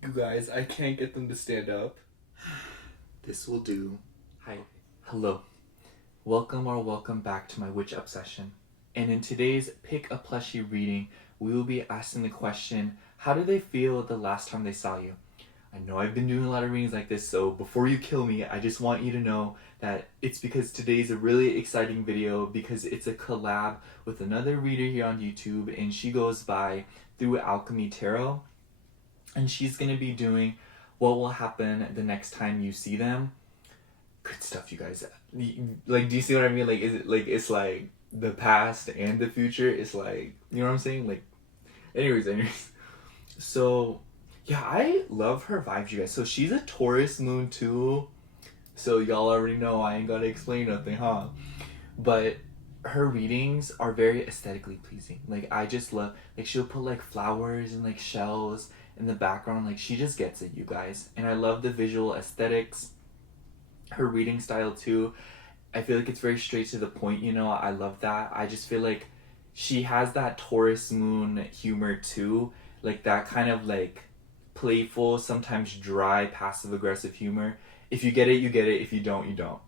You guys, I can't get them to stand up. This will do. Hi. Hello. Welcome back to my witch obsession. And in today's Pick a Plushie reading, we will be asking the question, how did they feel the last time they saw you? I know I've been doing a lot of readings like this, so before you kill me, I just want you to know that it's because today's a really exciting video because it's a collab with another reader here on YouTube, and she goes by Through Alchemy Tarot, and she's going to be doing what will happen the next time you see them. Good stuff, you guys. Like, do you see what I mean? Like, is it like it's like the past and the future? It's like, you know what I'm saying? Like, anyways. So, yeah, I love her vibes, you guys. So she's a Taurus moon too. So y'all already know I ain't gotta explain nothing, huh? But her readings are very aesthetically pleasing. Like, I just love, like, she'll put like flowers and like shells in the background. Like, she just gets it, you guys. And I love the visual aesthetics. Her reading style too. I feel like it's very straight to the point, you know. I love that. I just feel like she has that Taurus moon humor too. Like that kind of like playful, sometimes dry, passive aggressive humor. If you get it, you get it. If you don't, you don't.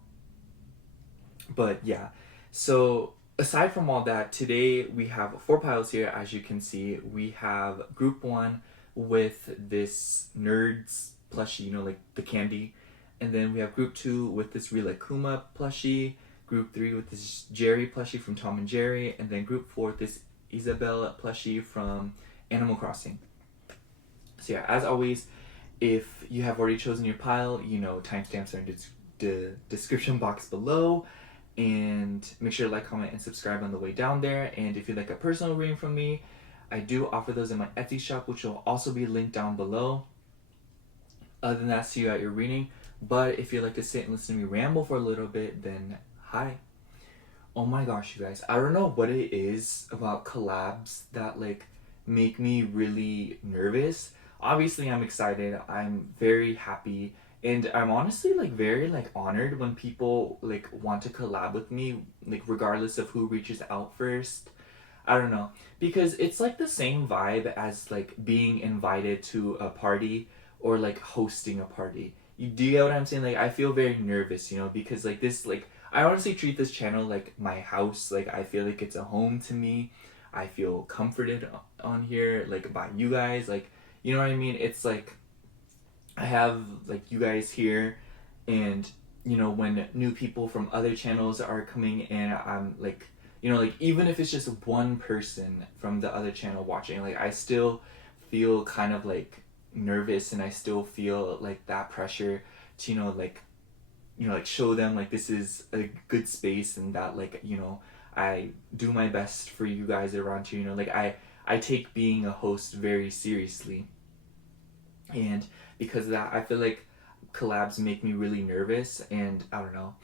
But yeah. So aside from all that, today we have four piles here, as you can see. We have group one with this nerds plushie, you know, like the candy. And then we have group two with this Rila Kuma plushie. Group three with this Jerry plushie from Tom and Jerry. And then group four with this Isabelle plushie from Animal Crossing. So yeah, as always, if you have already chosen your pile, you know, timestamps are in the description box below. And make sure to like, comment, and subscribe on the way down there. And if you'd like a personal reading from me, I do offer those in my Etsy shop, which will also be linked down below. Other than that, see you at your reading. But if you'd like to sit and listen to me ramble for a little bit, then hi. Oh my gosh, you guys. I don't know what it is about collabs that like make me really nervous. Obviously, I'm excited. I'm very happy. And I'm honestly like very like honored when people like want to collab with me, like regardless of who reaches out first. I don't know. Because it's like the same vibe as like being invited to a party or like hosting a party. Do you get what I'm saying? Like, I feel very nervous, you know, because like this, like, I honestly treat this channel like my house. Like, I feel like it's a home to me. I feel comforted on here, like, by you guys. Like, you know what I mean? It's like I have like you guys here, and you know, when new people from other channels are coming in, I'm like, you know, like even if it's just one person from the other channel watching, like I still feel kind of like nervous, and I still feel like that pressure to, you know, like show them like this is a good space, and that, like, you know, I do my best for you guys around here, you know, like I take being a host very seriously. And because of that, I feel like collabs make me really nervous, and I don't know,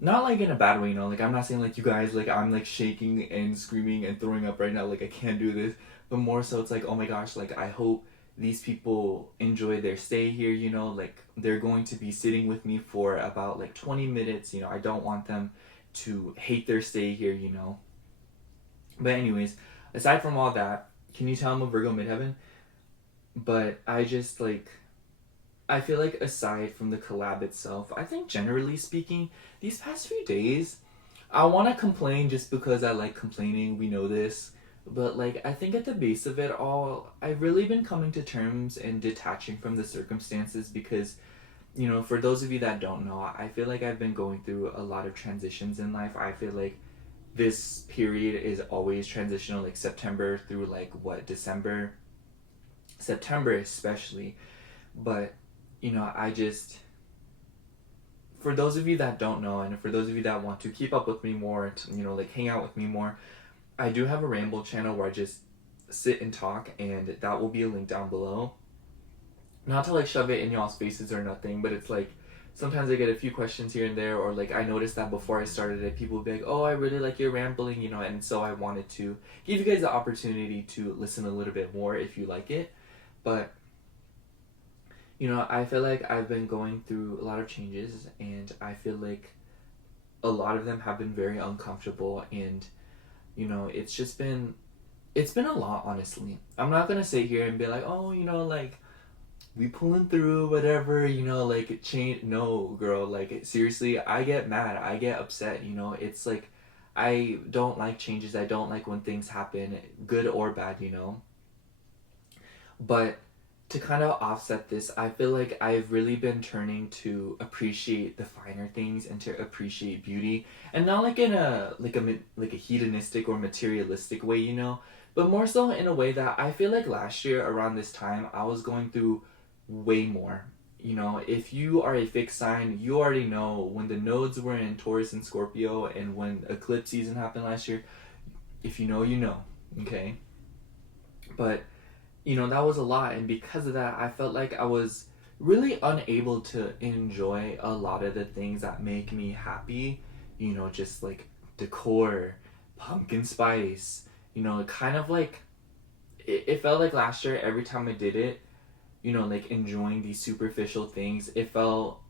not like in a bad way, you know, like I'm not saying like you guys, like I'm like shaking and screaming and throwing up right now, like I can't do this, but more so it's like, oh my gosh, like I hope these people enjoy their stay here, you know, like they're going to be sitting with me for about like 20 minutes, you know, I don't want them to hate their stay here, you know. But anyways, aside from all that, can you tell I'm a Virgo midheaven? But I just like, I feel like aside from the collab itself, I think generally speaking, these past few days, I want to complain just because I like complaining. We know this. But like, I think at the base of it all, I've really been coming to terms and detaching from the circumstances because, you know, for those of you that don't know, I feel like I've been going through a lot of transitions in life. I feel like this period is always transitional, like September through like what, December? September especially. But you know, I just, for those of you that don't know, and for those of you that want to keep up with me more, you know, like hang out with me more, I do have a ramble channel where I just sit and talk, and that will be a link down below. Not to like shove it in y'all's faces or nothing, but it's like sometimes I get a few questions here and there, or like I noticed that before I started it, people would be like, oh, I really like your rambling, you know, and so I wanted to give you guys the opportunity to listen a little bit more if you like it. But you know, I feel like I've been going through a lot of changes, and I feel like a lot of them have been very uncomfortable, and you know, it's been a lot, honestly. I'm not gonna sit here and be like, oh, you know, like we pulling through, whatever, you know, like, change. No, girl, like, seriously, I get mad, I get upset, you know. It's like, I don't like changes, I don't like when things happen, good or bad, you know. But to kind of offset this, I feel like I've really been turning to appreciate the finer things and to appreciate beauty, and not like in a like a hedonistic or materialistic way, you know, but more so in a way that I feel like last year around this time I was going through way more. You know, if you are a fixed sign, you already know when the nodes were in Taurus and Scorpio, and when eclipse season happened last year. If you know, you know, okay. But you know, that was a lot, and because of that I felt like I was really unable to enjoy a lot of the things that make me happy, you know, just like decor, pumpkin spice, you know, kind of like it felt like last year every time I did it, you know, like enjoying these superficial things, it felt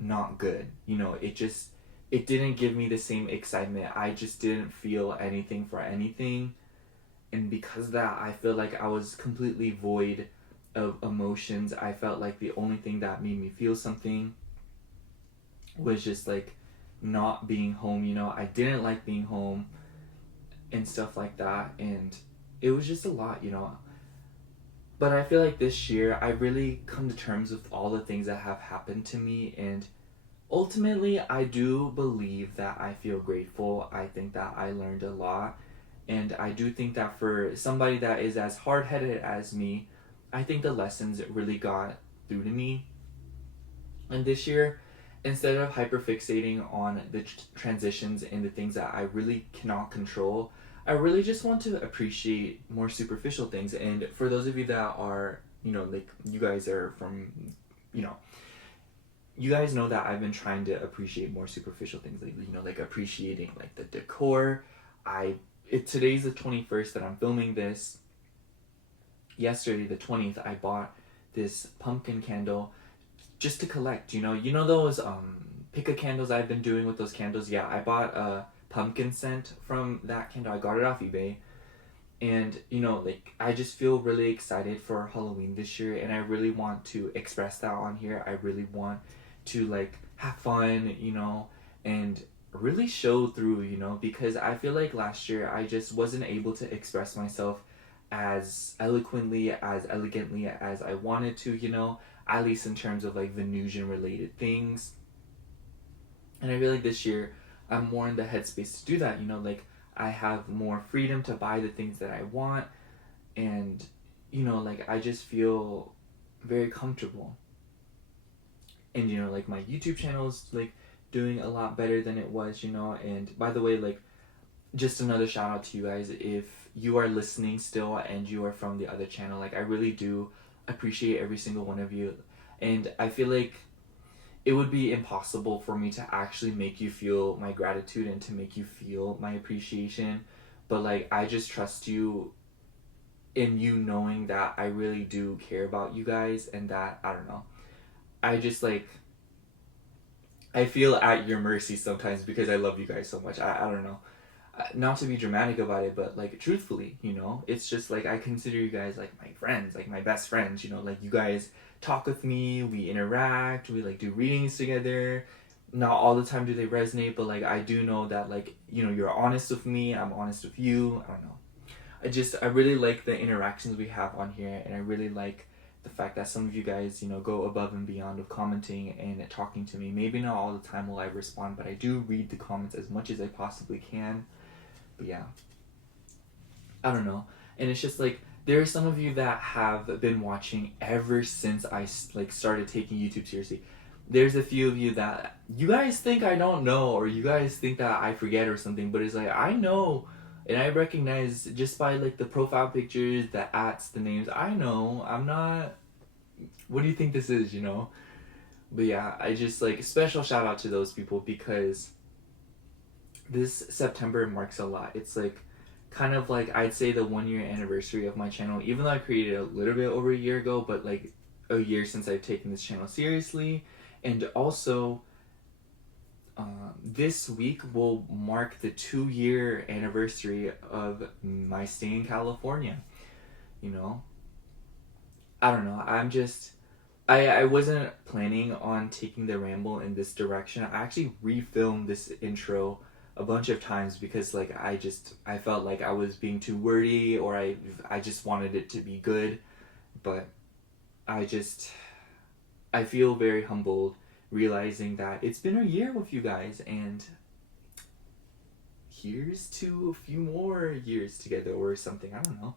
not good, you know. It didn't give me the same excitement, I just didn't feel anything for anything, and because of that I feel like I was completely void of emotions. I felt like the only thing that made me feel something was just like not being home, you know. I didn't like being home and stuff like that, and it was just a lot, you know. But I feel like this year I really come to terms with all the things that have happened to me, and ultimately I do believe that I feel grateful. I think that I learned a lot, and I do think that for somebody that is as hard-headed as me, I think the lessons really got through to me. And this year, instead of hyperfixating on the transitions and the things that I really cannot control, I really just want to appreciate more superficial things. And for those of you that are, you know, like you guys are from, you know, you guys know that I've been trying to appreciate more superficial things, like, you know, like appreciating like the decor. Today's the 21st that I'm filming this. Yesterday, the 20th, I bought this pumpkin candle just to collect, you know those pick candles I've been doing with those candles. Yeah, I bought a pumpkin scent from that candle. I got it off eBay, and you know, like, I just feel really excited for Halloween this year, and I really want to express that on here. I really want to like have fun, you know, and really show through, you know, because I feel like last year I just wasn't able to express myself as eloquently, as elegantly as I wanted to, you know, at least in terms of like Venusian related things. And I feel like this year I'm more in the headspace to do that, you know, like I have more freedom to buy the things that I want, and you know, like I just feel very comfortable. And you know, like my YouTube channel is like doing a lot better than it was, you know. And by the way, like, just another shout out to you guys if you are listening still and you are from the other channel. Like, I really do appreciate every single one of you, and I feel like it would be impossible for me to actually make you feel my gratitude and to make you feel my appreciation. But like, I just trust you in you knowing that I really do care about you guys, and that, I don't know, I just like, I feel at your mercy sometimes because I love you guys so much. I don't know, not to be dramatic about it, but like, truthfully, you know, it's just like I consider you guys like my friends, like my best friends, you know. Like, you guys talk with me, we interact, we like do readings together. Not all the time do they resonate, but like, I do know that, like, you know, you're honest with me, I'm honest with you. I don't know, I really like the interactions we have on here, and I really like the fact that some of you guys, you know, go above and beyond of commenting and talking to me. Maybe not all the time will I respond, but I do read the comments as much as I possibly can. But yeah, I don't know. And it's just like, there are some of you that have been watching ever since I like started taking YouTube seriously. There's a few of you that you guys think I don't know, or you guys think that I forget or something, but it's like, I know, and I recognize just by like the profile pictures, the ats, the names. I know I'm not. What do you think this is? You know. But yeah, I just like, special shout out to those people because this September marks a lot. It's like kind of like, I'd say the 1 year anniversary of my channel, even though I created it a little bit over a year ago, but like a year since I've taken this channel seriously. And also, this week will mark the 2 year anniversary of my stay in California. You know, I don't know. I wasn't planning on taking the ramble in this direction. I actually refilmed this intro a bunch of times because like I felt like I was being too wordy, or I just wanted it to be good, but I just I feel very humbled realizing that it's been a year with you guys, and here's to a few more years together or something. I don't know.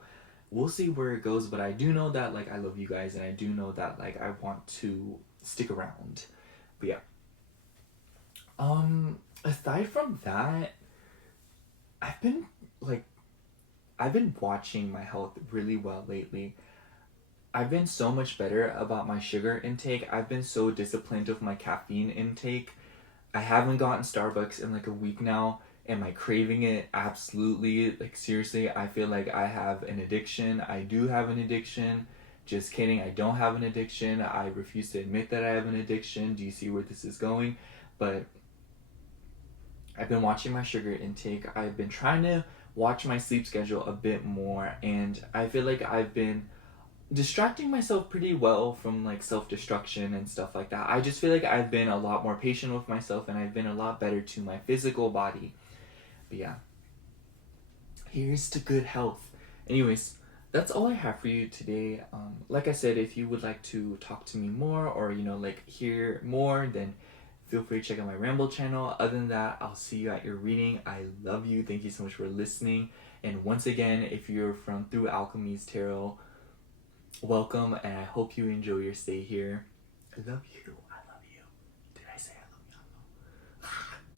We'll see where it goes, but I do know that like I love you guys, and I do know that like I want to stick around. But yeah. Aside from that, I've been like I've been watching my health really well lately. I've been so much better about my sugar intake. I've been so disciplined with my caffeine intake. I haven't gotten Starbucks in like a week now. Am I craving it? Absolutely. Like, seriously, I feel like I have an addiction. I do have an addiction. Just kidding. I don't have an addiction. I refuse to admit that I have an addiction. Do you see where this is going? But I've been watching my sugar intake. I've been trying to watch my sleep schedule a bit more. And I feel like I've been distracting myself pretty well from like self-destruction and stuff like that. I just feel like I've been a lot more patient with myself, and I've been a lot better to my physical body. But yeah, here's to good health. Anyways, that's all I have for you today. Like I said, if you would like to talk to me more, or like hear more, then feel free to check out my Ramble channel. Other than that, I'll see you at your reading. I love you. Thank you so much for listening. And once again, if you're from Through Alchemy's Tarot, welcome, and I hope you enjoy your stay here. I love you. I love you. Did I say I love you?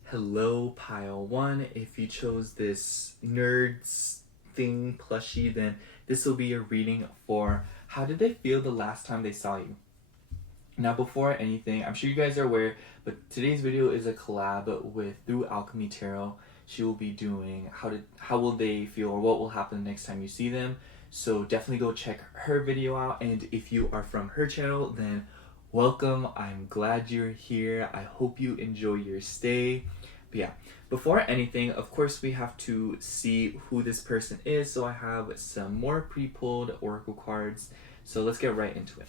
Hello, Pile 1. If you chose this nerds thing plushie, then this will be your reading for how did they feel the last time they saw you. Now, before anything, I'm sure you guys are aware, but today's video is a collab with Through Alchemy Tarot. She will be doing how will they feel, or what will happen the next time you see them. So definitely go check her video out, and if you are from her channel, then welcome. I'm glad you're here. I hope you enjoy your stay. But yeah, before anything, of course, we have to see who this person is. So I have some more pre-pulled oracle cards. So let's get right into it.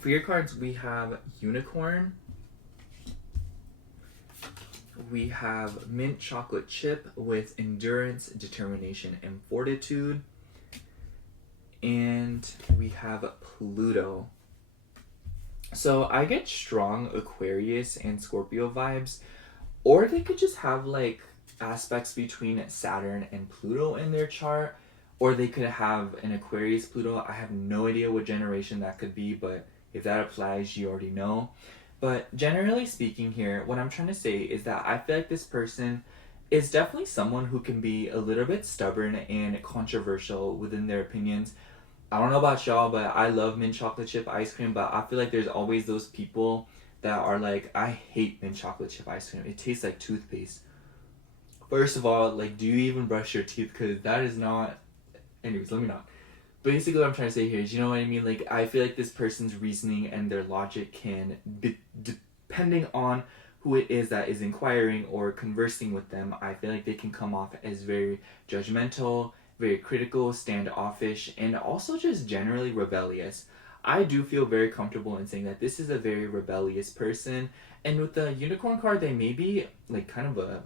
For your cards, we have Unicorn. We have Mint Chocolate Chip with Endurance, Determination, and Fortitude. And we have Pluto. So I get strong Aquarius and Scorpio vibes, or they could just have like aspects between Saturn and Pluto in their chart, or they could have an Aquarius Pluto. I have no idea what generation that could be, but if that applies, you already know. But generally speaking here, what I'm trying to say is that I feel like this person is definitely someone who can be a little bit stubborn and controversial within their opinions. I don't know about y'all, but I love mint chocolate chip ice cream, but I feel like there's always those people that are like, I hate mint chocolate chip ice cream. It tastes like toothpaste. First of all, like, do you even brush your teeth? Because that is not... Anyways, let me not. Basically, what I'm trying to say here is, you know what I mean? Like, I feel like this person's reasoning and their logic can, depending on who it is that is inquiring or conversing with them, I feel like they can come off as very judgmental, very critical, standoffish, and also just generally rebellious. I do feel very comfortable in saying that this is a very rebellious person. And with the Unicorn card, they may be like kind of a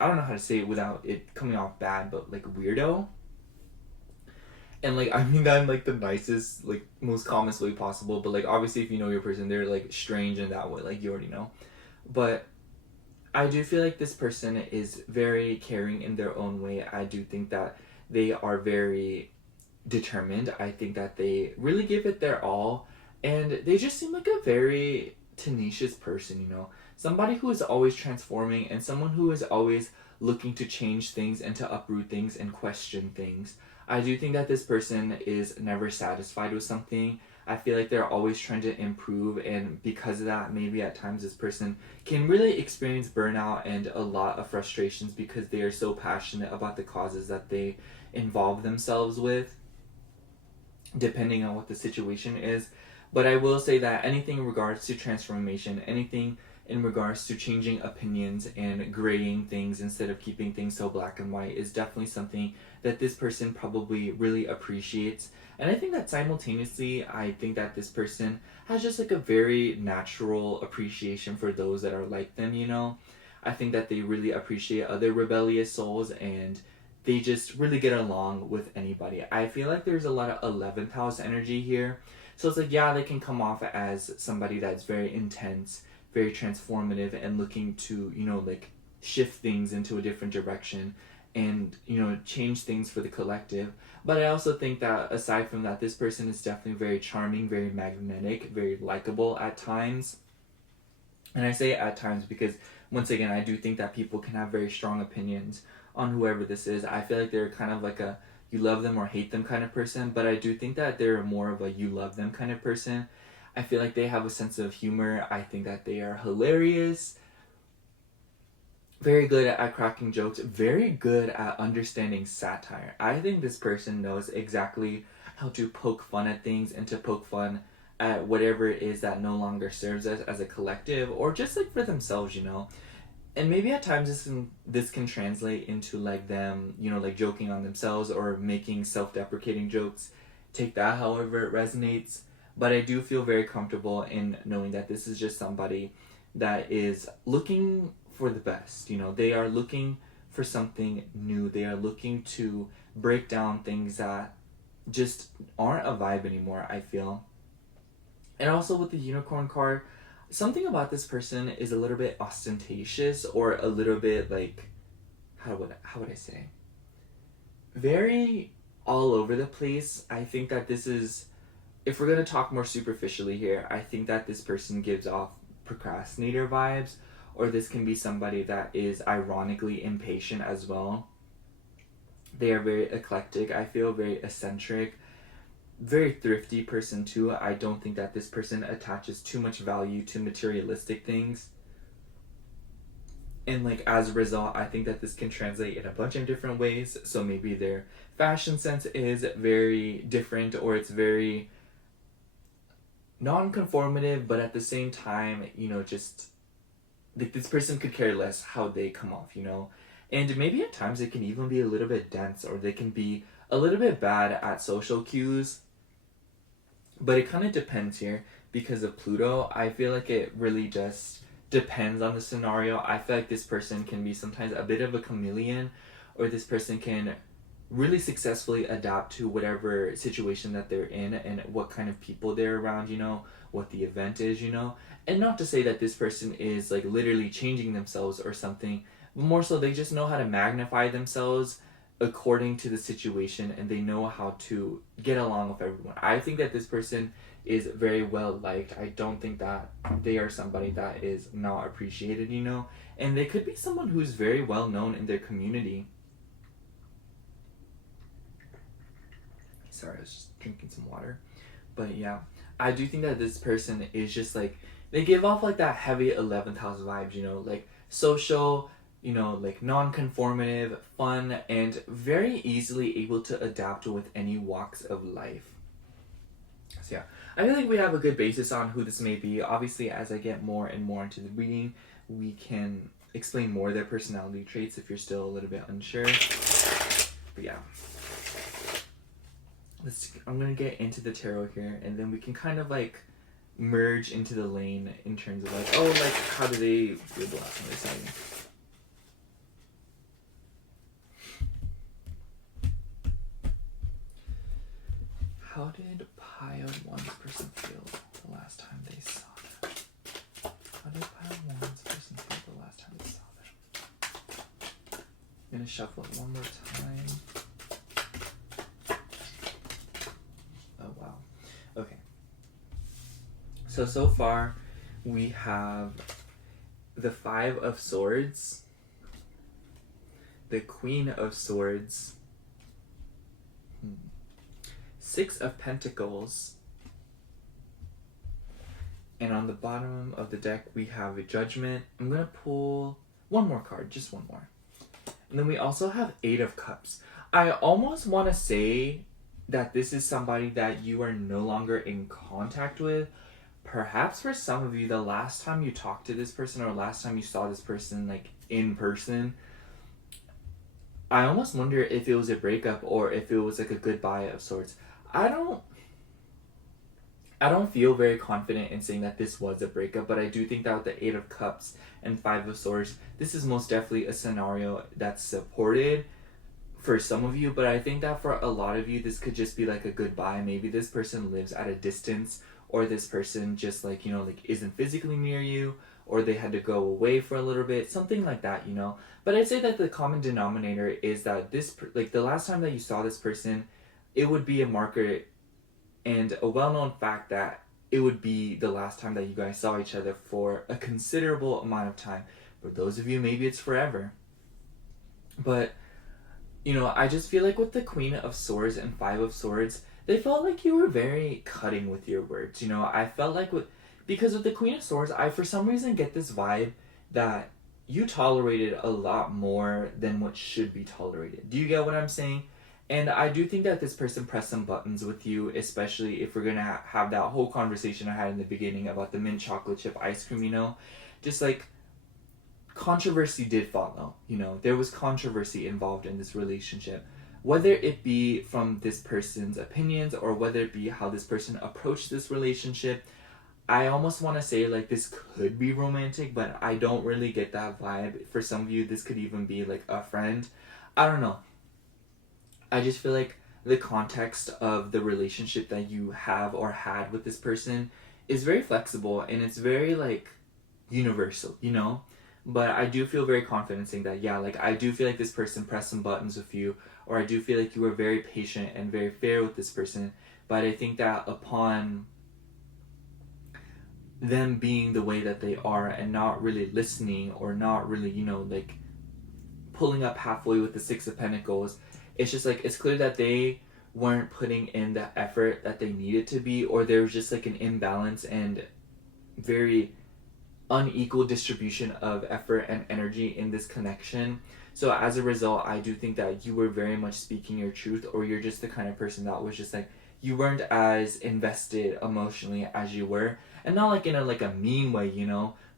I don't know how to say it without it coming off bad, but like weirdo. And like, I mean that in like the nicest, like most calmest way possible, but like obviously if you know your person, they're like strange in that way, like you already know. But I do feel like this person is very caring in their own way. I do think that they are very determined. I think that they really give it their all, and they just seem like a very tenacious person, you know? Somebody who is always transforming, and someone who is always looking to change things and to uproot things and question things. I do think that this person is never satisfied with something. I feel like they're always trying to improve, and because of that, maybe at times this person can really experience burnout and a lot of frustrations because they are so passionate about the causes that they involve themselves with, depending on what the situation is. But I will say that anything in regards to transformation, anything in regards to changing opinions and grading things instead of keeping things so black and white is definitely something that this person probably really appreciates. And I think that simultaneously, I think that this person has just like a very natural appreciation for those that are like them, you know? I think that they really appreciate other rebellious souls, and they just really get along with anybody. I feel like there's a lot of 11th house energy here. So it's like, yeah, they can come off as somebody that's very intense, very transformative, and looking to, you know, like shift things into a different direction and, you know, change things for the collective. But I also think that aside from that, this person is definitely very charming, very magnetic, very likable at times. And I say at times because, once again, I do think that people can have very strong opinions on whoever this is. I feel like they're kind of like a you love them or hate them kind of person, but I do think that they're more of a you love them kind of person. I feel like they have a sense of humor. I think that they are hilarious, very good at cracking jokes, very good at understanding satire. I think this person knows exactly how to poke fun at things and to poke fun at whatever it is that no longer serves us as a collective or just like for themselves, you know. And maybe at times this can translate into like them, you know, like joking on themselves or making self-deprecating jokes. Take that however it resonates. But I do feel very comfortable in knowing that this is just somebody that is looking for the best. You know, they are looking for something new. They are looking to break down things that just aren't a vibe anymore, I feel. And also with the unicorn card, something about this person is a little bit ostentatious or a little bit like how would I say? Very all over the place. I think that this is, if we're going to talk more superficially here, I think that this person gives off procrastinator vibes, or this can be somebody that is ironically impatient as well. They are very eclectic, I feel, very eccentric, very thrifty person too. I don't think that this person attaches too much value to materialistic things. And like as a result, I think that this can translate in a bunch of different ways. So maybe their fashion sense is very different, or it's very non-conformative, but at the same time, you know, just like this person could care less how they come off, you know. And maybe at times it can even be a little bit dense, or they can be a little bit bad at social cues. But it kind of depends here because of Pluto. I feel like it really just depends on the scenario. I feel like this person can be sometimes a bit of a chameleon, or this person can really successfully adapt to whatever situation that they're in and what kind of people they're around, you know, what the event is, you know. And not to say that this person is like literally changing themselves or something, but more so they just know how to magnify themselves according to the situation, and they know how to get along with everyone. I think that this person is very well liked. I don't think that they are somebody that is not appreciated, you know. And they could be someone who's very well known in their community. Sorry, I was just drinking some water. But yeah, I do think that this person is just like, they give off like that heavy 11th house vibes, you know, like social, you know, like non-conformative, fun, and very easily able to adapt with any walks of life. So yeah, I feel like we have a good basis on who this may be. Obviously, as I get more and more into the reading, we can explain more of their personality traits if you're still a little bit unsure. But yeah. I'm going to get into the tarot here, and then we can kind of like merge into the lane in terms of like, oh, like how do they feel the last time they saw you? How did Pile 1's person feel the last time they saw them? How did Pile 1's person feel the last time they saw them? I'm going to shuffle it one more time. Oh, wow. Okay. So far, we have the 5 of Swords, the Queen of Swords, 6 of Pentacles, and on the bottom of the deck we have a Judgment. I'm going to pull one more card, just one more. And then we also have 8 of Cups. I almost want to say that this is somebody that you are no longer in contact with, perhaps for some of you, the last time you talked to this person or last time you saw this person like in person, I almost wonder if it was a breakup or if it was like a goodbye of sorts. I don't I don't feel very confident in saying that this was a breakup, but I do think that with the Eight of Cups and Five of Swords, this is most definitely a scenario that's supported for some of you, but I think that for a lot of you, this could just be like a goodbye. Maybe this person lives at a distance, or this person just like, like isn't physically near you, or they had to go away for a little bit, something like that. But I'd say that the common denominator is that like the last time that you saw this person, it would be a marker and a well-known fact that it would be the last time that you guys saw each other for a considerable amount of time. For those of you, maybe it's forever. But, I just feel like with the Queen of Swords and Five of Swords, they felt like you were very cutting with your words. I felt like because with the Queen of Swords, I for some reason get this vibe that you tolerated a lot more than what should be tolerated. Do you get what I'm saying? And I do think that this person pressed some buttons with you, especially if we're going to have that whole conversation I had in the beginning about the mint chocolate chip ice cream, Just like controversy did follow, There was controversy involved in this relationship. Whether it be from this person's opinions or whether it be how this person approached this relationship, I almost want to say like this could be romantic, but I don't really get that vibe. For some of you, this could even be like a friend. I don't know. I just feel like the context of the relationship that you have or had with this person is very flexible and it's very like universal, But I do feel very confident saying that, yeah, like I do feel like this person pressed some buttons with you, or I do feel like you were very patient and very fair with this person. But I think that upon them being the way that they are and not really listening or not really, like pulling up halfway with the Six of Pentacles, it's just like it's clear that they weren't putting in the effort that they needed to be, or there was just like an imbalance and very unequal distribution of effort and energy in this connection. So as a result, I do think that you were very much speaking your truth, or you're just the kind of person that was just like you weren't as invested emotionally as you were, and not like in a mean way,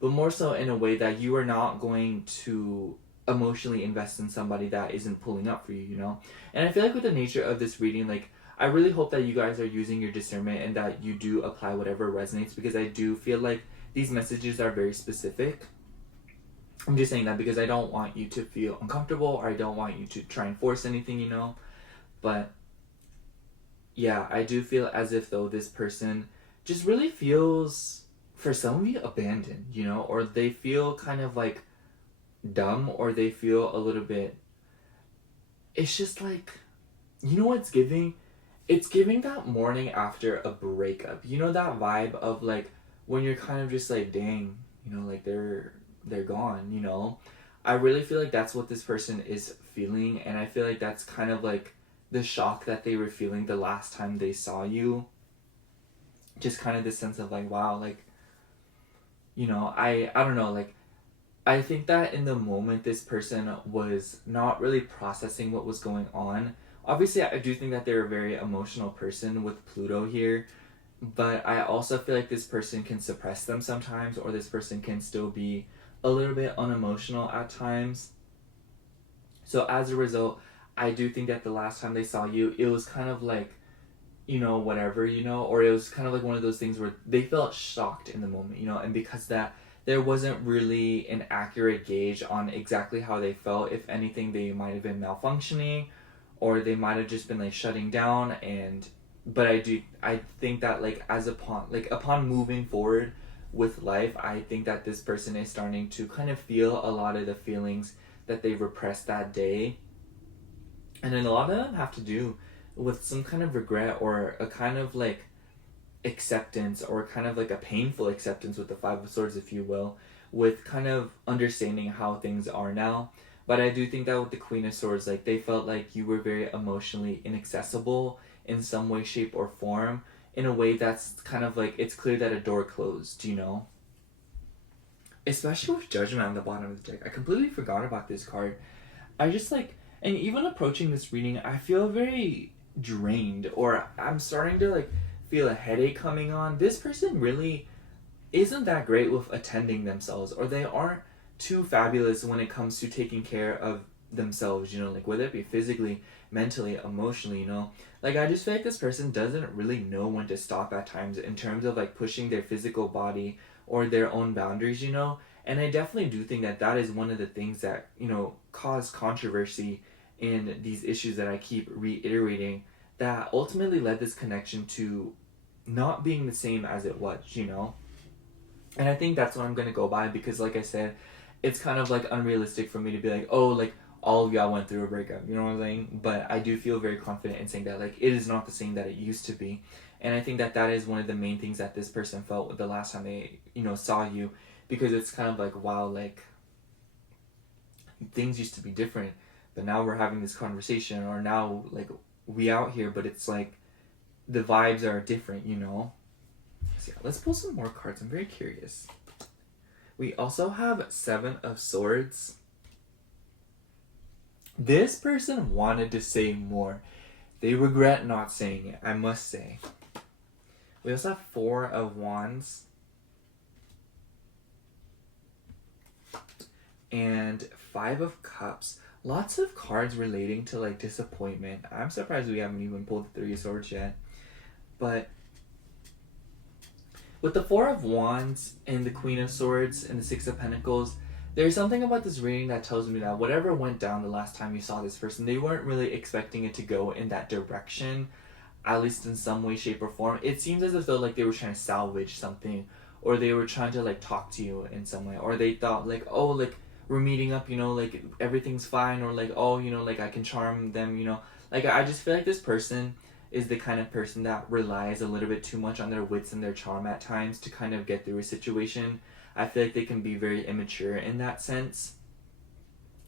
but more so in a way that you are not going to emotionally invest in somebody that isn't pulling up for you. And I feel like with the nature of this reading, like I really hope that you guys are using your discernment and that you do apply whatever resonates, because I do feel like these messages are very specific. I'm just saying that because I don't want you to feel uncomfortable, or I don't want you to try and force anything, But yeah, I do feel as if though this person just really feels, for some of you, abandoned, or they feel kind of like dumb, or they feel a little bit, it's just like, what's giving? It's giving that morning after a breakup, that vibe of like when you're kind of just like, dang, like they're gone. I really feel like that's what this person is feeling, and I feel like that's kind of like the shock that they were feeling the last time they saw you. Just kind of this sense of like, wow, like, I don't know, like I think that in the moment this person was not really processing what was going on. Obviously, I do think that they're a very emotional person with Pluto here, but I also feel like this person can suppress them sometimes, or this person can still be a little bit unemotional at times. So as a result, I do think that the last time they saw you, it was kind of like, whatever, or it was kind of like one of those things where they felt shocked in the moment, and because that there wasn't really an accurate gauge on exactly how they felt. If anything, they might have been malfunctioning, or they might have just been like shutting down. But I think that like upon moving forward with life, I think that this person is starting to kind of feel a lot of the feelings that they repressed that day, and then a lot of them have to do with some kind of regret, or a kind of like acceptance, or kind of like a painful acceptance with the Five of Swords, if you will, with kind of understanding how things are now. But I do think that with the Queen of Swords, like they felt like you were very emotionally inaccessible in some way, shape, or form, in a way that's kind of like it's clear that a door closed, Especially with Judgment on the bottom of the deck. I completely forgot about this card. I just like, and even approaching this reading, I feel very drained, or I'm starting to like feel a headache coming on. This person really isn't that great with attending themselves, or they aren't too fabulous when it comes to taking care of themselves, you know, like whether it be physically, mentally, emotionally, you know. Like I just feel like this person doesn't really know when to stop at times in terms of like pushing their physical body or their own boundaries, you know. And I definitely do think that that is one of the things that, you know, cause controversy in these issues that I keep reiterating, that ultimately led this connection to not being the same as it was, you know. And I think that's what I'm gonna go by, because like I said, it's kind of like unrealistic for me to be like, oh, like all of y'all went through a breakup, you know what I'm saying? But I do feel very confident in saying that like it is not the same that it used to be. And I think that that is one of the main things that this person felt the last time they, you know, saw you, because it's kind of like, wow, like things used to be different, but now we're having this conversation, or now like we out here, but it's like the vibes are different, you know. So yeah, let's pull some more cards. I'm very curious. We also have Seven of Swords. This person wanted to say more. They regret not saying it, I must say. We also have Four of Wands. And Five of Cups. Lots of cards relating to like disappointment. I'm surprised we haven't even pulled the Three of Swords yet. But with the Four of Wands and the Queen of Swords and the Six of Pentacles, there's something about this reading that tells me that whatever went down the last time you saw this person, they weren't really expecting it to go in that direction, at least in some way, shape, or form. It seems as if though like they were trying to salvage something, or they were trying to like talk to you in some way, or they thought like, oh, like we're meeting up, you know, like everything's fine, or like, oh, you know, like I can charm them, you know. Like I just feel like this person is the kind of person that relies a little bit too much on their wits and their charm at times to kind of get through a situation. I feel like they can be very immature in that sense.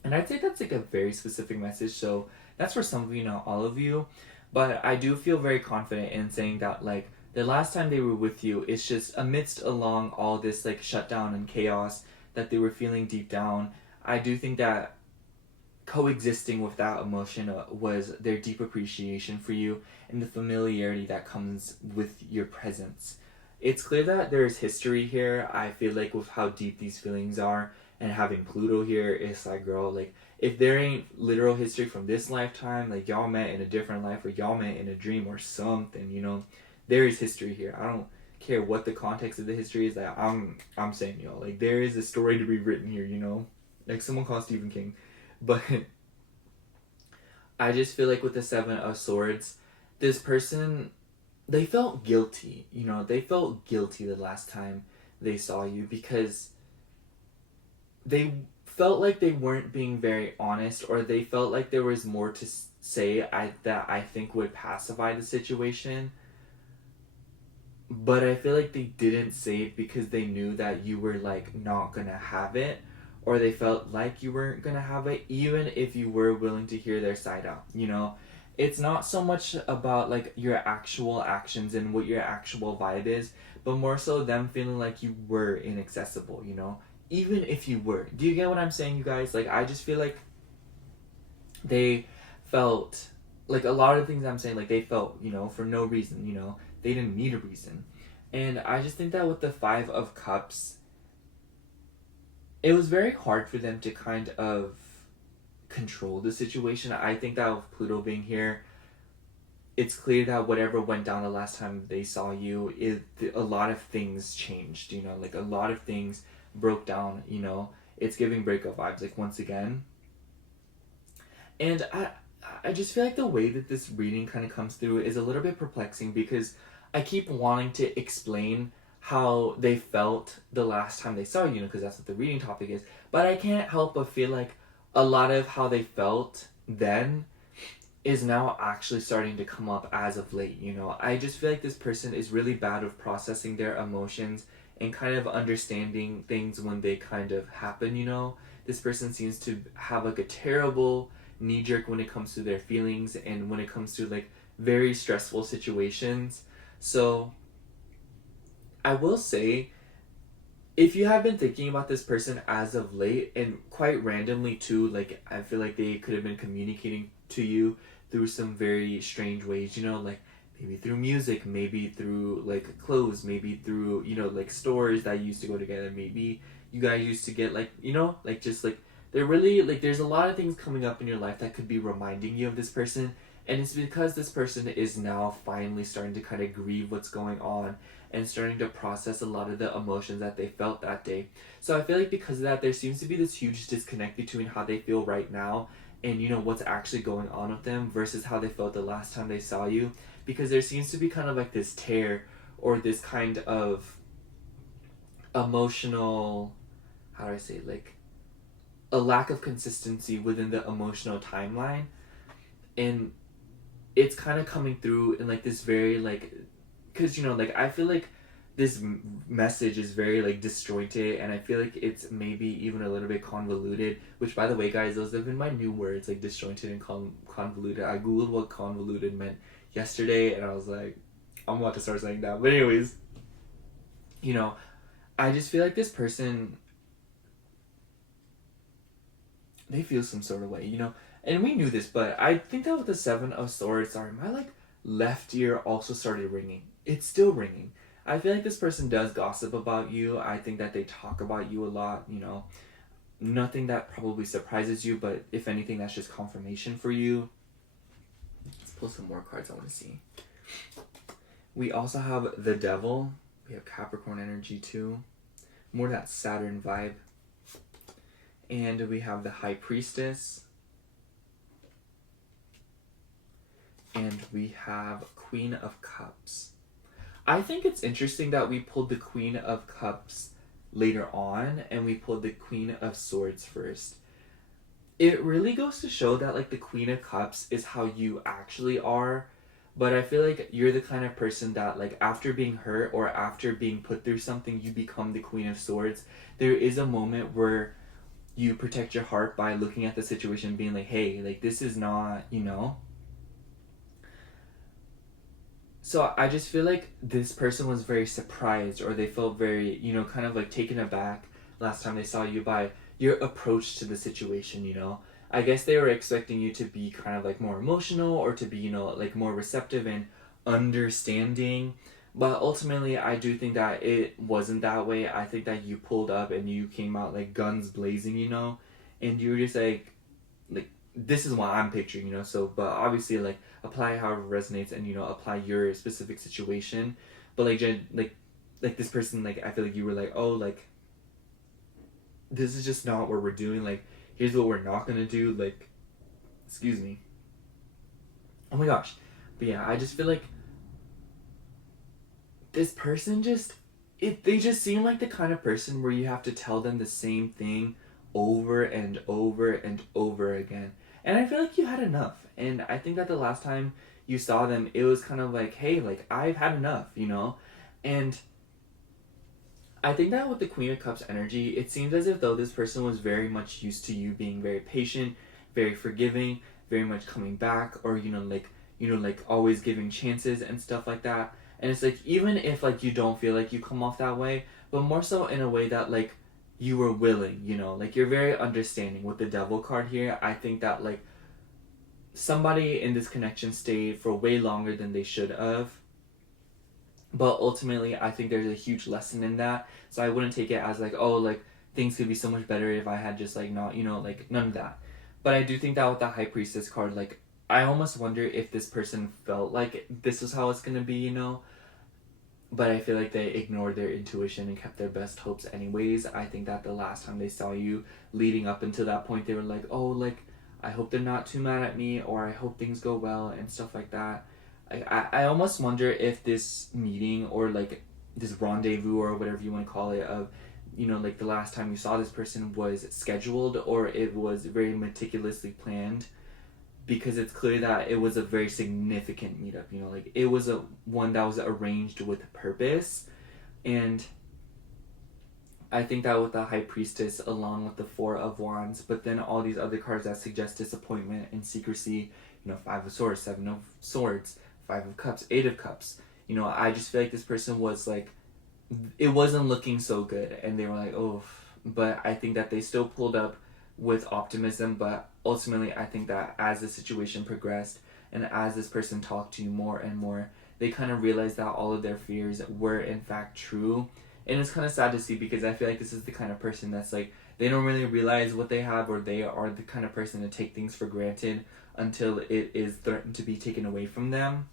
And I'd say that's like a very specific message. So that's for some of you, not all of you. But I do feel very confident in saying that like the last time they were with you, it's just amidst along all this like shutdown and chaos that they were feeling deep down. I do think that coexisting with that emotion was their deep appreciation for you and the familiarity that comes with your presence. It's clear that there's history here. I feel like with how deep these feelings are, and having Pluto here, it's like, girl, like if there ain't literal history from this lifetime, like y'all met in a different life, or y'all met in a dream or something, you know, there is history here. I don't care what the context of the history is. Like I'm saying, y'all, like there is a story to be written here, you know, like someone called Stephen King. But I just feel like with the Seven of Swords, this person, they felt guilty, you know, they felt guilty the last time they saw you, because they felt like they weren't being very honest, or they felt like there was more to say that I think would pacify the situation. But I feel like they didn't say it because they knew that you were like not gonna have it, or they felt like you weren't gonna have it, even if you were willing to hear their side out, you know. It's not so much about like your actual actions and what your actual vibe is, but more so them feeling like you were inaccessible, you know, even if you were. Do you get what I'm saying, you guys? Like I just feel like they felt like a lot of things I'm saying, like they felt, you know, for no reason, you know, they didn't need a reason. And I just think that with the Five of Cups, it was very hard for them to kind of control the situation. I think that with Pluto being here, it's clear that whatever went down the last time they saw you, a lot of things changed, you know, like a lot of things broke down, you know. It's giving breakup vibes, like once again. And I just feel like the way that this reading kind of comes through is a little bit perplexing, because I keep wanting to explain how they felt the last time they saw you, know, because that's what the reading topic is. But I can't help but feel like a lot of how they felt then is now actually starting to come up as of late, you know. I just feel like this person is really bad with processing their emotions and kind of understanding things when they kind of happen, you know. This person seems to have like a terrible knee-jerk when it comes to their feelings and when it comes to like very stressful situations. So I will say, if you have been thinking about this person as of late, and quite randomly too, like I feel like they could have been communicating to you through some very strange ways, you know, like maybe through music, maybe through like clothes, maybe through, you know, like stores that used to go together, maybe you guys used to get like, you know, like just like they're really like there's a lot of things coming up in your life that could be reminding you of this person, and it's because this person is now finally starting to kind of grieve what's going on and starting to process a lot of the emotions that they felt that day. So I feel like because of that, there seems to be this huge disconnect between how they feel right now and, you know, what's actually going on with them versus how they felt the last time they saw you, because there seems to be kind of like this tear or this kind of emotional, how do I say it, like a lack of consistency within the emotional timeline, and it's kind of coming through in like this very like, because, you know, like I feel like this message is very like disjointed, and I feel like it's maybe even a little bit convoluted, which by the way guys, those have been my new words, like disjointed and convoluted. I googled what convoluted meant yesterday and I was like, I'm about to start saying that. But anyways, you know, I just feel like this person, they feel some sort of way, you know, and we knew this, but I think that with the Seven of Swords, sorry, my like left ear also started ringing. It's still ringing. I feel like this person does gossip about you. I think that they talk about you a lot, you know. Nothing that probably surprises you, but if anything, that's just confirmation for you. Let's pull some more cards I want to see. We also have the Devil. We have Capricorn energy too. More that Saturn vibe. And we have the High Priestess. And we have Queen of Cups. I think it's interesting that we pulled the Queen of Cups later on and we pulled the Queen of Swords first. It really goes to show that like the Queen of Cups is how you actually are, but I feel like you're the kind of person that like after being hurt or after being put through something, you become the Queen of Swords. There is a moment where you protect your heart by looking at the situation being like, hey, like this is not, you know. So I just feel like this person was very surprised, or they felt very, you know, kind of like taken aback last time they saw you by your approach to the situation, you know. I guess they were expecting you to be kind of like more emotional or to be, you know, like more receptive and understanding. But ultimately, I do think that it wasn't that way. I think that you pulled up and you came out like guns blazing, you know, and you were just like this is what I'm picturing, you know. So, but obviously, like apply however resonates, and you know, apply your specific situation. But like this person, like I feel like you were like, oh, like this is just not what we're doing. Like here's what we're not gonna do. Like, excuse me. Oh my gosh, but yeah, I just feel like this person just they just seem like the kind of person where you have to tell them the same thing over and over and over again. And I feel like you had enough. And I think that the last time you saw them, it was kind of like, hey, like I've had enough, you know? And I think that with the Queen of Cups energy, it seems as if though this person was very much used to you being very patient, very forgiving, very much coming back, or like always giving chances and stuff like that. And it's like even if like you don't feel like you come off that way, but more so in a way that like you were willing, you know, like you're very understanding with the Devil card here. I think that like somebody in this connection stayed for way longer than they should have. But ultimately, I think there's a huge lesson in that. So I wouldn't take it as like, oh, like things could be so much better if I had just like not, you know, like none of that. But I do think that with the High Priestess card, like I almost wonder if this person felt like this is how it's gonna be, you know. But I feel like they ignored their intuition and kept their best hopes anyways. I think that the last time they saw you leading up until that point, they were like, oh, like I hope they're not too mad at me, or I hope things go well and stuff like that. I almost wonder if this meeting or like this rendezvous or whatever you want to call it of, you know, like the last time you saw this person was scheduled or it was very meticulously planned, because it's clear that it was a very significant meetup, you know, like it was a one that was arranged with purpose. And I think that with the High Priestess along with the Four of Wands, but then all these other cards that suggest disappointment and secrecy, you know, Five of Swords, Seven of Swords, Five of Cups, Eight of Cups, you know, I just feel like this person was like, it wasn't looking so good and they were like, oh, but I think that they still pulled up with optimism. But ultimately I think that as the situation progressed and as this person talked to you more and more, they kind of realized that all of their fears were in fact true. And it's kind of sad to see, because I feel like this is the kind of person that's like, they don't really realize what they have, or they are the kind of person to take things for granted until it is threatened to be taken away from them.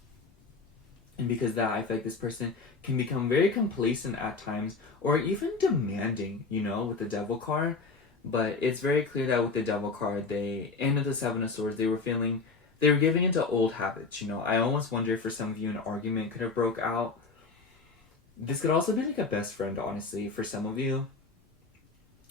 And because of that, I feel like this person can become very complacent at times, or even demanding, with the Devil card. But it's very clear that with the Devil card, and with the Seven of Swords, they were giving into old habits, I almost wonder if for some of you an argument could have broke out. This could also be like a best friend, honestly, for some of you.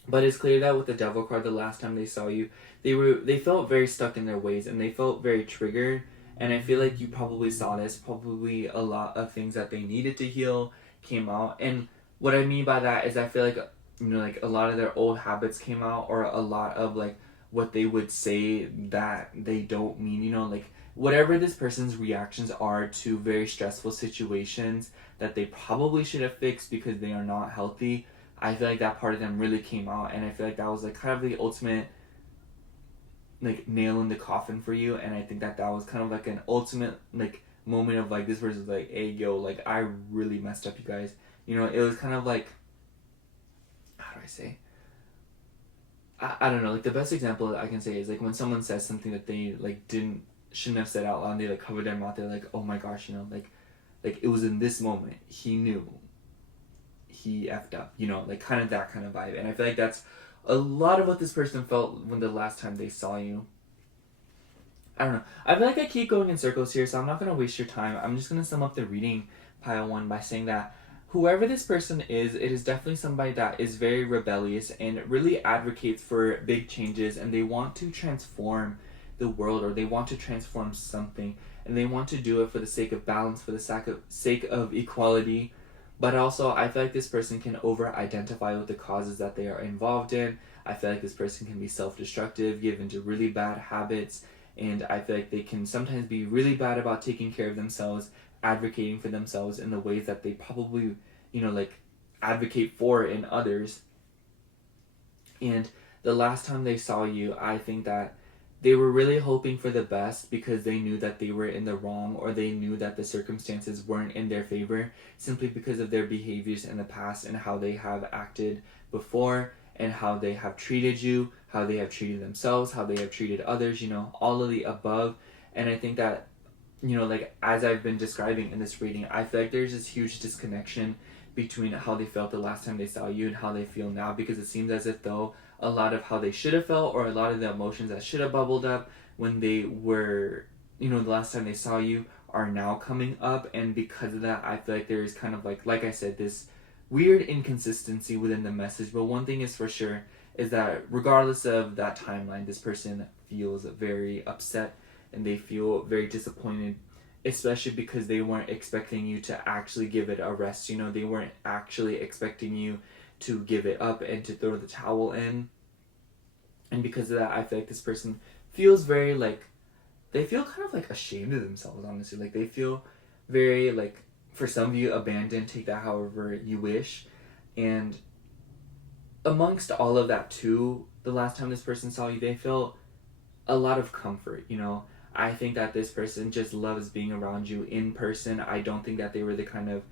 But it's clear that with the Devil card, the last time they saw you, they felt very stuck in their ways, and they felt very triggered. And I feel like you probably saw this. Probably a lot of things that they needed to heal came out. And what I mean by that is I feel like, like a lot of their old habits came out, or a lot of like what they would say that they don't mean, like whatever this person's reactions are to very stressful situations that they probably should have fixed because they are not healthy. I feel like that part of them really came out, and I feel like that was like kind of the ultimate like nail in the coffin for you. And I think that was kind of like an ultimate like moment of like, this person's like, hey yo, like I really messed up, you guys. It was kind of like, how do I say, I don't know, like the best example that I can say is like when someone says something that they like shouldn't have said out loud, and they like cover their mouth, they're like, oh my gosh, like it was in this moment he knew he effed up, like kind of that kind of vibe. And I feel like that's a lot of what this person felt when the last time they saw you. I don't know. I feel like I keep going in circles here, so I'm not going to waste your time. I'm just going to sum up the reading pile one by saying that whoever this person is, it is definitely somebody that is very rebellious and really advocates for big changes, and they want to transform the world, or they want to transform something, and they want to do it for the sake of balance, for the sake of equality. But also, I feel like this person can over-identify with the causes that they are involved in. I feel like this person can be self-destructive, give into really bad habits, and I feel like they can sometimes be really bad about taking care of themselves, advocating for themselves in the ways that they probably, like advocate for in others. And the last time they saw you, I think that they were really hoping for the best, because they knew that they were in the wrong, or they knew that the circumstances weren't in their favor, simply because of their behaviors in the past and how they have acted before, and how they have treated you, how they have treated themselves, how they have treated others, all of the above. And I think that, like as I've been describing in this reading, I feel like there's this huge disconnection between how they felt the last time they saw you and how they feel now, because it seems as if though a lot of how they should have felt, or a lot of the emotions that should have bubbled up when they were, the last time they saw you, are now coming up. And because of that, I feel like there is kind of like I said, this weird inconsistency within the message. But one thing is for sure, is that regardless of that timeline, this person feels very upset, and they feel very disappointed, especially because they weren't expecting you to actually give it a rest. They weren't actually expecting you to give it up and to throw the towel in. And because of that, I feel like this person feels very like, they feel kind of like ashamed of themselves, honestly. Like they feel very like, for some of you, abandoned, take that however you wish. And amongst all of that too, the last time this person saw you, they felt a lot of comfort, I think that this person just loves being around you in person. I don't think that they were the kind of,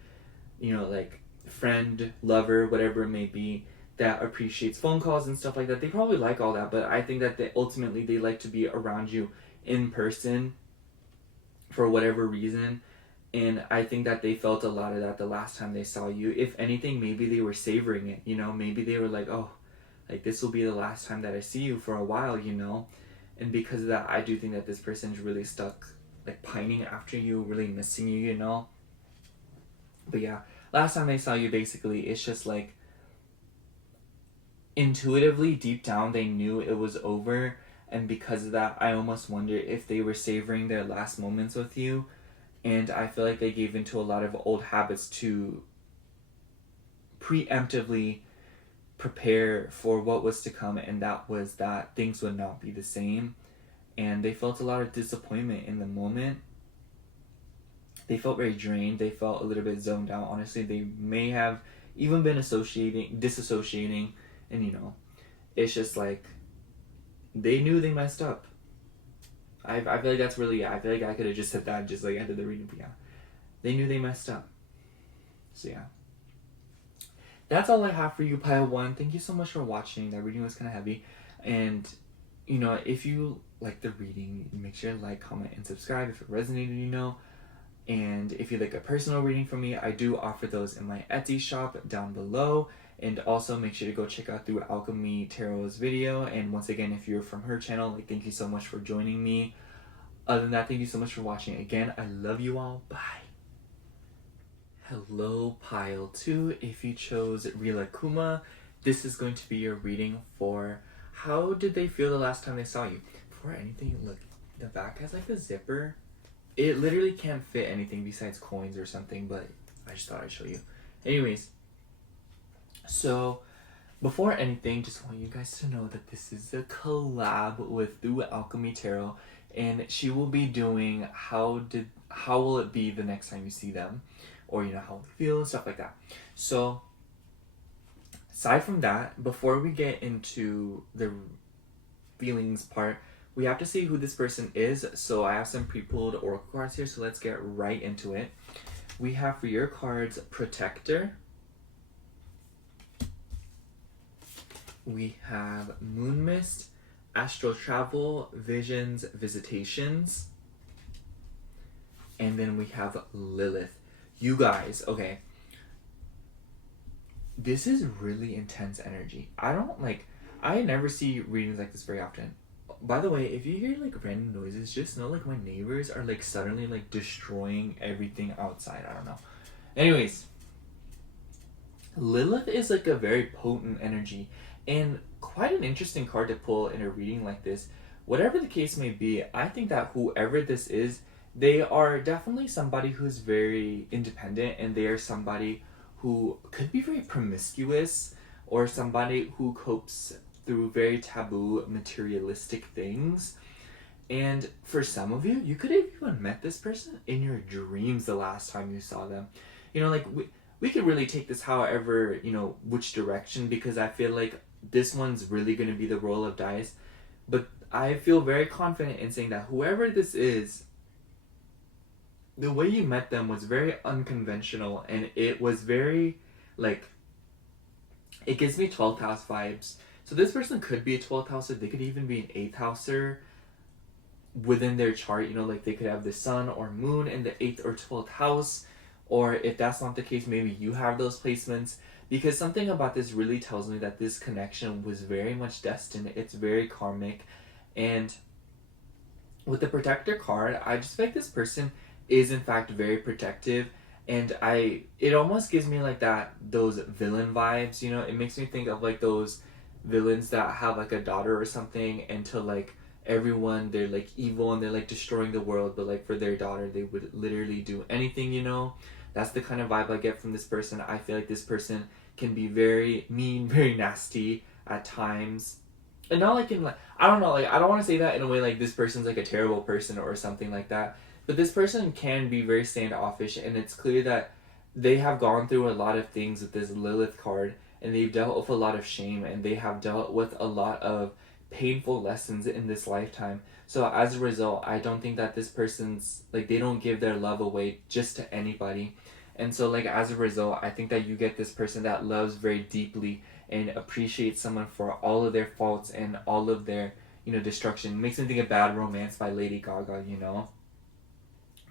like friend, lover, whatever it may be, that appreciates phone calls and stuff like that. They probably like all that, but I think that ultimately they like to be around you in person for whatever reason. And I think that they felt a lot of that the last time they saw you. If anything, maybe they were savoring it, maybe they were like, oh, like this will be the last time that I see you for a while, And because of that, I do think that this person's really stuck, like pining after you, really missing you, But yeah, last time they saw you, basically, it's just like, intuitively, deep down, they knew it was over. And because of that, I almost wonder if they were savoring their last moments with you. And I feel like they gave into a lot of old habits to preemptively prepare for what was to come, and that was that things would not be the same. And they felt a lot of disappointment in the moment. They felt very drained. They felt a little bit zoned out. Honestly, they may have even been disassociating, and it's just like they knew they messed up. I feel like that's really, I feel like I could have just said that just like ended the reading, but yeah. they knew they messed up. So yeah. That's all I have for you, Pile 1. Thank you so much for watching. That reading was kind of heavy. And, you know, if you like the reading, make sure to like, comment, and subscribe if it resonated, you know. And if you like a personal reading from me, I do offer those in my Etsy shop down below. And also make sure to go check out Through Alchemy Tarot's video. And once again, if you're from her channel, like, thank you so much for joining me. Other than that, thank you so much for watching. Again, I love you all. Bye. Hello, Pile 2. If you chose Rila Kuma, this is going to be your reading for how did they feel the last time they saw you. Before anything, look, the back has like a zipper. It literally can't fit anything besides coins or something, but I just thought I'd show you. Anyways, so before anything, just want you guys to know that this is a collab with Through Alchemy Tarot, and she will be doing how will it be the next time you see them, or you know how they feel and stuff like that. So aside from that, before we get into the feelings part, we have to see who this person is. So I have some pre-pulled oracle cards here, so let's get right into it. We have for your cards Protector. We have Moon Mist, Astral Travel, Visions, Visitations. And then we have Lilith. You guys, okay. This is really intense energy. I never see readings like this very often. By the way, if you hear like random noises, just know like my neighbors are like suddenly like destroying everything outside. I don't know. Anyways, Lilith is like a very potent energy and quite an interesting card to pull in a reading like this. Whatever the case may be, I think that whoever this is, they are definitely somebody who's very independent, and they are somebody who could be very promiscuous, or somebody who copes through very taboo materialistic things. And for some of you, you could have even met this person in your dreams the last time you saw them. You know, like we could really take this however, you know, which direction, because I feel like this one's really going to be the roll of dice. But I feel very confident in saying that whoever this is, the way you met them was very unconventional, and it was very, like, it gives me 12th house vibes. So this person could be a 12th houser, they could even be an 8th houser within their chart, you know, like they could have the sun or moon in the 8th or 12th house, or if that's not the case, maybe you have those placements, because something about this really tells me that this connection was very much destined. It's very karmic. And with the Protector card, I just feel like this person is in fact very protective, and it almost gives me like those villain vibes, you know. It makes me think of like those villains that have like a daughter or something, and to like everyone they're like evil and they're like destroying the world, but like for their daughter they would literally do anything, you know. That's the kind of vibe I get from this person. I feel like this person can be very mean, very nasty at times, and not like in like, I don't know, like I don't want to say that in a way like this person's like a terrible person or something like that. But this person can be very standoffish, and it's clear that they have gone through a lot of things with this Lilith card, and they've dealt with a lot of shame, and they have dealt with a lot of painful lessons in this lifetime. So as a result, I don't think that this person's, like, they don't give their love away just to anybody. And so, like, as a result, I think that you get this person that loves very deeply and appreciates someone for all of their faults and all of their, you know, destruction. It makes me think of Bad Romance by Lady Gaga, you know?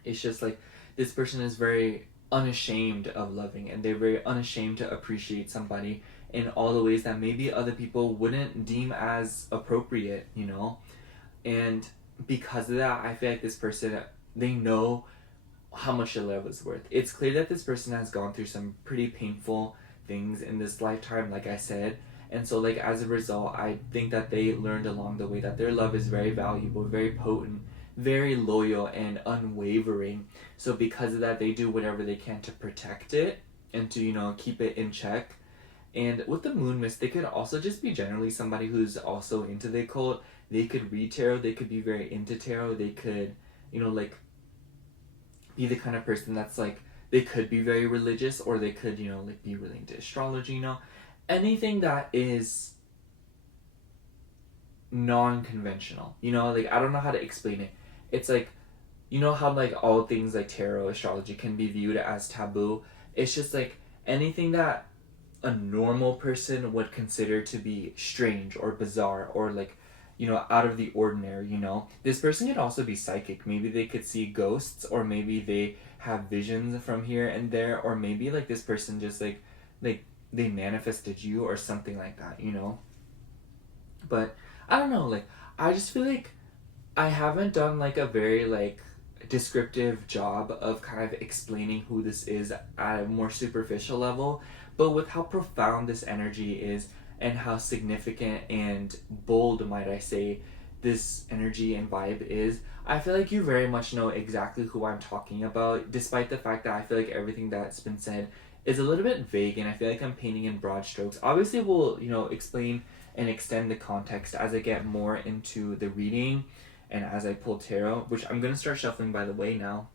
It's just like this person is very unashamed of loving, and they're very unashamed to appreciate somebody in all the ways that maybe other people wouldn't deem as appropriate, you know. And because of that, I feel like this person, they know how much their love is worth. It's clear that this person has gone through some pretty painful things in this lifetime, like I said. And so, like, as a result, I think that they learned along the way that their love is very valuable, very potent, very loyal, and unwavering. So because of that, they do whatever they can to protect it and to, you know, keep it in check. And with the Moon Mist, they could also just be generally somebody who's also into the occult. They could read tarot, they could be very into tarot, they could, you know, like, be the kind of person that's like, they could be very religious, or they could, you know, like, be really into astrology, you know. Anything that is non-conventional, you know, like, I don't know how to explain it. It's like you know how like all things like tarot astrology can be viewed as taboo. It's just like anything that a normal person would consider to be strange or bizarre or like, you know, out of the ordinary, you know. This person could also be psychic. Maybe they could see ghosts, or maybe they have visions from here and there, or maybe like this person just like they manifested you or something like that, you know. But I don't know, like I just feel like I haven't done like a very like descriptive job of kind of explaining who this is at a more superficial level, but with how profound this energy is and how significant and bold, might I say, this energy and vibe is, I feel like you very much know exactly who I'm talking about, despite the fact that I feel like everything that's been said is a little bit vague and I feel like I'm painting in broad strokes. Obviously, we'll, you know, explain and extend the context as I get more into the reading and as I pull tarot, which I'm going to start shuffling, by the way, now.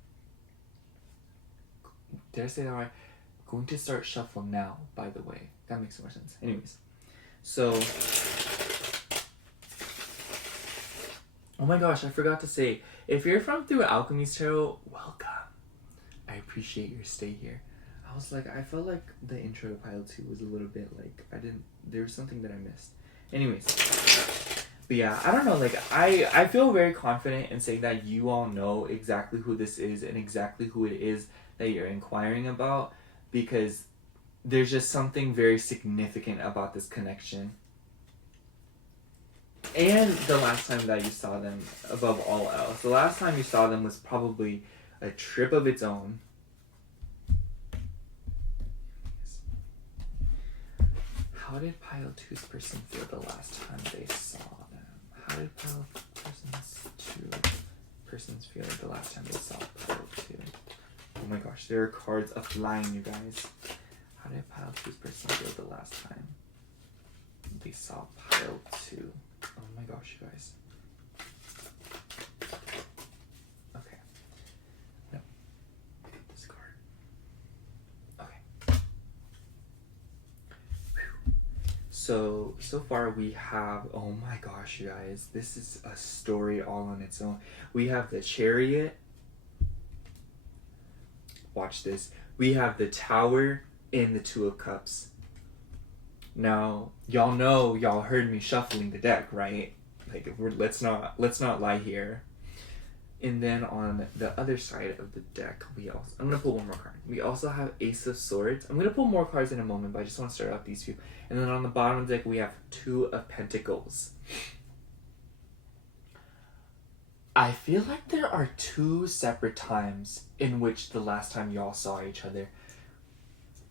Did I say that right? Going to start shuffling now, by the way. That makes more sense. Anyways. So, oh my gosh, I forgot to say, if you're from Through Alchemy's Tarot, welcome. I appreciate your stay here. I was like, I felt like the intro to Pile 2 was a little bit like, there was something that I missed. Anyways. But yeah, I don't know, like, I feel very confident in saying that you all know exactly who this is and exactly who it is that you're inquiring about, because there's just something very significant about this connection. And the last time that you saw them, above all else. The last time you saw them was probably a trip of its own. How did Pile 2's person feel the last time they saw them? How did Pile 2's feel the last time they saw Pile 2? Oh my gosh, there are cards flying, you guys. How did Pile 2's person feel the last time they saw Pile 2? Oh my gosh, you guys. Okay. No. This card. Okay. Whew. So far we have, oh my gosh, you guys, this is a story all on its own. We have the Chariot. Watch this. We have the Tower and the Two of Cups. Now, y'all know, y'all heard me shuffling the deck, right? Like, let's not lie here. And then on the other side of the deck, I'm gonna pull one more card. We also have Ace of Swords. I'm gonna pull more cards in a moment, but I just want to start out these few. And then on the bottom of the deck, we have Two of Pentacles. I feel like there are two separate times in which the last time y'all saw each other.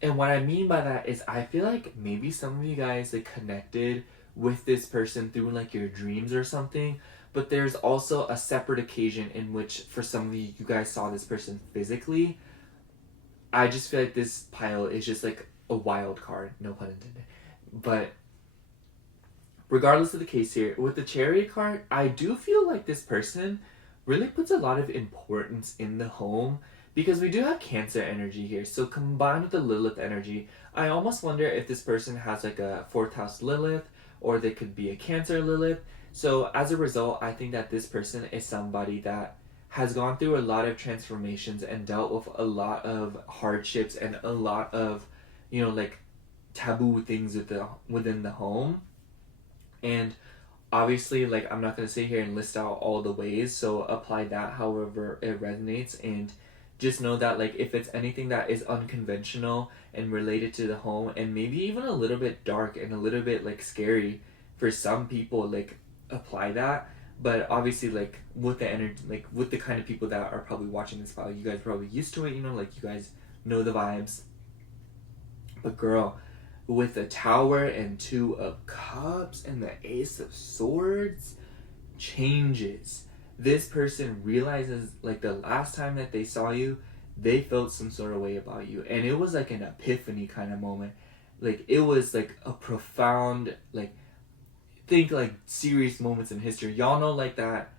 And what I mean by that is I feel like maybe some of you guys like connected with this person through like your dreams or something, but there's also a separate occasion in which for some of you guys saw this person physically. I just feel like this pile is just like a wild card, no pun intended. But regardless of the case here, with the Chariot card, I do feel like this person really puts a lot of importance in the home, because we do have Cancer energy here. So combined with the Lilith energy, I almost wonder if this person has like a 4th house Lilith, or they could be a Cancer Lilith. So as a result, I think that this person is somebody that has gone through a lot of transformations and dealt with a lot of hardships and a lot of, you know, like taboo things within the home. And obviously, like, I'm not going to sit here and list out all the ways, so apply that however it resonates, and just know that, like, if it's anything that is unconventional and related to the home, and maybe even a little bit dark and a little bit, like, scary for some people, like, apply that. But obviously, like, with the energy, like, with the kind of people that are probably watching this file, you guys are probably used to it, you know, like, you guys know the vibes. But girl, with the Tower and Two of Cups and the Ace of Swords, changes. This person realizes, like, the last time that they saw you, they felt some sort of way about you. And it was like an epiphany kind of moment. Like, it was like a profound, like, think like serious moments in history. Y'all know, like, that,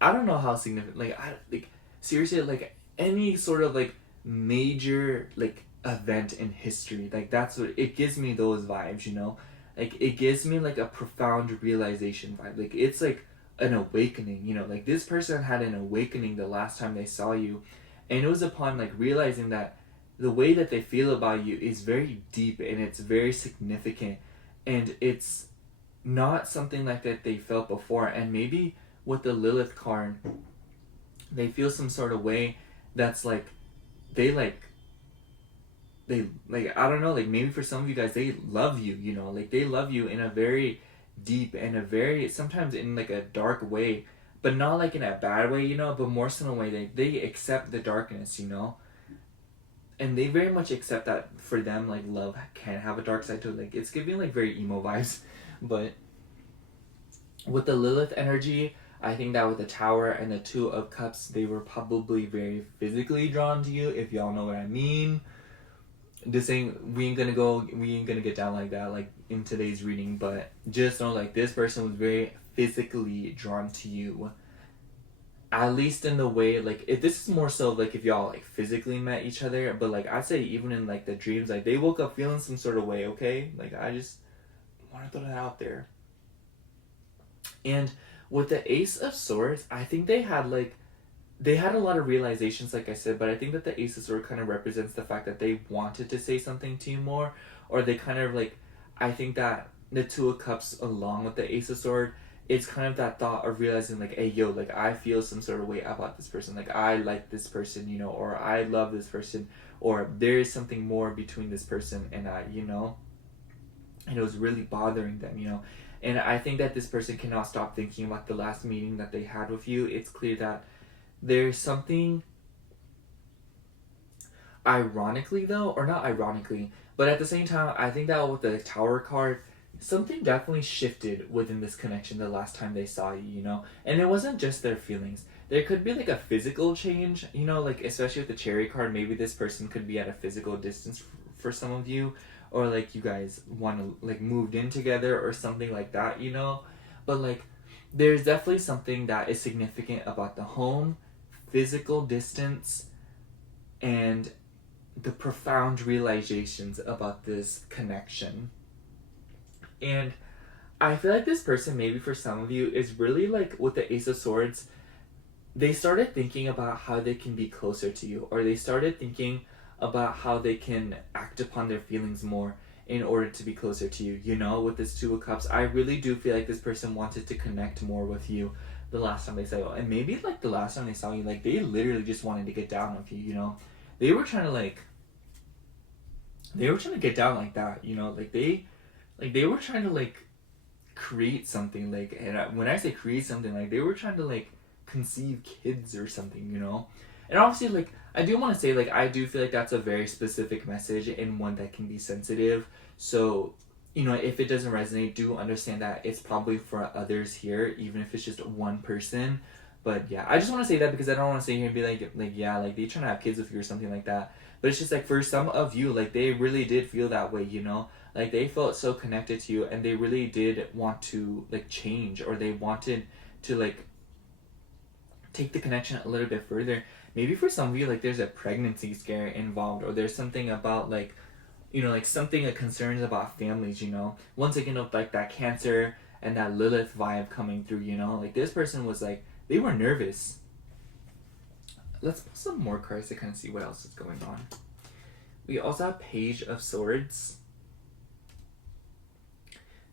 I don't know how significant, like, seriously, like, any sort of, like, major, like, event in history, like, that's what, it gives me those vibes, you know? Like, it gives me, like, a profound realization vibe. Like, it's, like, an awakening, you know, like this person had an awakening the last time they saw you, and it was upon like realizing that the way that they feel about you is very deep and it's very significant, and it's not something like that they felt before. And maybe with the Lilith card, they feel some sort of way that's like they like I don't know, like maybe for some of you guys they love you, you know, like they love you in a very deep and a very sometimes in like a dark way, but not like in a bad way, you know, but more so in a way they accept the darkness, you know, and they very much accept that for them like love can have a dark side to it. Like it's giving like very emo vibes. But with the Lilith energy, I think that with the Tower and the Two of Cups, they were probably very physically drawn to you, if y'all know what I mean. This ain't we ain't gonna get down like that like in today's reading, but just know like this person was very physically drawn to you, at least in the way like if this is more so like if y'all like physically met each other, but like I'd say even in like the dreams, like they woke up feeling some sort of way. Okay, like I just want to throw that out there. And with the Ace of Swords, I think they had a lot of realizations, like I said, but I think that the Ace of Swords kind of represents the fact that they wanted to say something to you more, or they kind of like, I think that the Two of Cups along with the Ace of Swords, it's kind of that thought of realizing like, hey, yo, like I feel some sort of way about this person, like I like this person, you know, or I love this person, or there is something more between this person and I, you know, and it was really bothering them, you know. And I think that this person cannot stop thinking about the last meeting that they had with you. It's clear that there's something, ironically though, or not ironically, but at the same time, I think that with the Tower card, something definitely shifted within this connection the last time they saw you, you know? And it wasn't just their feelings. There could be like a physical change, you know, like especially with the Chariot card, maybe this person could be at a physical distance for some of you, or like you guys want to like moved in together or something like that, you know? But like there's definitely something that is significant about the home, physical distance, and the profound realizations about this connection. And I feel like this person, maybe for some of you, is really like with the Ace of Swords, they started thinking about how they can be closer to you, or they started thinking about how they can act upon their feelings more in order to be closer to you, you know, with this Two of Cups. I really do feel like this person wanted to connect more with you the last time they saw you. And maybe like the last time they saw you, like they literally just wanted to get down with you, you know. They were trying to get down like that, you know, like they were trying to like create something, like, and when I say create something, like they were trying to like conceive kids or something, you know. And obviously, like, I do want to say, like, I do feel like that's a very specific message and one that can be sensitive. So, you know, if it doesn't resonate, do understand that it's probably for others here, even if it's just one person. But yeah, I just want to say that because I don't want to sit here and be like, yeah, like they trying to have kids with you or something like that. But it's just like for some of you, like they really did feel that way, you know? Like they felt so connected to you and they really did want to like change, or they wanted to like take the connection a little bit further. Maybe for some of you, like there's a pregnancy scare involved, or there's something about like, you know, like something that concerns about families, you know. Once again, with like that Cancer and that Lilith vibe coming through, you know. Like this person was like, they were nervous. Let's put some more cards to kind of see what else is going on. We also have Page of Swords.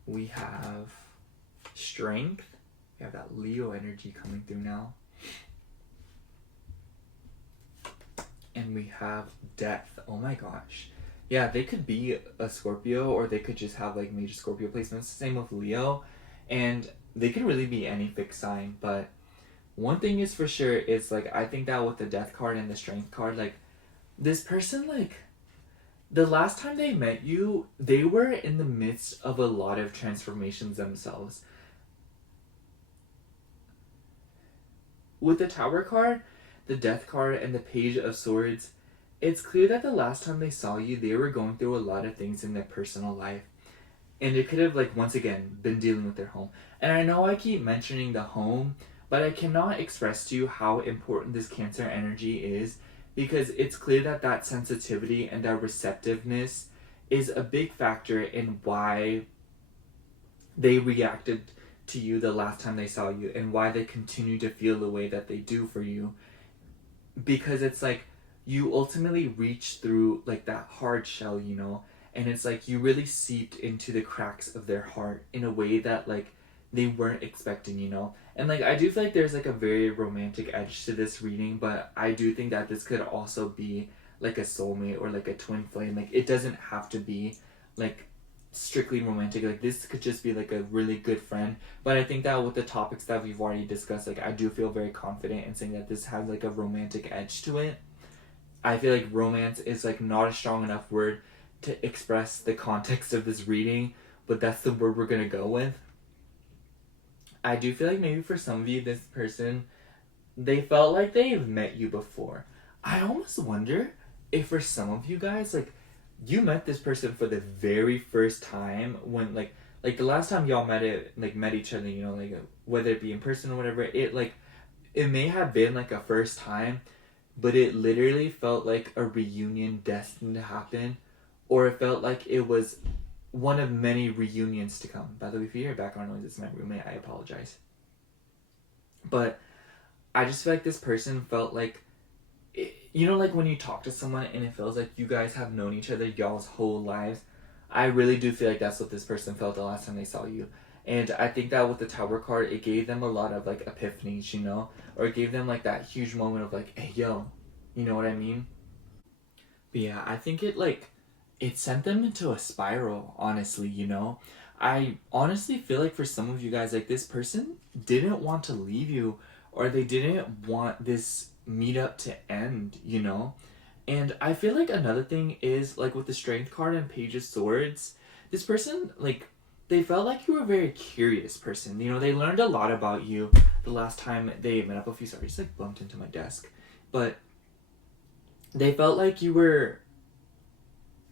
We have Strength. We have that Leo energy coming through now. And we have Death. Oh my gosh. Yeah, they could be a Scorpio, or they could just have like major Scorpio placements. Same with Leo. And they could really be any fixed sign. But one thing is for sure, is like, I think that with the Death card and the Strength card, like, this person, like, the last time they met you, they were in the midst of a lot of transformations themselves. With the Tower card, the Death card, and the Page of Swords, it's clear that the last time they saw you, they were going through a lot of things in their personal life. And it could have, like, once again, been dealing with their home. And I know I keep mentioning the home, but I cannot express to you how important this Cancer energy is, because it's clear that that sensitivity and that receptiveness is a big factor in why they reacted to you the last time they saw you and why they continue to feel the way that they do for you. Because it's like you ultimately reach through like that hard shell, you know, and it's like you really seeped into the cracks of their heart in a way that like they weren't expecting, you know. And like I do feel like there's like a very romantic edge to this reading, but I do think that this could also be like a soulmate or like a twin flame. Like it doesn't have to be like strictly romantic. Like this could just be like a really good friend. But I think that with the topics that we've already discussed, like I do feel very confident in saying that this has like a romantic edge to it. I feel like romance is like not a strong enough word to express the context of this reading, but that's the word we're gonna go with. I do feel like maybe for some of you, this person, they felt like they've met you before. I almost wonder if for some of you guys, like, you met this person for the very first time when, like the last time y'all met each other, you know, like, whether it be in person or whatever, it may have been, like, a first time, but it literally felt like a reunion destined to happen, or it felt like it was one of many reunions to come. By the way, if you hear background noise, it's my roommate. I apologize. But I just feel like this person felt like, you know, like when you talk to someone and it feels like you guys have known each other y'all's whole lives. I really do feel like that's what this person felt the last time they saw you. And I think that with the Tower card, it gave them a lot of like epiphanies, you know? Or it gave them like that huge moment of like, hey, yo, you know what I mean? But yeah, I think it sent them into a spiral, honestly, you know? I honestly feel like for some of you guys, like this person didn't want to leave you, or they didn't want this meetup to end, you know? And I feel like another thing is, like with the Strength card and Page of Swords, this person, like, they felt like you were a very curious person. You know, they learned a lot about you the last time they met up with you. Sorry, I just like bumped into my desk. But they felt like you were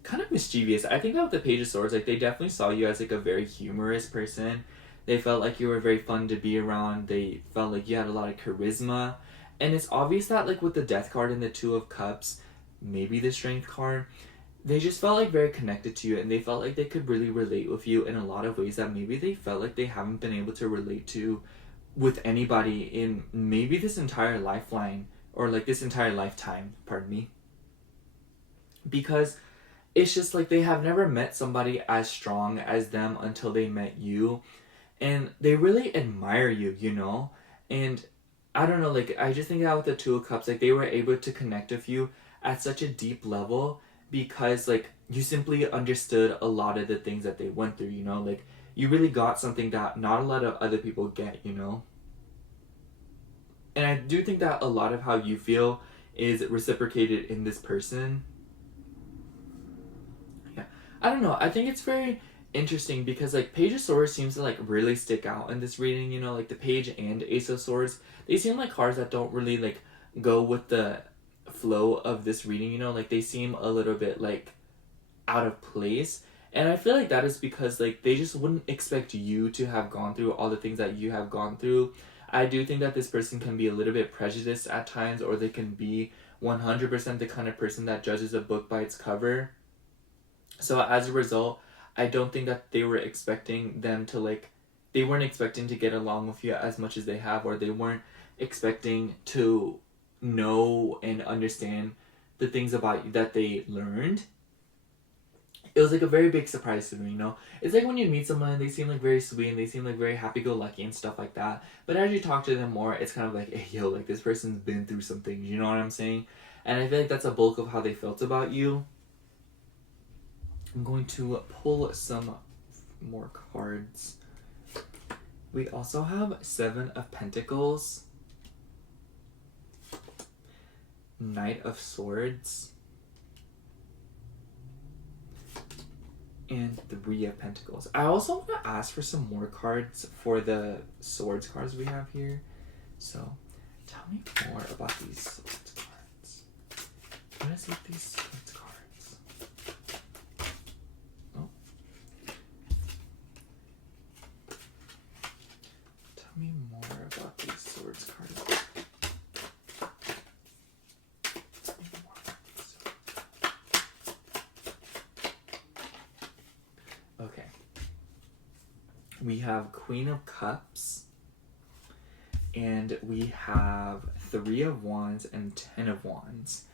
kind of mischievous. I think that with the Page of Swords, like they definitely saw you as like a very humorous person. They felt like you were very fun to be around. They felt like you had a lot of charisma. And it's obvious that like with the Death card and the Two of Cups, maybe the Strength card, they just felt like very connected to you, and they felt like they could really relate with you in a lot of ways that maybe they felt like they haven't been able to relate to with anybody in maybe this entire lifeline, or like this entire lifetime, pardon me. Because it's just like they have never met somebody as strong as them until they met you, and they really admire you, you know? And I don't know, like I just think that with the Two of Cups, like they were able to connect with you at such a deep level because like you simply understood a lot of the things that they went through, you know? Like you really got something that not a lot of other people get, you know? And I do think that a lot of how you feel is reciprocated in this person. Yeah. I don't know. I think it's very interesting because like Page of Swords seems to like really stick out in this reading, you know, like the Page and Ace of Swords. They seem like cards that don't really like go with the flow of this reading, you know, like they seem a little bit like out of place. And I feel like that is because like they just wouldn't expect you to have gone through all the things that you have gone through. I do think that this person can be a little bit prejudiced at times, or they can be 100% the kind of person that judges a book by its cover. So as a result, I don't think that they were expecting them to like, they weren't expecting to get along with you as much as they have, or they weren't expecting to know and understand the things about you that they learned. It was like a very big surprise to me, you know? It's like when you meet someone and they seem like very sweet and they seem like very happy-go-lucky and stuff like that. But as you talk to them more, it's kind of like, hey, yo, like this person's been through some things, you know what I'm saying? And I feel like that's a bulk of how they felt about you. I'm going to pull some more cards. We also have Seven of Pentacles, Knight of Swords, and Three of Pentacles. I also want to ask for some more cards for the Swords cards we have here. So, tell me more about these Swords cards. What is with these Swords cards? Oh. Tell me more about these Swords cards. Okay. we have Queen of Cups, and we have 3 of Wands and 10 of Wands.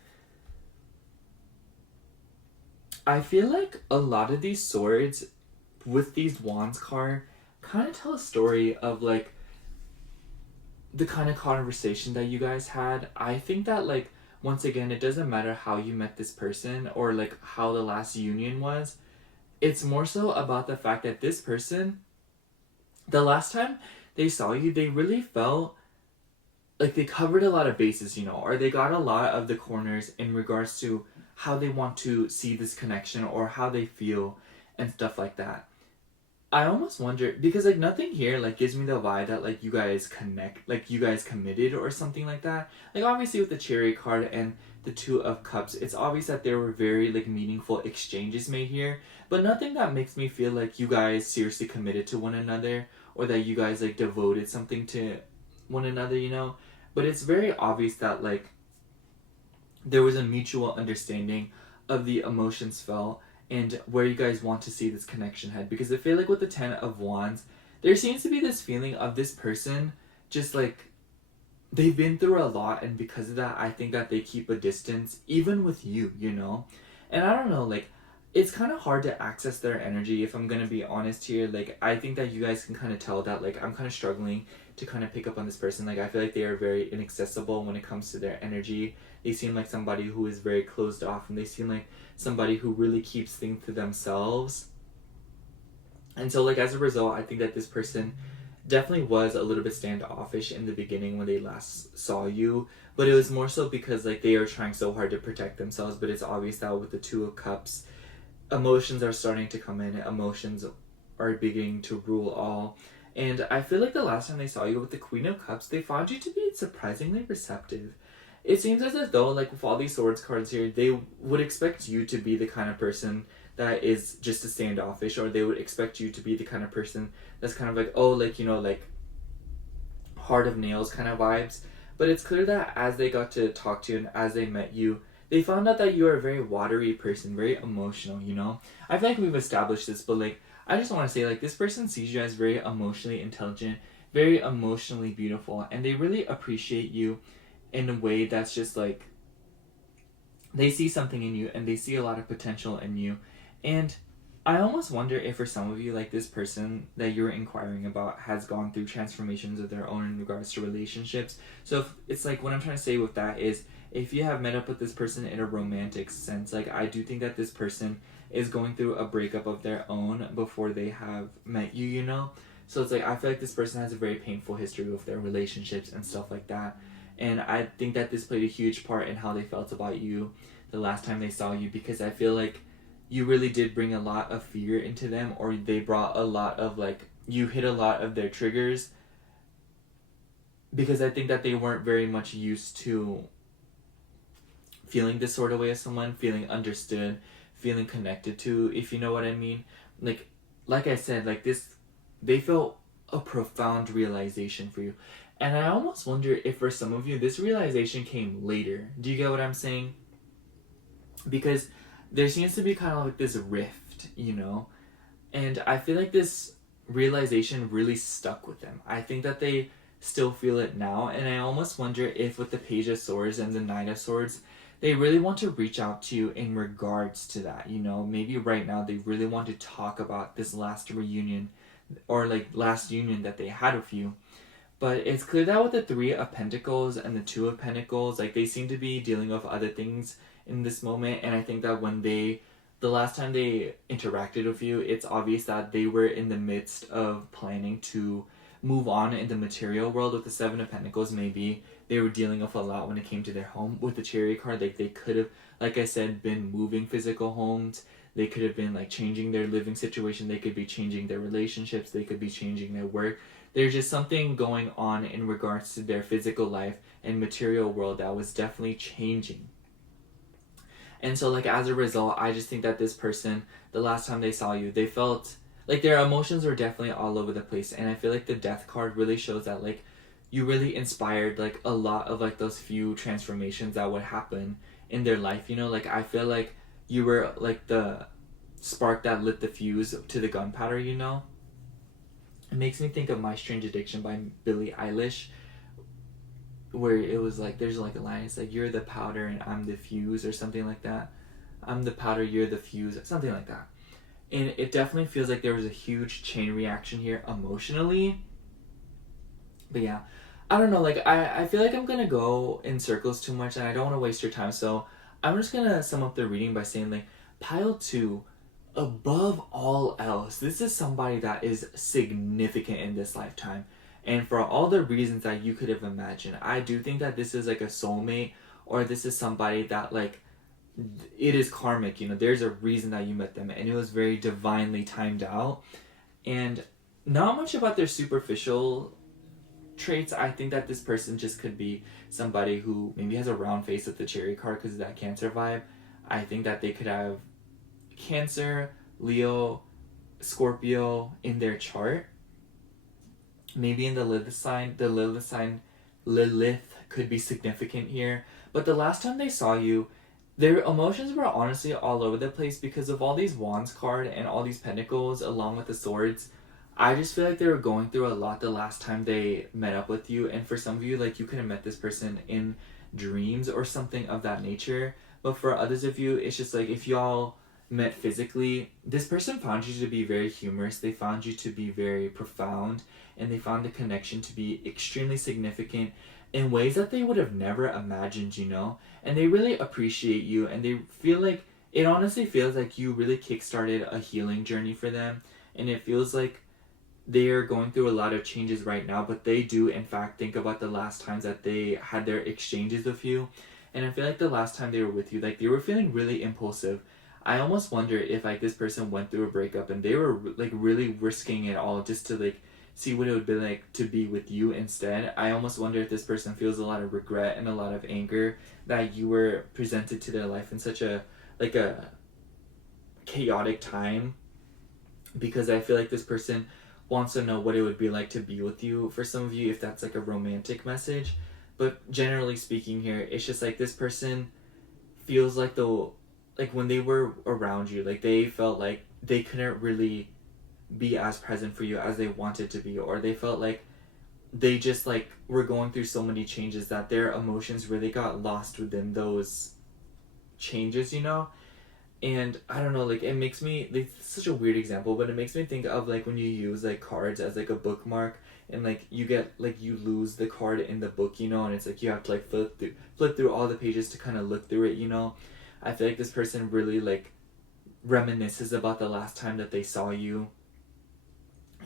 I feel like a lot of these swords with these Wands card kind of tell a story of like the kind of conversation that you guys had. I think that like once again, it doesn't matter how you met this person or like how the last union was. It's more so about the fact that this person, the last time they saw you, they really felt like they covered a lot of bases, you know, or they got a lot of the corners in regards to how they want to see this connection or how they feel and stuff like that. I almost wonder, because like nothing here like gives me the vibe that like you guys connect, like you guys committed or something like that. Like obviously with the Chariot card and the 2 of Cups, it's obvious that there were very like meaningful exchanges made here, but nothing that makes me feel like you guys seriously committed to one another or that you guys like devoted something to one another, you know. But it's very obvious that like there was a mutual understanding of the emotions felt and where you guys want to see this connection head. Because I feel like with the 10 of Wands, there seems to be this feeling of this person just like they've been through a lot, and because of that, I think that they keep a distance even with you, you know? And I don't know, like it's kind of hard to access their energy if I'm gonna be honest here. Like I think that you guys can kind of tell that like I'm kind of struggling to kind of pick up on this person. Like I feel like they are very inaccessible when it comes to their energy. They seem like somebody who is very closed off, and they seem like somebody who really keeps things to themselves. And so like as a result, I think that this person definitely was a little bit standoffish in the beginning when they last saw you, but it was more so because like they are trying so hard to protect themselves. But it's obvious that with the 2 of Cups, emotions are starting to come in, emotions are beginning to rule all. And I feel like the last time they saw you with the Queen of Cups, they found you to be surprisingly receptive. It seems as though, like, with all these swords cards here, they would expect you to be the kind of person that is just a standoffish, or they would expect you to be the kind of person that's kind of like, oh, like, you know, like, heart of nails kind of vibes. But it's clear that as they got to talk to you and as they met you, they found out that you are a very watery person, very emotional, you know? I feel like we've established this, but, like, I just want to say, like, this person sees you as very emotionally intelligent, very emotionally beautiful, and they really appreciate you in a way that's just, like, they see something in you, and they see a lot of potential in you. And I almost wonder if for some of you, like, this person that you're inquiring about has gone through transformations of their own in regards to relationships. So if it's, like, what I'm trying to say with that is, if you have met up with this person in a romantic sense, like, I do think that this person is going through a breakup of their own before they have met you, you know? So it's like, I feel like this person has a very painful history with their relationships and stuff like that. And I think that this played a huge part in how they felt about you the last time they saw you, because I feel like you really did bring a lot of fear into them, or they brought a lot of, like, you hit a lot of their triggers, because I think that they weren't very much used to feeling this sort of way as someone, feeling understood, feeling connected to, if you know what I mean. Like I said, like, this, they felt a profound realization for you. And I almost wonder if for some of you, this realization came later. Do you get what I'm saying? Because there seems to be kind of like this rift, you know? And I feel like this realization really stuck with them. I think that they still feel it now. And I almost wonder if with the Page of Swords and the Knight of Swords, they really want to reach out to you in regards to that, you know? Maybe right now they really want to talk about this last reunion, or like last union that they had with you. But it's clear that with the 3 of Pentacles and the 2 of Pentacles, like, they seem to be dealing with other things in this moment. And I think that when the last time they interacted with you, it's obvious that they were in the midst of planning to move on in the material world. With the 7 of Pentacles, maybe they were dealing with a lot when it came to their home. With the Chariot card, like, they could have, like I said, been moving physical homes. They could have been, like, changing their living situation. They could be changing their relationships. They could be changing their work. There's just something going on in regards to their physical life and material world that was definitely changing. And so, like, as a result, I just think that this person, the last time they saw you, they felt like their emotions were definitely all over the place. And I feel like the Death card really shows that, like, you really inspired, like, a lot of, like, those few transformations that would happen in their life, you know? Like, I feel like you were, like, the spark that lit the fuse to the gunpowder, you know? It makes me think of My Strange Addiction by Billie Eilish, where it was like, there's like a line, it's like, you're the powder and I'm the fuse, or something like that. I'm the powder, you're the fuse, something like that. And it definitely feels like there was a huge chain reaction here emotionally. But yeah, I don't know, like, I feel like I'm gonna go in circles too much and I don't want to waste your time, so I'm just gonna sum up the reading by saying, like, pile 2, above all else, this is somebody that is significant in this lifetime. And for all the reasons that you could have imagined, I do think that this is like a soulmate, or this is somebody that, like, it is karmic, you know, there's a reason that you met them and it was very divinely timed out. And not much about their superficial traits. I think that this person just could be somebody who maybe has a round face with the cherry card because of that Cancer vibe. I think that they could have Cancer, Leo, Scorpio in their chart. Maybe in the Lilith sign, Lilith could be significant here. But the last time they saw you, their emotions were honestly all over the place because of all these wands card and all these pentacles along with the swords. I just feel like they were going through a lot the last time they met up with you. And for some of you, like, you could have met this person in dreams or something of that nature. But for others of you, it's just like, if y'all met physically, this person found you to be very humorous. They found you to be very profound. And they found the connection to be extremely significant in ways that they would have never imagined, you know? And they really appreciate you, and they feel like, it honestly feels like you really kickstarted a healing journey for them. And it feels like they are going through a lot of changes right now, but they do in fact think about the last times that they had their exchanges with you. And I feel like the last time they were with you, like, they were feeling really impulsive. I almost wonder if, like, this person went through a breakup and they were, like, really risking it all just to, like, see what it would be like to be with you instead. I almost wonder if this person feels a lot of regret and a lot of anger that you were presented to their life in such a, like, a chaotic time, because I feel like this person wants to know what it would be like to be with you. For some of you, if that's like a romantic message, but generally speaking here, it's just like this person feels like like when they were around you, like, they felt like they couldn't really be as present for you as they wanted to be, or they felt like they just, like, were going through so many changes that their emotions really got lost within those changes, you know? And I don't know, like, it makes me, like, it's such a weird example, but it makes me think of, like, when you use, like, cards as, like, a bookmark, and, like, you get, like, you lose the card in the book, you know, and it's like you have to, like, flip through all the pages to kind of look through it, you know? I feel like this person really, like, reminisces about the last time that they saw you.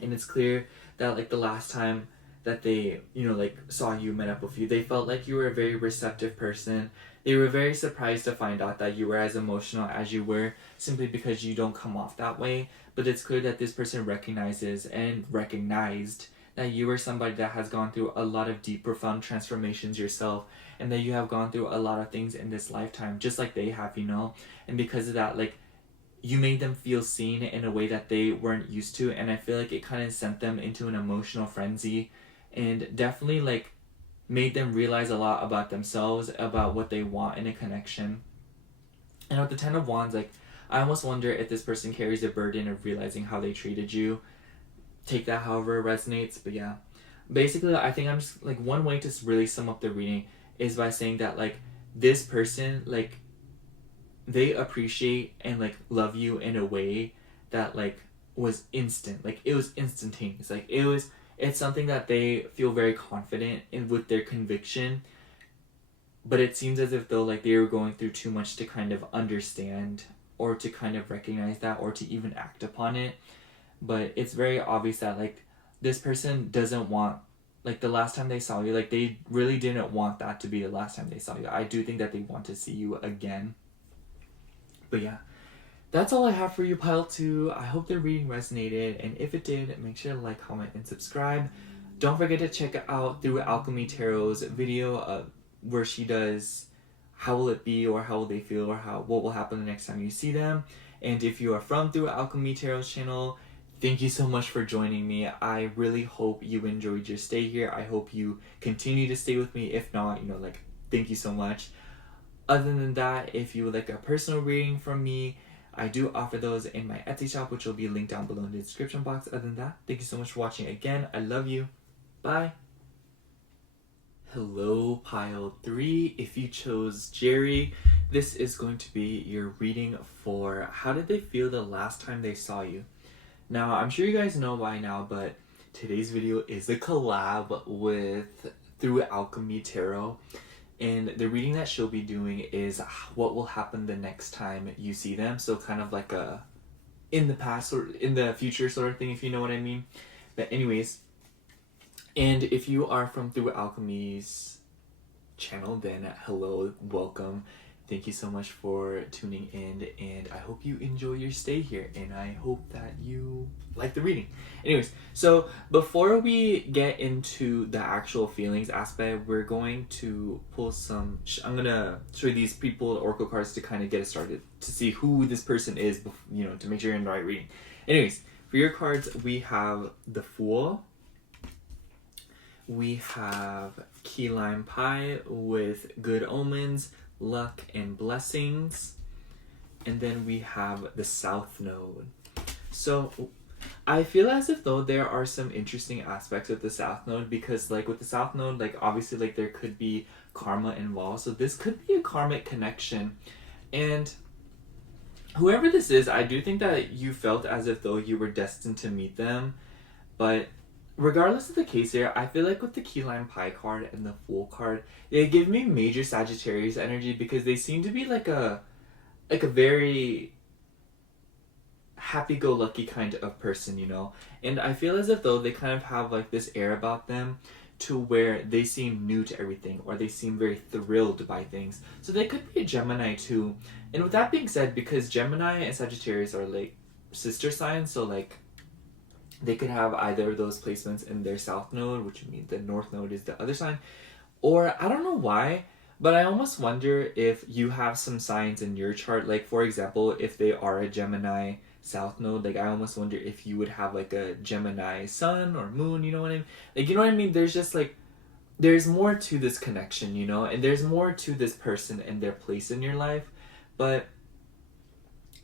And it's clear that, like, the last time that they, you know, like, saw you, met up with you, they felt like you were a very receptive person. They were very surprised to find out that you were as emotional as you were, simply because you don't come off that way. But it's clear that this person recognizes and recognized that you are somebody that has gone through a lot of deep, profound transformations yourself, and that you have gone through a lot of things in this lifetime, just like they have, you know? And because of that, like, you made them feel seen in a way that they weren't used to, and I feel like it kind of sent them into an emotional frenzy, and definitely, like, made them realize a lot about themselves, about what they want in a connection. And with the Ten of Wands, like, I almost wonder if this person carries the burden of realizing how they treated you. Take that however it resonates, but yeah. Basically, I think I'm just, like, one way to really sum up the reading is by saying that, like, this person, like, they appreciate and, like, love you in a way that, like, was instant. Like, it was instantaneous. Like, it's something that they feel very confident in with their conviction, but it seems as if though, like, they were going through too much to kind of understand or to kind of recognize that or to even act upon it. But it's very obvious that, like, this person doesn't want, like, the last time they saw you, like, they really didn't want that to be the last time they saw you. I do think that they want to see you again. But yeah, that's all I have for you, Pile 2. I hope the reading resonated, and if it did, make sure to like, comment, and subscribe. Don't forget to check out Through Alchemy Tarot's video where she does how will it be, or how will they feel, or what will happen the next time you see them. And if you are from Through Alchemy Tarot's channel, thank you so much for joining me. I really hope you enjoyed your stay here. I hope you continue to stay with me. If not, you know, like, thank you so much. Other than that, if you would like a personal reading from me, I do offer those in my Etsy shop, which will be linked down below in the description box. Other than that, thank you so much for watching again. I love you. Bye. Hello, pile 3. If you chose Jerry, this is going to be your reading for how did they feel the last time they saw you. Now, I'm sure you guys know by now, but today's video is a collab with Through Alchemy Tarot. And the reading that she'll be doing is what will happen the next time you see them. So kind of like a in the past or in the future sort of thing, if you know what I mean. But anyways, and if you are from Through Alchemy's channel, then hello, welcome. Thank you so much for tuning in, and I hope you enjoy your stay here, and I hope that you like the reading. Anyways, so before we get into the actual feelings aspect, we're going to pull some, I'm gonna show you these people, the oracle cards, to kind of get us started, to see who this person is, you know, to make sure you're in the right reading. Anyways, for your cards, we have the Fool, we have Key Lime Pie with Good Omens, Luck and Blessings, and then we have the South Node. So I feel as if though there are some interesting aspects of the South Node, because like with the South Node, like obviously like there could be karma involved, so this could be a karmic connection. And whoever this is, I do think that you felt as if though you were destined to meet them. But regardless of the case here, I feel like with the Key Lime Pie card and the Fool card, they give me major Sagittarius energy, because they seem to be like a very happy-go-lucky kind of person, you know? And I feel as if though they kind of have like this air about them to where they seem new to everything, or they seem very thrilled by things. So they could be a Gemini too. And with that being said, because Gemini and Sagittarius are like sister signs, so like they could have either of those placements in their South Node, which means the North Node is the other sign. Or I don't know why, but I almost wonder if you have some signs in your chart, like for example, if they are a Gemini South Node, like I almost wonder if you would have like a Gemini Sun or Moon, you know what I mean? Like, you know what I mean? There's just like, there's more to this connection, you know? And there's more to this person and their place in your life. But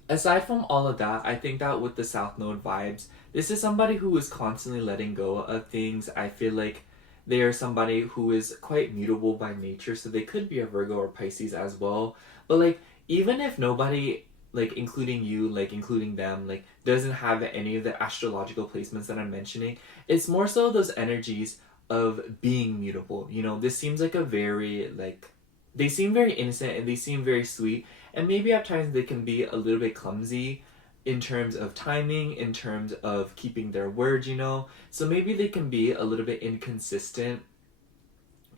aside from all of that, I think that with the South Node vibes, this is somebody who is constantly letting go of things. I feel like they are somebody who is quite mutable by nature, so they could be a Virgo or Pisces as well. But like, even if nobody, like including you, like including them, like doesn't have any of the astrological placements that I'm mentioning, it's more so those energies of being mutable. You know, this seems like a very, like, they seem very innocent and they seem very sweet, and maybe at times they can be a little bit clumsy in terms of timing, in terms of keeping their word, you know? So maybe they can be a little bit inconsistent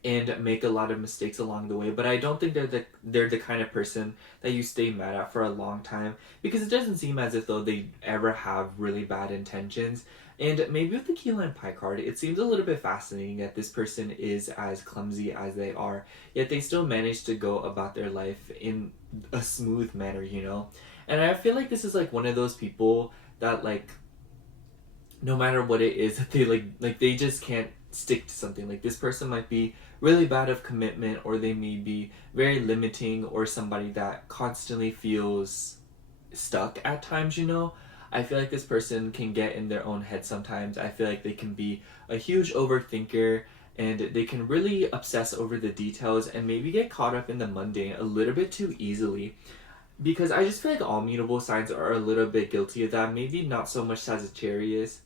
and make a lot of mistakes along the way, but I don't think they're the kind of person that you stay mad at for a long time, because it doesn't seem as if though they ever have really bad intentions. And maybe with the Key Lime Pie card, it seems a little bit fascinating that this person is as clumsy as they are, yet they still manage to go about their life in a smooth manner, you know? And I feel like this is like one of those people that like, no matter what it is, that they like they just can't stick to something. Like this person might be really bad of commitment, or they may be very limiting, or somebody that constantly feels stuck at times, you know? I feel like this person can get in their own head sometimes. I feel like they can be a huge overthinker, and they can really obsess over the details and maybe get caught up in the mundane a little bit too easily. Because I just feel like all mutable signs are a little bit guilty of that. Maybe not so much Sagittarius,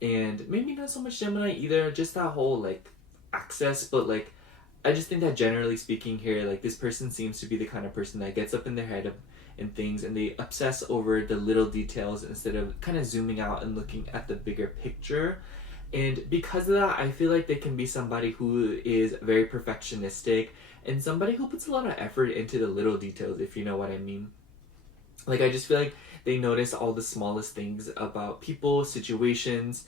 and maybe not so much Gemini either. Just that whole like access, but like I just think that generally speaking here, like this person seems to be the kind of person that gets up in their head and things, and they obsess over the little details instead of kind of zooming out and looking at the bigger picture. And because of that, I feel like they can be somebody who is very perfectionistic and somebody who puts a lot of effort into the little details, if you know what I mean. Like, I just feel like they notice all the smallest things about people, situations,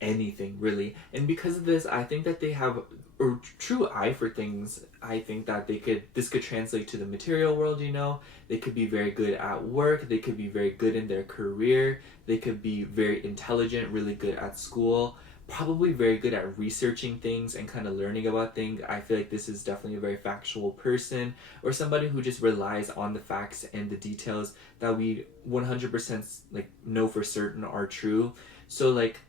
anything really. And because of this, I think that they have a true eye for things. I think that this could translate to the material world, you know. They could be very good at work, they could be very good in their career, they could be very intelligent, really good at school. probably very good at researching things and kind of learning about things. I feel like this is definitely a very factual person, or somebody who just relies on the facts and the details that we 100% like know for certain are true. So like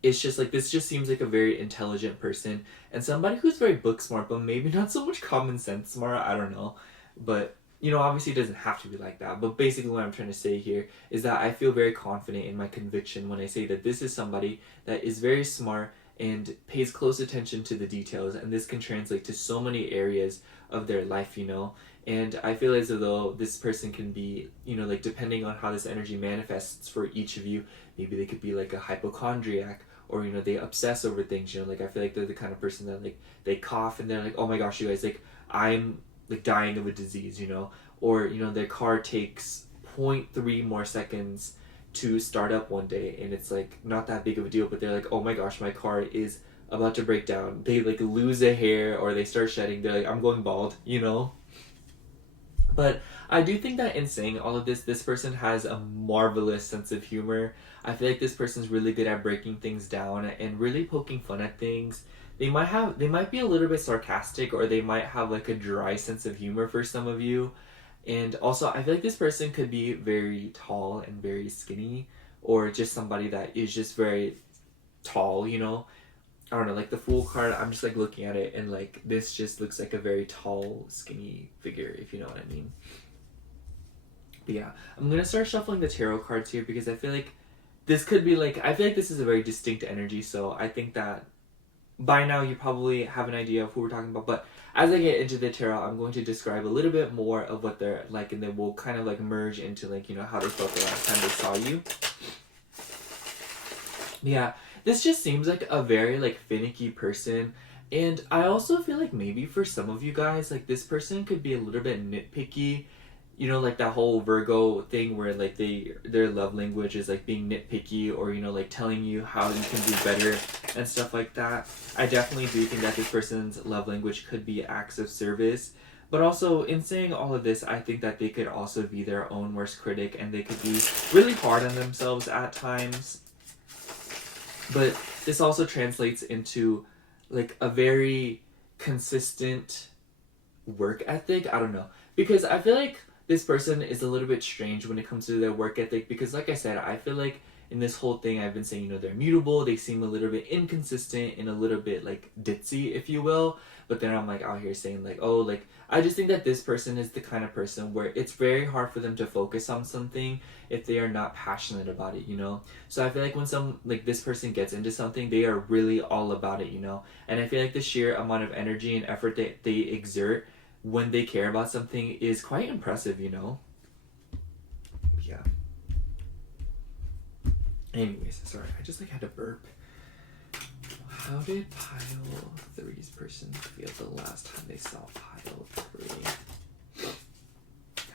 it's just like this just seems like a very intelligent person and somebody who's very book smart, but maybe not so much common sense smart. I don't know, but you know, obviously it doesn't have to be like that. But basically, what I'm trying to say here is that I feel very confident in my conviction when I say that this is somebody that is very smart and pays close attention to the details, and this can translate to so many areas of their life, you know. And I feel as though this person can be, you know, like depending on how this energy manifests for each of you, maybe they could be like a hypochondriac, or you know, they obsess over things, you know. Like I feel like they're the kind of person that like they cough and they're like, oh my gosh, you guys, like I'm like dying of a disease, you know. Or you know, their car takes 0.3 more seconds to start up one day, and it's like not that big of a deal, but they're like, oh my gosh, my car is about to break down. They like lose a hair or they start shedding, they're like, I'm going bald, you know. But I do think that in saying all of this, this person has a marvelous sense of humor. I feel like this person's really good at breaking things down and really poking fun at things. They might be a little bit sarcastic, or they might have like a dry sense of humor for some of you. And also, I feel like this person could be very tall and very skinny, or just somebody that is just very tall, you know. I don't know, like the Fool card, I'm just like looking at it and like this just looks like a very tall, skinny figure, if you know what I mean. But yeah, I'm gonna start shuffling the tarot cards here because I feel like this could be like, I feel like this is a very distinct energy, so I think that by now you probably have an idea of who we're talking about. But as I get into the tarot, I'm going to describe a little bit more of what they're like, and then we'll kind of like merge into like, you know, how they felt the last time they saw you. Yeah, this just seems like a very like finicky person. And I also feel like maybe for some of you guys, like this person could be a little bit nitpicky. You know, like that whole Virgo thing where like their love language is like being nitpicky, or you know, like telling you how you can do better and stuff like that. I definitely do think that this person's love language could be acts of service. But also, in saying all of this, I think that they could also be their own worst critic, and they could be really hard on themselves at times. But this also translates into like a very consistent work ethic. I don't know. Because I feel like this person is a little bit strange when it comes to their work ethic. Because like I said, I feel like in this whole thing I've been saying, you know, they're mutable, they seem a little bit inconsistent and a little bit like ditzy, if you will. But then I'm like out here saying like, oh, like I just think that this person is the kind of person where it's very hard for them to focus on something if they are not passionate about it, you know. So I feel like when some like this person gets into something, they are really all about it, you know. And I feel like the sheer amount of energy and effort that they exert when they care about something is quite impressive, you know. Yeah. Anyways, sorry, I just like had to burp. How did pile 3's person feel the last time they saw pile 3?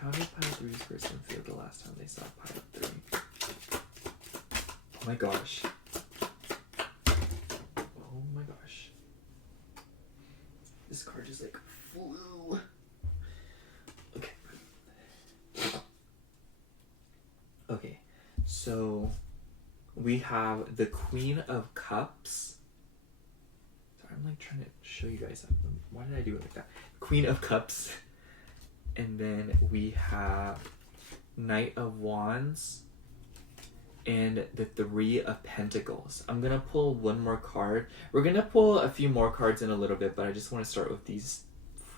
How did pile 3's person feel the last time they saw pile 3? Oh my gosh. Oh my gosh. This card just like flew. Okay. Okay, so we have the Queen of Cups. Sorry, I'm like trying to show you guys something. Why did I do it like that? Queen of Cups. And then we have Knight of Wands and the 3 of Pentacles. I'm gonna pull one more card. We're gonna pull a few more cards in a little bit, but I just want to start with these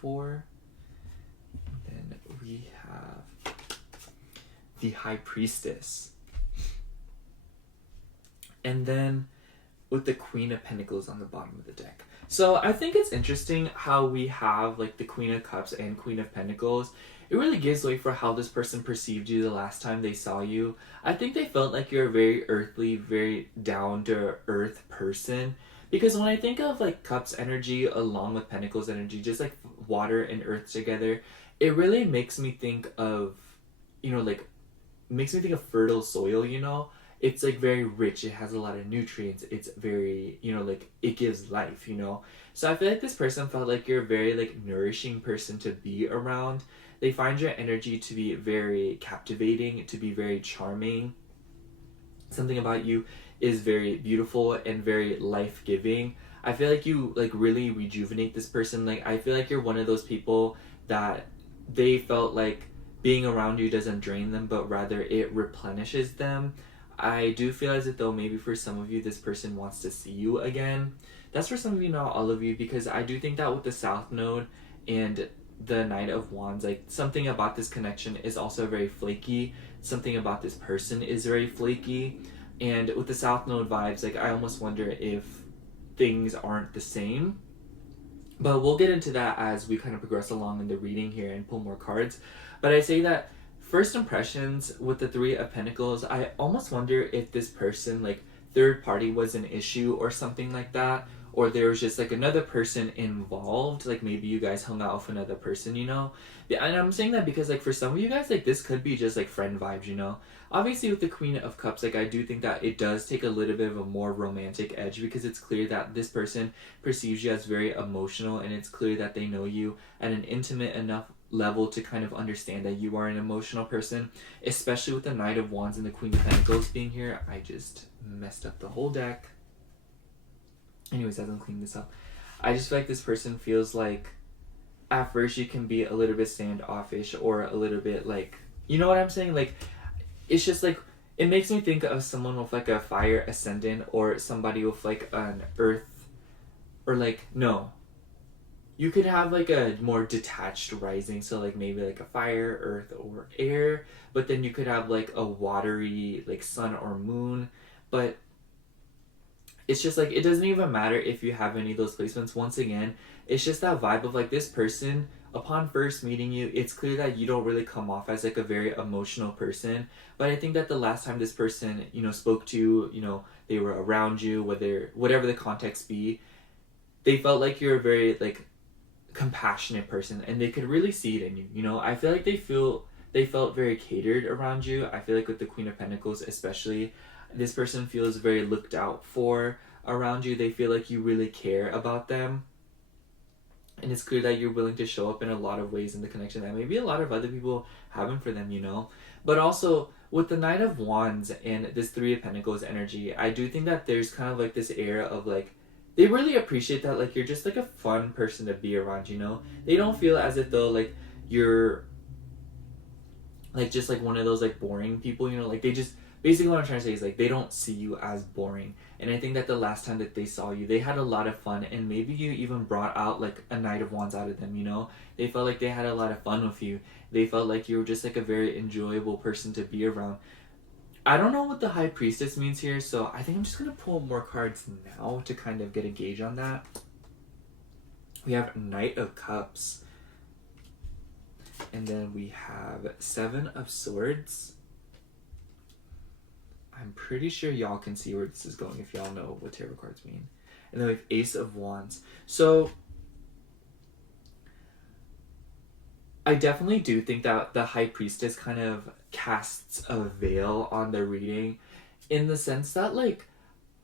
4. And then we have the High Priestess. And then with the Queen of Pentacles on the bottom of the deck. So I think it's interesting how we have like the Queen of Cups and Queen of Pentacles. It really gives way for how this person perceived you the last time they saw you. I think they felt like you're a very earthly, very down-to-earth person. Because when I think of like Cups energy along with Pentacles energy, just like water and earth together, it really makes me think of, you know, like, makes me think of fertile soil, you know? It's like very rich, it has a lot of nutrients, it's very, you know, like it gives life, you know. So I feel like this person felt like you're a very like nourishing person to be around. They find your energy to be very captivating, to be very charming. something about you is very beautiful and very life-giving. I feel like you like really rejuvenate this person. Like I feel like you're one of those people that they felt like being around you doesn't drain them, but rather it replenishes them. I do feel as if though maybe for some of you this person wants to see you again. That's for some of you, not all of you, because I do think that with the South Node and the Knight of Wands, like something about this connection is also very flaky. Something about this person is very flaky. And with the South Node vibes, like I almost wonder if things aren't the same. But we'll get into that as we kind of progress along in the reading here and pull more cards. But I say that first impressions with the Three of Pentacles, I almost wonder if this person, like third party was an issue or something like that. Or there was just like another person involved, like maybe you guys hung out with another person, you know? Yeah, and I'm saying that because like for some of you guys, like this could be just like friend vibes, you know? Obviously with the Queen of Cups, like I do think that it does take a little bit of a more romantic edge because it's clear that this person perceives you as very emotional, and it's clear that they know you at an intimate enough level to kind of understand that you are an emotional person, especially with the Knight of Wands and the Queen of Pentacles being here. I just messed up the whole deck. Anyways, as I'm cleaning this up, I just feel like this person feels like at first you can be a little bit standoffish or a little bit like, you know what I'm saying? Like, it's just like, it makes me think of someone with like a fire ascendant or somebody with like an earth, or like, no. You could have like a more detached rising, so like maybe like a fire, earth, or air, but then you could have like a watery, like sun or moon, but it's just like it doesn't even matter if you have any of those placements. Once again, it's just that vibe of like this person upon first meeting you, it's clear that you don't really come off as like a very emotional person. But I think that the last time this person, you know, spoke to you, you know, they were around you, whatever the context be, they felt like you're a very like compassionate person, and they could really see it in you. You know, I feel like they felt very catered around you. I feel like with the Queen of Pentacles especially, this person feels very looked out for around you. They feel like you really care about them. And it's clear that you're willing to show up in a lot of ways in the connection that maybe a lot of other people haven't for them, you know? But also, with the Knight of Wands and this Three of Pentacles energy, I do think that there's kind of like this era of like, they really appreciate that like you're just like a fun person to be around, you know? They don't feel as if though like you're like just like one of those like boring people, you know? Like they just, basically what I'm trying to say is like they don't see you as boring. And I think that the last time that they saw you, they had a lot of fun, and maybe you even brought out like a Knight of Wands out of them, you know? They felt like they had a lot of fun with you. They felt like you were just like a very enjoyable person to be around. I don't know what the High Priestess means here, so I think I'm just going to pull more cards now to kind of get a gauge on that. We have Knight of Cups. And then we have Seven of Swords. I'm pretty sure y'all can see where this is going if y'all know what tarot cards mean. And then we have Ace of Wands. So I definitely do think that the High Priestess kind of casts a veil on the reading, in the sense that like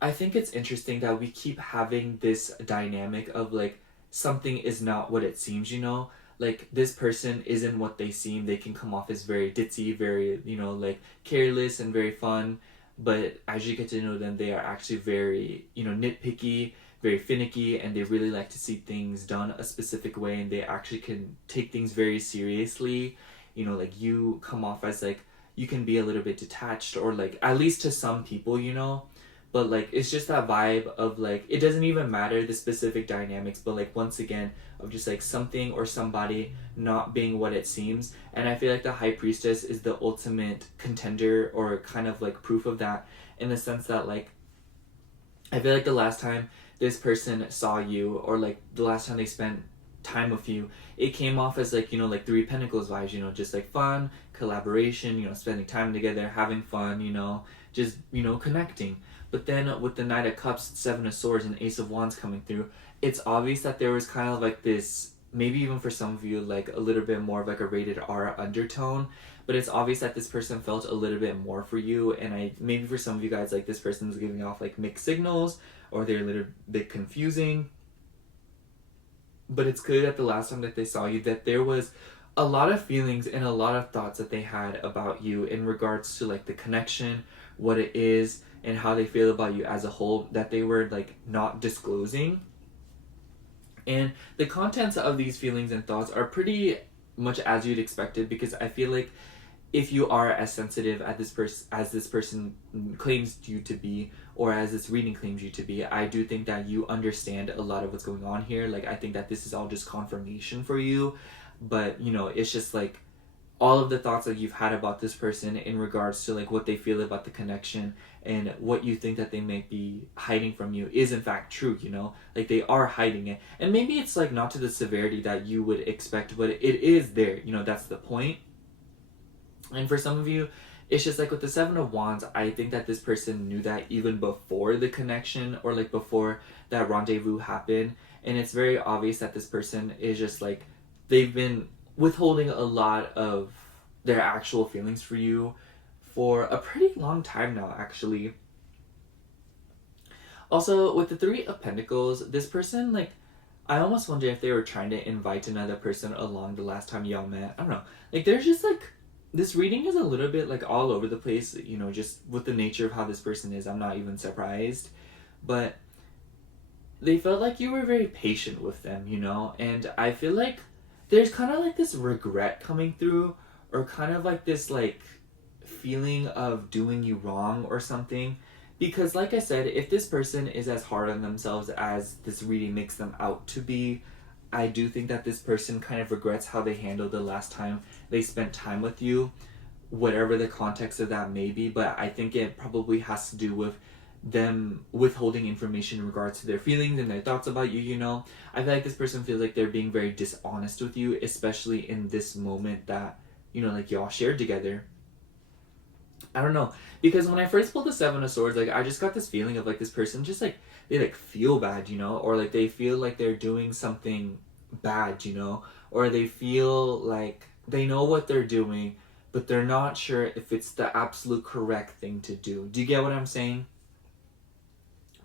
I think it's interesting that we keep having this dynamic of like something is not what it seems, you know? Like this person isn't what they seem. They can come off as very ditzy, very, you know, like careless and very fun. But as you get to know them, they are actually very, you know, nitpicky, very finicky, and they really like to see things done a specific way, and they actually can take things very seriously. You know, like you come off as like, you can be a little bit detached, or like, at least to some people, you know? But like, it's just that vibe of like, it doesn't even matter the specific dynamics, but like, once again, of just like something or somebody not being what it seems. And I feel like the High Priestess is the ultimate contender, or kind of like proof of that, in the sense that like, I feel like the last time this person saw you, or like the last time they spent time with you, it came off as like, you know, like Three Pentacles vibes, you know, just like fun, collaboration, you know, spending time together, having fun, you know, just, you know, connecting. But then with the Knight of Cups, Seven of Swords, and Ace of Wands coming through, it's obvious that there was kind of like this, maybe even for some of you, like a little bit more of like a rated R undertone. But it's obvious that this person felt a little bit more for you, and maybe for some of you guys, like this person's giving off like mixed signals, or they're a little bit confusing. But it's clear that the last time that they saw you, that there was a lot of feelings and a lot of thoughts that they had about you in regards to like the connection, what it is, and how they feel about you as a whole that they were like not disclosing. And the contents of these feelings and thoughts are pretty much as you'd expected, because I feel like if you are as sensitive as this person claims you to be, or as this reading claims you to be, I do think that you understand a lot of what's going on here. Like, I think that this is all just confirmation for you, but you know, it's just like all of the thoughts that you've had about this person in regards to like what they feel about the connection and what you think that they may be hiding from you is in fact true, you know? Like, they are hiding it. And maybe it's like not to the severity that you would expect, but it is there, you know, that's the point. And for some of you, it's just like with the Seven of Wands, I think that this person knew that even before the connection, or like before that rendezvous happened. And it's very obvious that this person is just like, they've been withholding a lot of their actual feelings for you for a pretty long time now, actually. Also, with the Three of Pentacles, this person, like, I almost wonder if they were trying to invite another person along the last time y'all met. I don't know. Like, there's just like, this reading is a little bit like all over the place, you know, just with the nature of how this person is. I'm not even surprised. But they felt like you were very patient with them, you know? And I feel like there's kind of like this regret coming through, or kind of like this like feeling of doing you wrong or something. Because like I said, if this person is as hard on themselves as this reading makes them out to be, I do think that this person kind of regrets how they handled the last time they spent time with you, whatever the context of that may be. But I think it probably has to do with them withholding information in regards to their feelings and their thoughts about you, you know? I feel like this person feels like they're being very dishonest with you, especially in this moment that, you know, like y'all shared together. I don't know. Because when I first pulled the Seven of Swords, like, I just got this feeling of like this person just like, they like feel bad, you know? Or like they feel like they're doing something bad, you know? Or they feel like they know what they're doing, but they're not sure if it's the absolute correct thing to do. Do you get what I'm saying?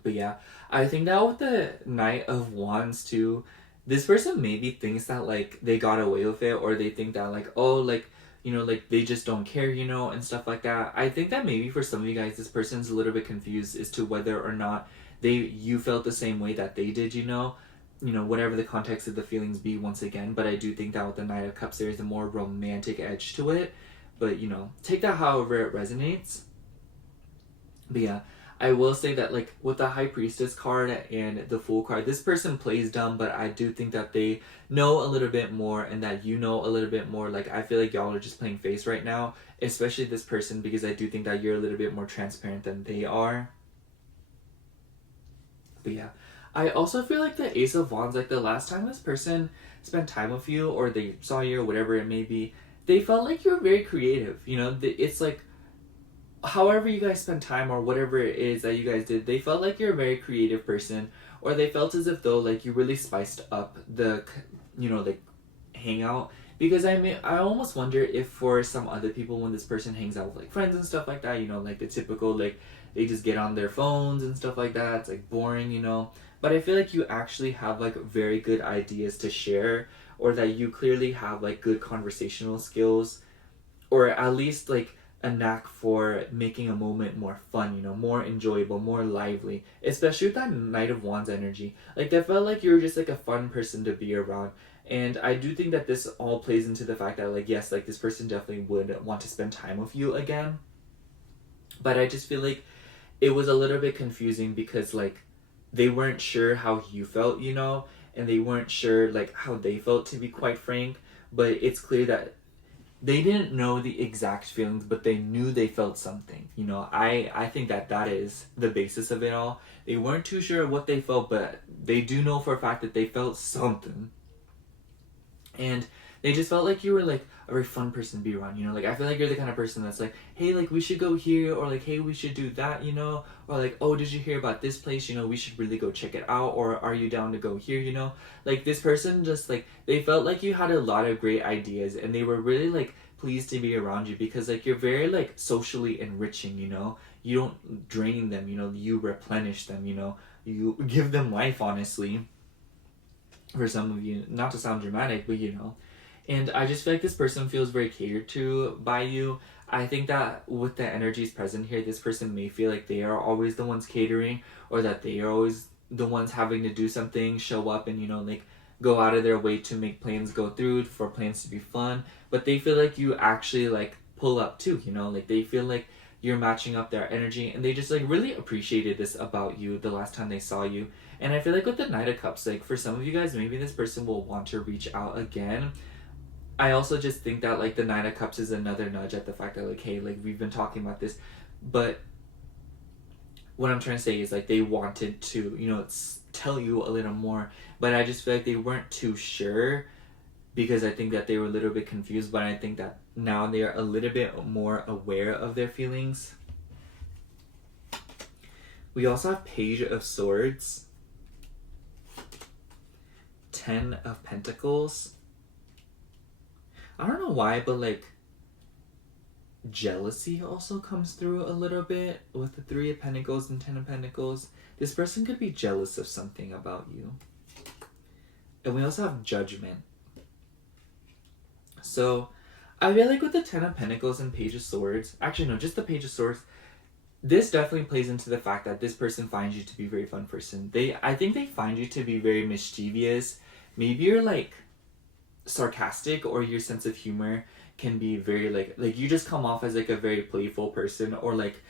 But yeah, I think that with the Knight of Wands too, this person maybe thinks that like they got away with it, or they think that like, oh, like, you know, like they just don't care, you know, and stuff like that. I think that maybe for some of you guys, this person's a little bit confused as to whether or not you felt the same way that they did, you know, whatever the context of the feelings be once again. But I do think that with the Knight of Cups, there's a more romantic edge to it. But, you know, take that however it resonates. But yeah, I will say that like with the High Priestess card and the Fool card, this person plays dumb, but I do think that they know a little bit more, and that you know a little bit more. Like, I feel like y'all are just playing face right now, especially this person, because I do think that you're a little bit more transparent than they are. But yeah, I also feel like the Ace of Wands, like the last time this person spent time with you, or they saw you, or whatever it may be, they felt like you were very creative. You know, it's like, however you guys spend time, or whatever it is that you guys did, they felt like you're a very creative person, or they felt as if though like you really spiced up the, you know, like hangout. Because I almost wonder if for some other people, when this person hangs out with like friends and stuff like that, you know, like the typical like they just get on their phones and stuff like that, it's like boring, you know. But I feel like you actually have like very good ideas to share, or that you clearly have like good conversational skills, or at least like a knack for making a moment more fun, you know, more enjoyable, more lively, especially with that Knight of Wands energy. Like, that felt like you were just like a fun person to be around. And I do think that this all plays into the fact that like, yes, like this person definitely would want to spend time with you again. But I just feel like it was a little bit confusing, because like they weren't sure how you felt, you know, and they weren't sure like how they felt, to be quite frank. But it's clear that they didn't know the exact feelings, but they knew they felt something. You know, I think that that is the basis of it all. They weren't too sure what they felt, but they do know for a fact that they felt something. And they just felt like you were like a very fun person to be around, you know? Like, I feel like you're the kind of person that's like, hey, like we should go here, or like, hey, we should do that, you know? Or like, oh, did you hear about this place, you know, we should really go check it out, or are you down to go here, you know? Like, this person just like, they felt like you had a lot of great ideas, and they were really like pleased to be around you, because like you're very like socially enriching, you know? You don't drain them, you know, you replenish them, you know? You give them life, honestly. For some of you, not to sound dramatic, but you know, And I just feel like this person feels very catered to by you. I think that with the energies present here, this person may feel like they are always the ones catering, or that they are always the ones having to do something, show up, and like go out of their way to make plans go through, for plans to be fun. But they feel like you actually like pull up too, like they feel like you're matching up their energy, and they just like really appreciated this about you the last time they saw you. And I feel like with the Knight of Cups, like for some of you guys, maybe this person will want to reach out again. I also just think that like the Nine of Cups is another nudge at the fact that like, hey, like we've been talking about this, but what I'm trying to say is like they wanted to tell you a little more, but I just feel like they weren't too sure, because I think that they were a little bit confused. But I think that now they are a little bit more aware of their feelings. We also have Page of Swords, Ten of Pentacles. I don't know why, but like jealousy also comes through a little bit with the Three of Pentacles and Ten of Pentacles. This person could be jealous of something about you. And we also have Judgment. So I feel like with the Ten of Pentacles and Page of Swords, actually no, just the Page of Swords, this definitely plays into the fact that this person finds you to be a very fun person. I think they find you to be very mischievous. Maybe you're like sarcastic, or your sense of humor can be very like you just come off as like a very playful person, or like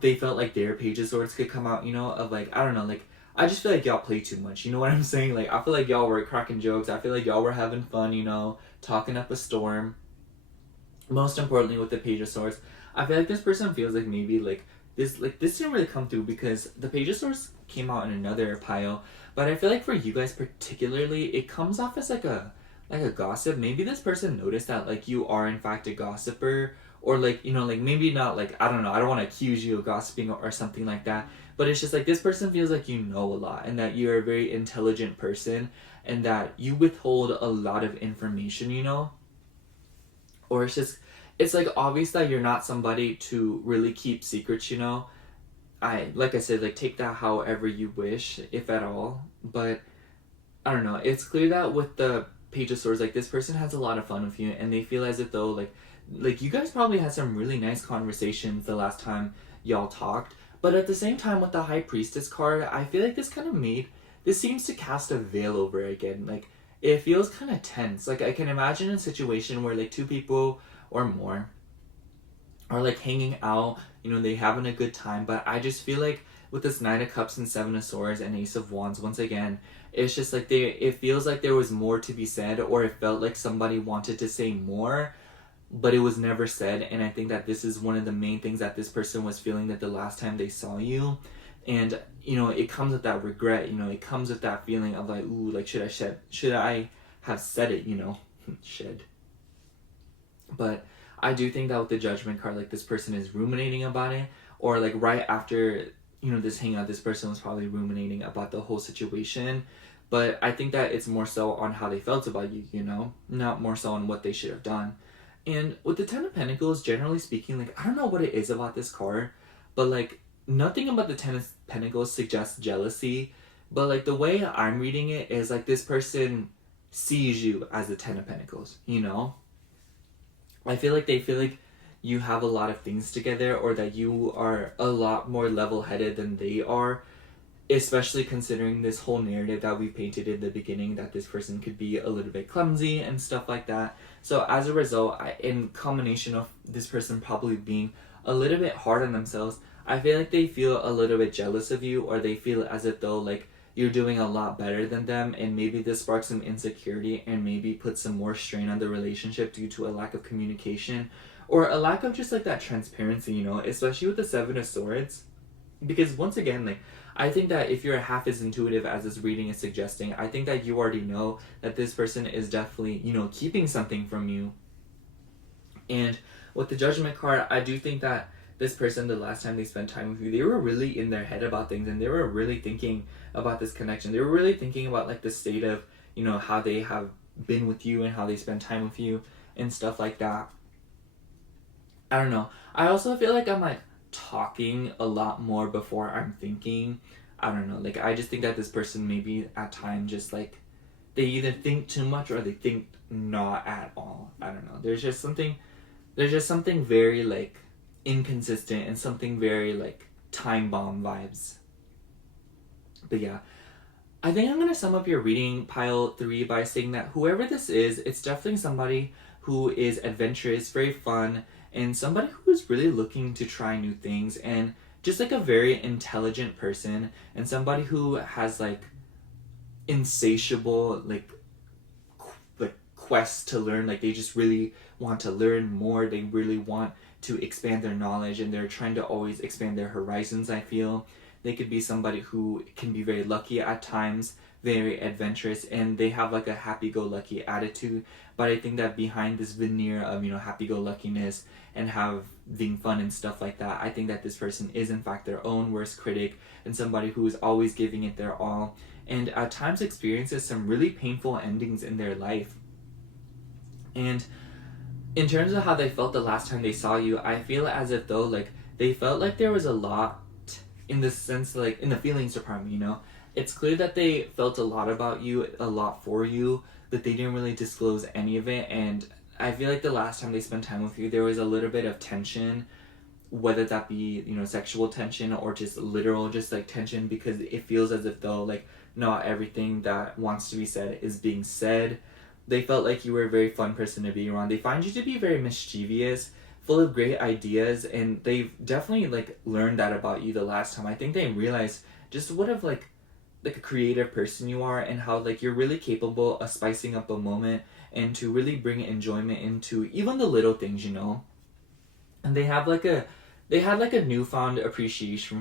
they felt like their Page of Swords could come out, of like, I don't know, like I just feel like y'all play too much, you know what I'm saying? Like I feel like y'all were cracking jokes, I feel like y'all were having fun, talking up a storm. Most importantly, with the Page of Swords, I feel like this person feels like maybe like this didn't really come through because the Page of Swords came out in another pile, but I feel like for you guys particularly, it comes off as like a gossip. Maybe this person noticed that like you are in fact a gossiper, or like like maybe not, like I don't know, I don't want to accuse you of gossiping or something like that, but it's just like this person feels like you know a lot, and that you're a very intelligent person, and that you withhold a lot of information, or it's like obvious that you're not somebody to really keep secrets. Like I said, like take that however you wish, if at all, but I don't know, it's clear that with the Page of Swords, like this person has a lot of fun with you, and they feel as if though like you guys probably had some really nice conversations the last time y'all talked. But at the same time, with the High Priestess card, I feel like this seems to cast a veil over it again. Like it feels kind of tense. Like I can imagine a situation where like two people or more are like hanging out, they having a good time, but I just feel like with this Nine of Cups and Seven of Swords and Ace of Wands, once again, it's just like it feels like there was more to be said, or it felt like somebody wanted to say more, but it was never said. And I think that this is one of the main things that this person was feeling that the last time they saw you. And it comes with that regret, it comes with that feeling of like, ooh, like should I have said it, shed. But I do think that with the Judgment card, like this person is ruminating about it, or like right after this hangout, this person was probably ruminating about the whole situation. But I think that it's more so on how they felt about you, not more so on what they should have done. And with the Ten of Pentacles, generally speaking, like I don't know what it is about this card, but like nothing about the Ten of Pentacles suggests jealousy, but like the way I'm reading it is like this person sees you as the Ten of Pentacles, I feel like they feel like you have a lot of things together, or that you are a lot more level-headed than they are, especially considering this whole narrative that we painted in the beginning, that this person could be a little bit clumsy and stuff like that. So as a result, in combination of this person probably being a little bit hard on themselves, I feel like they feel a little bit jealous of you, or they feel as if though like you're doing a lot better than them, and maybe this sparks some insecurity and maybe puts some more strain on the relationship due to a lack of communication, or a lack of just like that transparency, especially with the Seven of Swords. Because once again, like I think that if you're half as intuitive as this reading is suggesting, I think that you already know that this person is definitely, keeping something from you. And with the Judgment card, I do think that this person, the last time they spent time with you, they were really in their head about things, and they were really thinking about this connection. They were really thinking about like the state of, how they have been with you and how they spend time with you and stuff like that. I don't know. I also feel like I'm like talking a lot more before I'm thinking. I don't know. Like I just think that this person maybe at times just like they either think too much or they think not at all. I don't know. There's just something very like inconsistent and something very like time bomb vibes. But yeah, I think I'm going to sum up your reading, pile 3, by saying that whoever this is, it's definitely somebody who is adventurous, very fun, and somebody who is really looking to try new things, and just like a very intelligent person, and somebody who has like insatiable like quest to learn. Like they just really want to learn more. They really want to expand their knowledge, and they're trying to always expand their horizons. I feel they could be somebody who can be very lucky at times, very adventurous, and they have like a happy-go-lucky attitude. But I think that behind this veneer of, you know, happy-go-luckiness and having fun and stuff like that, I think that this person is in fact their own worst critic, and somebody who is always giving it their all, and at times experiences some really painful endings in their life. And in terms of how they felt the last time they saw you, I feel as if though like they felt like there was a lot in the sense, like in the feelings department, you know, it's clear that they felt a lot about you, a lot for you, but they didn't really disclose any of it. And I feel like the last time they spent time with you, there was a little bit of tension, whether that be, you know, sexual tension or just literal, just like tension, because it feels as if though like not everything that wants to be said is being said. They felt like you were a very fun person to be around. They find you to be very mischievous, full of great ideas, and they've definitely like learned that about you the last time. I think they realized just what of like a creative person you are, and how like you're really capable of spicing up a moment and to really bring enjoyment into even the little things, you know. And they had like a newfound appreciation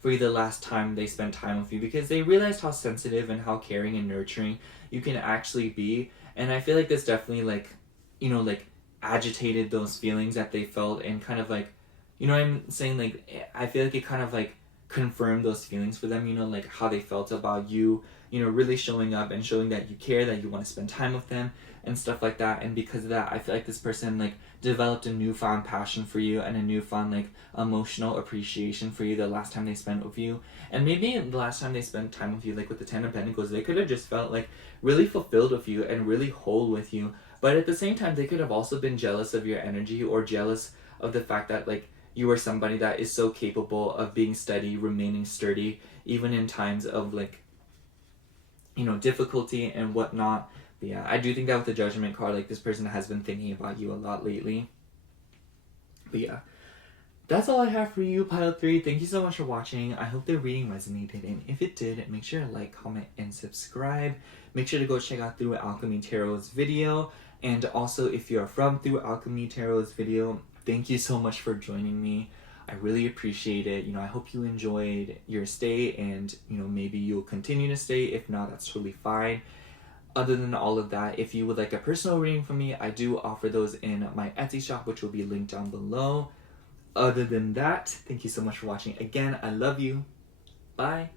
for you the last time they spent time with you, because they realized how sensitive and how caring and nurturing you can actually be. And I feel like this definitely like, you know, like agitated those feelings that they felt, and kind of like, you know what I'm saying, like I feel like it kind of like confirmed those feelings for them, you know, like how they felt about you, you know, really showing up and showing that you care, that you want to spend time with them and stuff like that. And because of that, I feel like this person like developed a newfound passion for you and a newfound like emotional appreciation for you the last time they spent with you. And maybe the last time they spent time with you, like with the 10 of Pentacles, they could have just felt like really fulfilled with you and really whole with you. But at the same time, they could have also been jealous of your energy, or jealous of the fact that like you are somebody that is so capable of being steady, remaining sturdy, even in times of like, you know, difficulty and whatnot. But yeah, I do think that with the Judgment card, like this person has been thinking about you a lot lately. But yeah, that's all I have for you, Pile 3. Thank you so much for watching. I hope the reading resonated, and if it did, make sure to like, comment, and subscribe. Make sure to go check out Through Alchemy Tarot's video. And also, if you're from Through Alchemy Tarot's video, thank you so much for joining me. I really appreciate it. You know, I hope you enjoyed your stay, and, you know, maybe you'll continue to stay. If not, that's totally fine. Other than all of that, if you would like a personal reading from me, I do offer those in my Etsy shop, which will be linked down below. Other than that, thank you so much for watching. Again, I love you. Bye.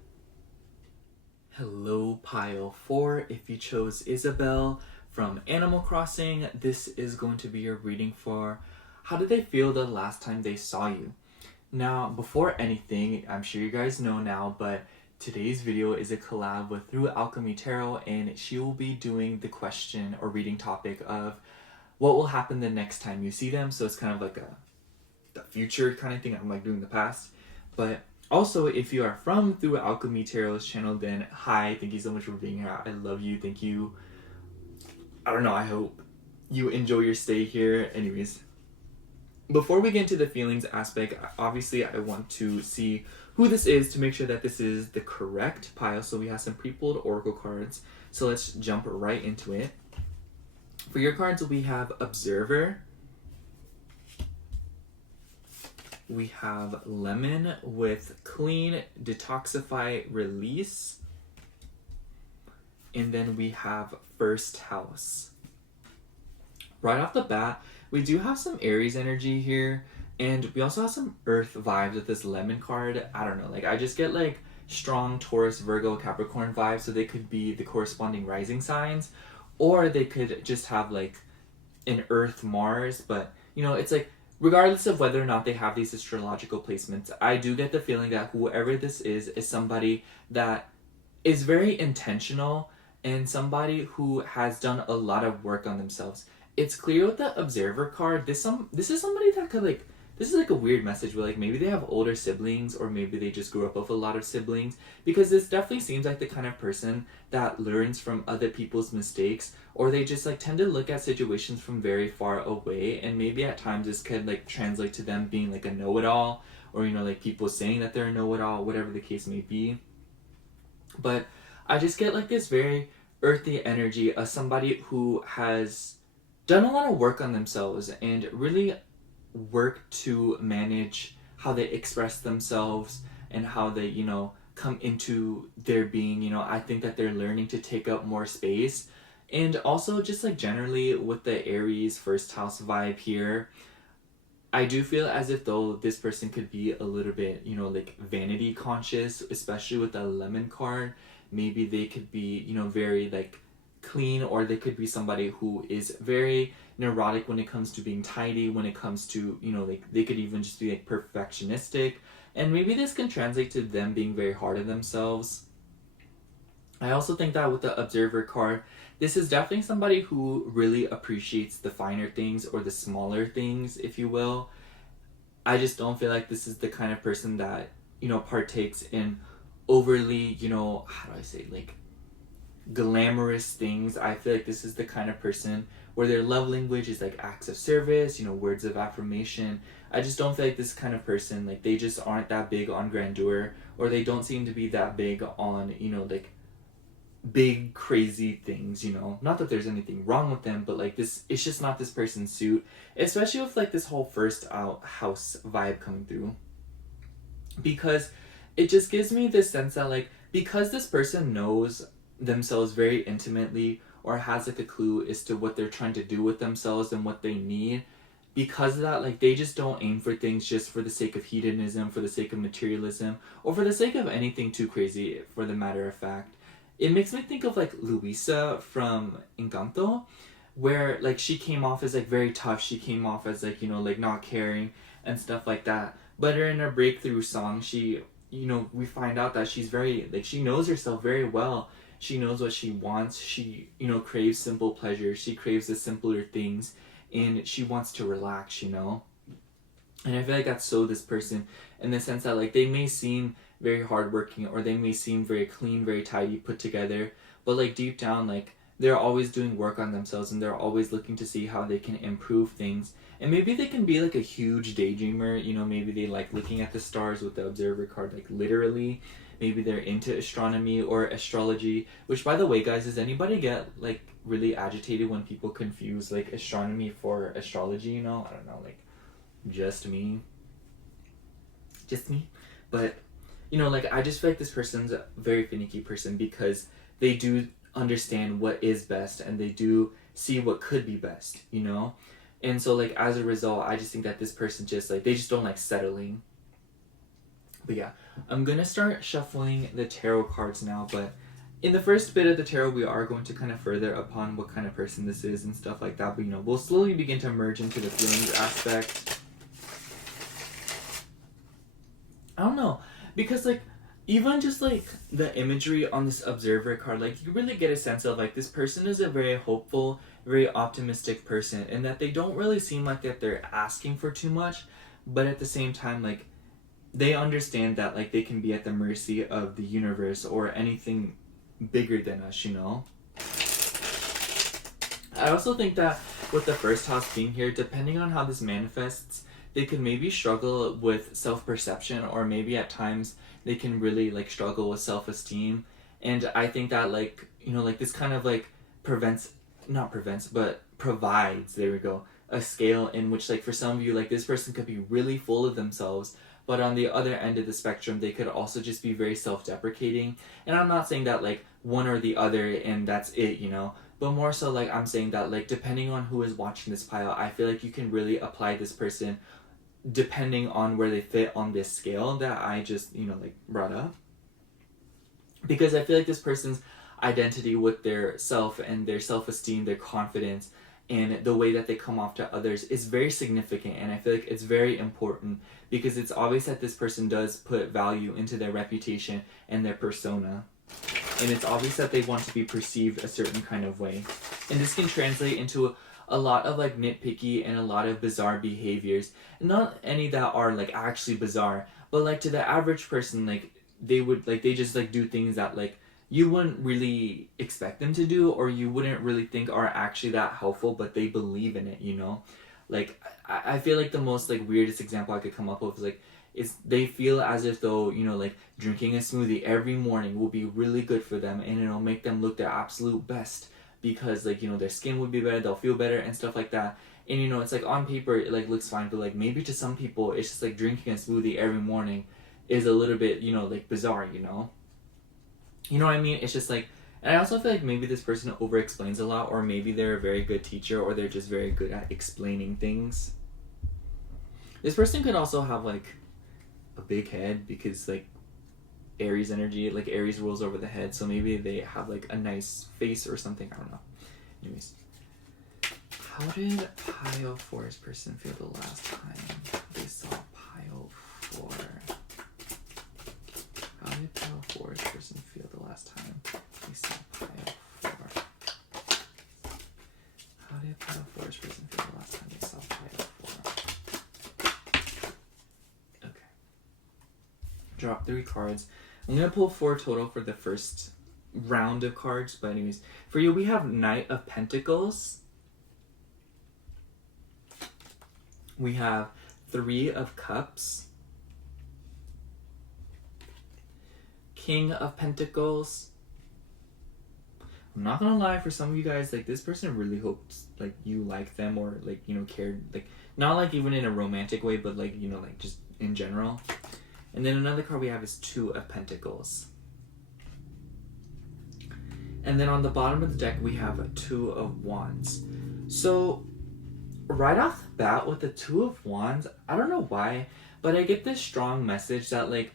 Hello, Pile 4. If you chose Isabel from Animal Crossing, this is going to be your reading for how did they feel the last time they saw you. Now, before anything, I'm sure you guys know now, but today's video is a collab with Through Alchemy Tarot, and she will be doing the question or reading topic of what will happen the next time you see them. So it's kind of like the future kind of thing. I'm like doing the past. But also, if you are from Through Alchemy Tarot's channel, then hi, thank you so much for being here. I love you. Thank you. I don't know, I hope you enjoy your stay here. Anyways, before we get into the feelings aspect, obviously I want to see who this is to make sure that this is the correct pile. So we have some pre-pulled oracle cards. So let's jump right into it. For your cards, we have Observer. We have Lemon with Clean, Detoxify, Release. And then we have First House. Right off the bat, we do have some Aries energy here, and we also have some Earth vibes with this Lemon card. I don't know, like I just get like strong Taurus, Virgo, Capricorn vibes, so they could be the corresponding rising signs, or they could just have like an Earth Mars. But you know, it's like regardless of whether or not they have these astrological placements, I do get the feeling that whoever this is somebody that is very intentional and somebody who has done a lot of work on themselves. It's clear with the observer card. This is somebody that could like this is like a weird message where like maybe they have older siblings or maybe they just grew up with a lot of siblings, because this definitely seems like the kind of person that learns from other people's mistakes, or they just like tend to look at situations from very far away, and maybe at times this could like translate to them being like a know-it-all, or like people saying that they're a know-it-all, whatever the case may be. But I just get like this very earthy energy of somebody who has done a lot of work on themselves and really work to manage how they express themselves and how they, come into their being. I think that they're learning to take up more space. And also, just like generally with the Aries first house vibe here, I do feel as if though this person could be a little bit, like vanity conscious, especially with the lemon card. Maybe they could be, very like clean, or they could be somebody who is very neurotic when it comes to being tidy, when it comes to, like they could even just be like perfectionistic. And maybe this can translate to them being very hard on themselves. I also think that with the observer card, this is definitely somebody who really appreciates the finer things or the smaller things, if you will. I just don't feel like this is the kind of person that, partakes in overly, how do I say, like glamorous things. I feel like this is the kind of person where their love language is like acts of service, words of affirmation. I just don't feel like this kind of person, like they just aren't that big on grandeur, or they don't seem to be that big on, like big crazy things. Not that there's anything wrong with them, but like this, it's just not this person's suit, especially with like this whole first out house vibe coming through, because it just gives me this sense that like, because this person knows themselves very intimately, or has like a clue as to what they're trying to do with themselves and what they need, because of that, like they just don't aim for things just for the sake of hedonism, for the sake of materialism, or for the sake of anything too crazy, for the matter of fact. It makes me think of like Luisa from Encanto, where like she came off as like very tough, she came off as like, like not caring and stuff like that. But in her breakthrough song, she, we find out that she's very, like, she knows herself very well. She knows what she wants. She, craves simple pleasures. She craves the simpler things, and she wants to relax. And I feel like that's so this person, in the sense that like they may seem very hardworking, or they may seem very clean, very tidy, put together, but like deep down, like they're always doing work on themselves, and they're always looking to see how they can improve things. And maybe they can be like a huge daydreamer. Maybe they like looking at the stars with the observer card, like literally. Maybe they're into astronomy or astrology, which, by the way, guys, does anybody get like really agitated when people confuse like astronomy for astrology? I don't know, like just me. Just me. But, like I just feel like this person's a very finicky person, because they do understand what is best, and they do see what could be best. And so like as a result, I just think that this person just like, they just don't like settling. But yeah, I'm gonna start shuffling the tarot cards now, but in the first bit of the tarot, we are going to kind of further upon what kind of person this is and stuff like that. But we'll slowly begin to merge into the feelings aspect. I don't know, because like even just like the imagery on this observer card, like you really get a sense of like this person is a very hopeful, very optimistic person, and that they don't really seem like that they're asking for too much, but at the same time, like they understand that like they can be at the mercy of the universe or anything bigger than us. I also think that with the first house being here, depending on how this manifests, they could maybe struggle with self-perception, or maybe at times they can really like struggle with self-esteem. And I think that like, like this kind of like provides, there we go, a scale in which like for some of you, like this person could be really full of themselves, but on the other end of the spectrum, they could also just be very self-deprecating. And I'm not saying that like one or the other and that's it, but more so like I'm saying that like depending on who is watching this pile, I feel like you can really apply this person depending on where they fit on this scale that I just, like brought up. Because I feel like this person's identity with their self and their self-esteem, their confidence, and the way that they come off to others is very significant, and I feel like it's very important, because it's obvious that this person does put value into their reputation and their persona. And it's obvious that they want to be perceived a certain kind of way. And this can translate into a lot of like nitpicky and a lot of bizarre behaviors. Not any that are like actually bizarre, but like to the average person, like they just like do things that like you wouldn't really expect them to do, or you wouldn't really think are actually that helpful, but they believe in it, you know? Like, I feel like the most like weirdest example I could come up with is like, is they feel as if though, you know, like drinking a smoothie every morning will be really good for them, and it'll make them look their absolute best because like, you know, their skin would be better, they'll feel better and stuff like that. And you know, it's like on paper it like looks fine, but like maybe to some people it's just like drinking a smoothie every morning is a little bit, you know, like bizarre, you know? You know what I mean? It's just like, and I also feel like maybe this person over explains a lot, or maybe they're a very good teacher, or they're just very good at explaining things. This person could also have like a big head because like Aries energy, like Aries rules over the head, so maybe they have like a nice face or something. I don't know. Anyways, how did Pile 4's person feel the last time they saw Pile 4? How did Pile 4's person feel the last time they saw Pile 4? How did Pile 4's person feel the last time they saw Pile 4? Okay. Drop 3 cards. I'm going to pull 4 total for the first round of cards, but anyways, for you we have Knight of Pentacles. We have 3 of Cups. King of Pentacles. I'm not gonna lie, for some of you guys, like this person really hopes like you like them, or like, you know, cared, like not like even in a romantic way, but like, you know, like just in general. And then another card we have is 2 of Pentacles. And then on the bottom of the deck we have 2 of Wands. So right off the bat with the 2 of Wands, I don't know why, but I get this strong message that like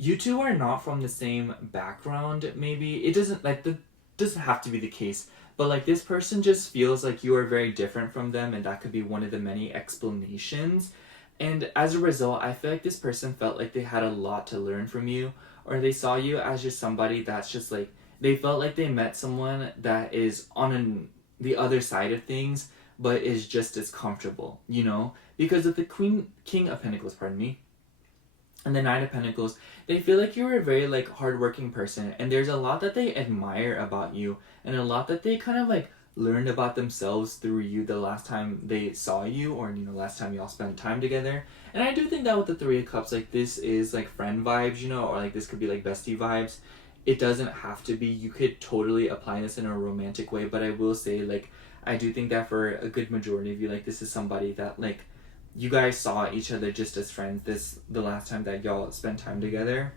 you two are not from the same background. Maybe it doesn't like the doesn't have to be the case, but like this person just feels like you are very different from them, and that could be one of the many explanations. And as a result, I feel like this person felt like they had a lot to learn from you, or they saw you as just somebody that's just like, they felt like they met someone that is on the other side of things, but is just as comfortable, you know? Because of the King of Pentacles, pardon me, and the Knight of Pentacles, they feel like you're a very like hardworking person, and there's a lot that they admire about you, and a lot that they kind of like learned about themselves through you the last time they saw you, or you know, last time y'all spent time together. And I do think that with the 3 of Cups, like this is like friend vibes, you know, or like this could be like bestie vibes. It doesn't have to be. You could totally apply this in a romantic way, but I will say like I do think that for a good majority of you, like this is somebody that like you guys saw each other just as friends the last time that y'all spent time together,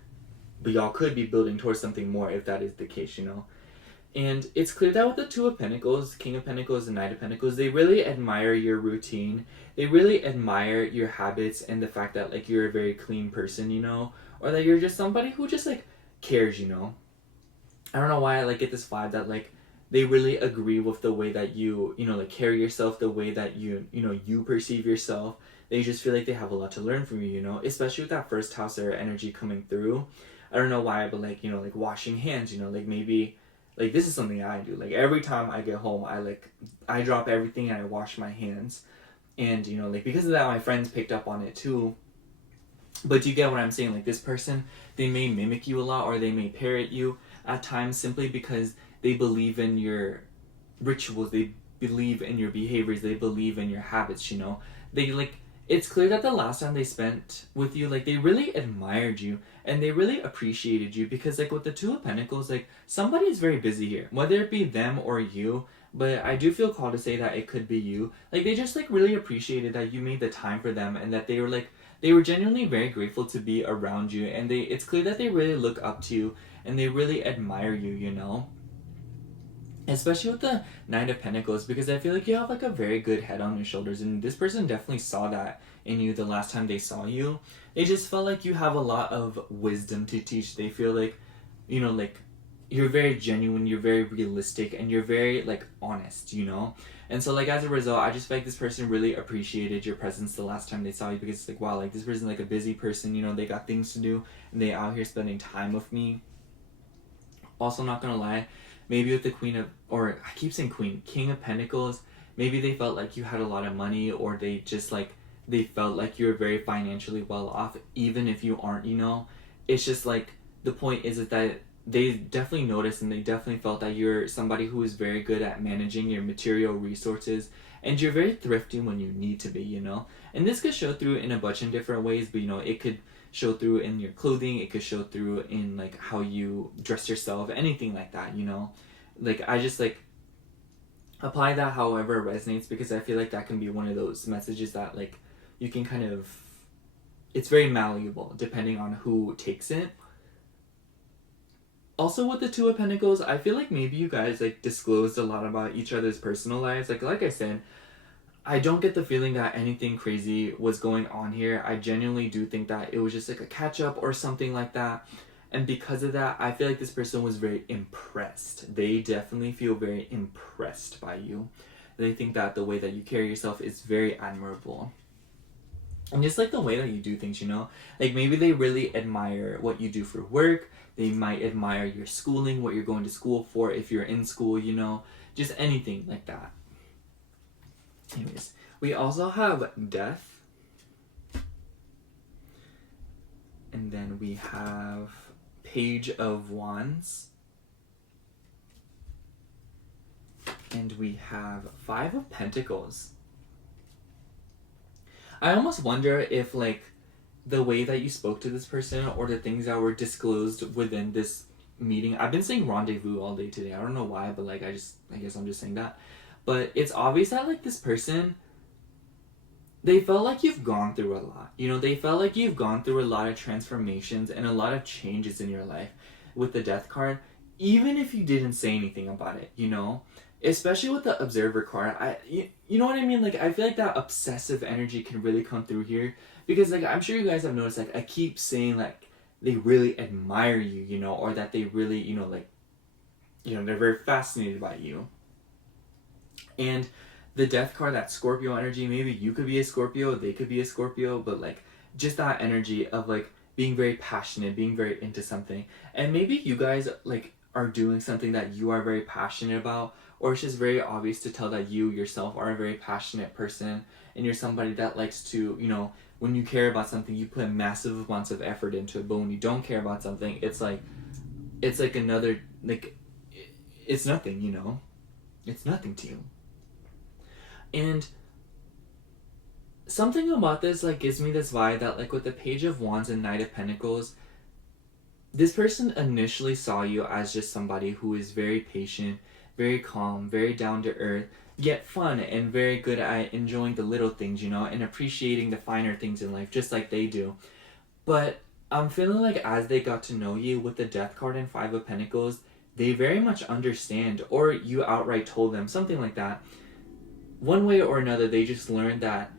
but y'all could be building towards something more if that is the case, you know. And it's clear that with the 2 of Pentacles, King of Pentacles, and Knight of Pentacles, they really admire your routine. They really admire your habits and the fact that like you're a very clean person, you know, or that you're just somebody who just like cares, you know. I don't know why I like get this vibe that like they really agree with the way that you know, like carry yourself, the way that you know, you perceive yourself. They just feel like they have a lot to learn from you, you know, especially with that first house or energy coming through. I don't know why, but like, you know, like washing hands, you know, like maybe, like this is something I do. Like every time I get home, I drop everything and I wash my hands. And, you know, like because of that, my friends picked up on it too. But do you get what I'm saying? Like this person, they may mimic you a lot, or they may parrot you at times simply because they believe in your rituals, they believe in your behaviors, they believe in your habits, you know. They like, it's clear that the last time they spent with you, like they really admired you and they really appreciated you, because like with the 2 of Pentacles, like somebody is very busy here, whether it be them or you, but I do feel called to say that it could be you. Like they just like really appreciated that you made the time for them, and that they were genuinely very grateful to be around you, and it's clear that they really look up to you and they really admire you, you know. Especially with the Knight of Pentacles, because I feel like you have like a very good head on your shoulders, and this person definitely saw that in you the last time they saw you. They just felt like you have a lot of wisdom to teach. They feel like, you know, like you're very genuine, you're very realistic, and you're very like honest, you know. And so like as a result, I just feel like this person really appreciated your presence the last time they saw you, because it's like, wow, like this person's like a busy person, you know, they got things to do and they out here spending time with me. also not gonna lie, maybe with the King of Pentacles, maybe they felt like you had a lot of money, or they just like, they felt like you were very financially well off, even if you aren't, you know? It's just like, the point is that they definitely noticed and they definitely felt that you're somebody who is very good at managing your material resources, and you're very thrifty when you need to be, you know? And this could show through in a bunch of different ways, but you know, it could show through in your clothing, it could show through in like how you dress yourself, anything like that, you know? Like, I just like apply that however it resonates, because I feel like that can be one of those messages that like you can kind of, it's very malleable depending on who takes it. Also, with the Two of Pentacles, I feel like maybe you guys like disclosed a lot about each other's personal lives. Like I said, I don't get the feeling that anything crazy was going on here. I genuinely do think that it was just like a catch up or something like that. And because of that, I feel like this person was very impressed. They definitely feel very impressed by you. They think that the way that you carry yourself is very admirable. And just like the way that you do things, you know? Like maybe they really admire what you do for work. They might admire your schooling, what you're going to school for, if you're in school, you know? Just anything like that. Anyways, we also have Death. And then we have Page of Wands. And we have Five of Pentacles. I almost wonder if like the way that you spoke to this person, or the things that were disclosed within this meeting. I've been saying rendezvous all day today. I don't know why, but like I guess I'm just saying that. But it's obvious that like this person, they felt like you've gone through a lot. You know, they felt like you've gone through a lot of transformations and a lot of changes in your life with the Death card, even if you didn't say anything about it, you know? Especially with the Observer card. You know what I mean? Like, I feel like that obsessive energy can really come through here. Because, like, I'm sure you guys have noticed, like, I keep saying, like, they really admire you, you know? Or that they really, you know, like, you know, they're very fascinated by you. And the Death card, that Scorpio energy, maybe you could be a Scorpio, they could be a Scorpio, but like just that energy of like being very passionate, being very into something. And maybe you guys like are doing something that you are very passionate about, or it's just very obvious to tell that you yourself are a very passionate person, and you're somebody that likes to, you know, when you care about something, you put massive amounts of effort into it, but when you don't care about something, it's like another, like, it's nothing, you know? It's nothing to you. And something about this like gives me this vibe that like with the Page of Wands and Knight of Pentacles, this person initially saw you as just somebody who is very patient, very calm, very down to earth, yet fun and very good at enjoying the little things, you know, and appreciating the finer things in life, just like they do. But I'm feeling like as they got to know you with the Death card and Five of Pentacles, they very much understand, or you outright told them something like that. One way or another, they just learned that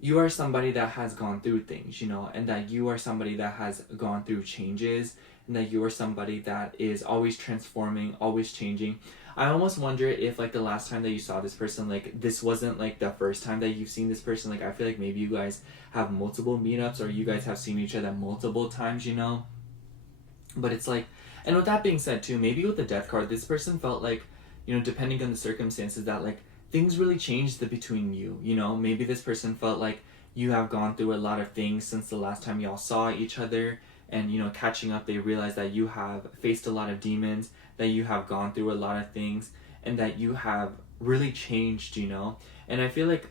you are somebody that has gone through things, you know, and that you are somebody that has gone through changes, and that you are somebody that is always transforming, always changing. I almost wonder if like the last time that you saw this person, like this wasn't like the first time that you've seen this person. Like I feel like maybe you guys have multiple meetups, or you guys have seen each other multiple times, you know. But it's like, and with that being said too, maybe with the Death card, this person felt like, you know, depending on the circumstances, that like things really changed between you, you know. Maybe this person felt like you have gone through a lot of things since the last time y'all saw each other, and you know, catching up, they realize that you have faced a lot of demons, that you have gone through a lot of things, and that you have really changed, you know. And I feel like,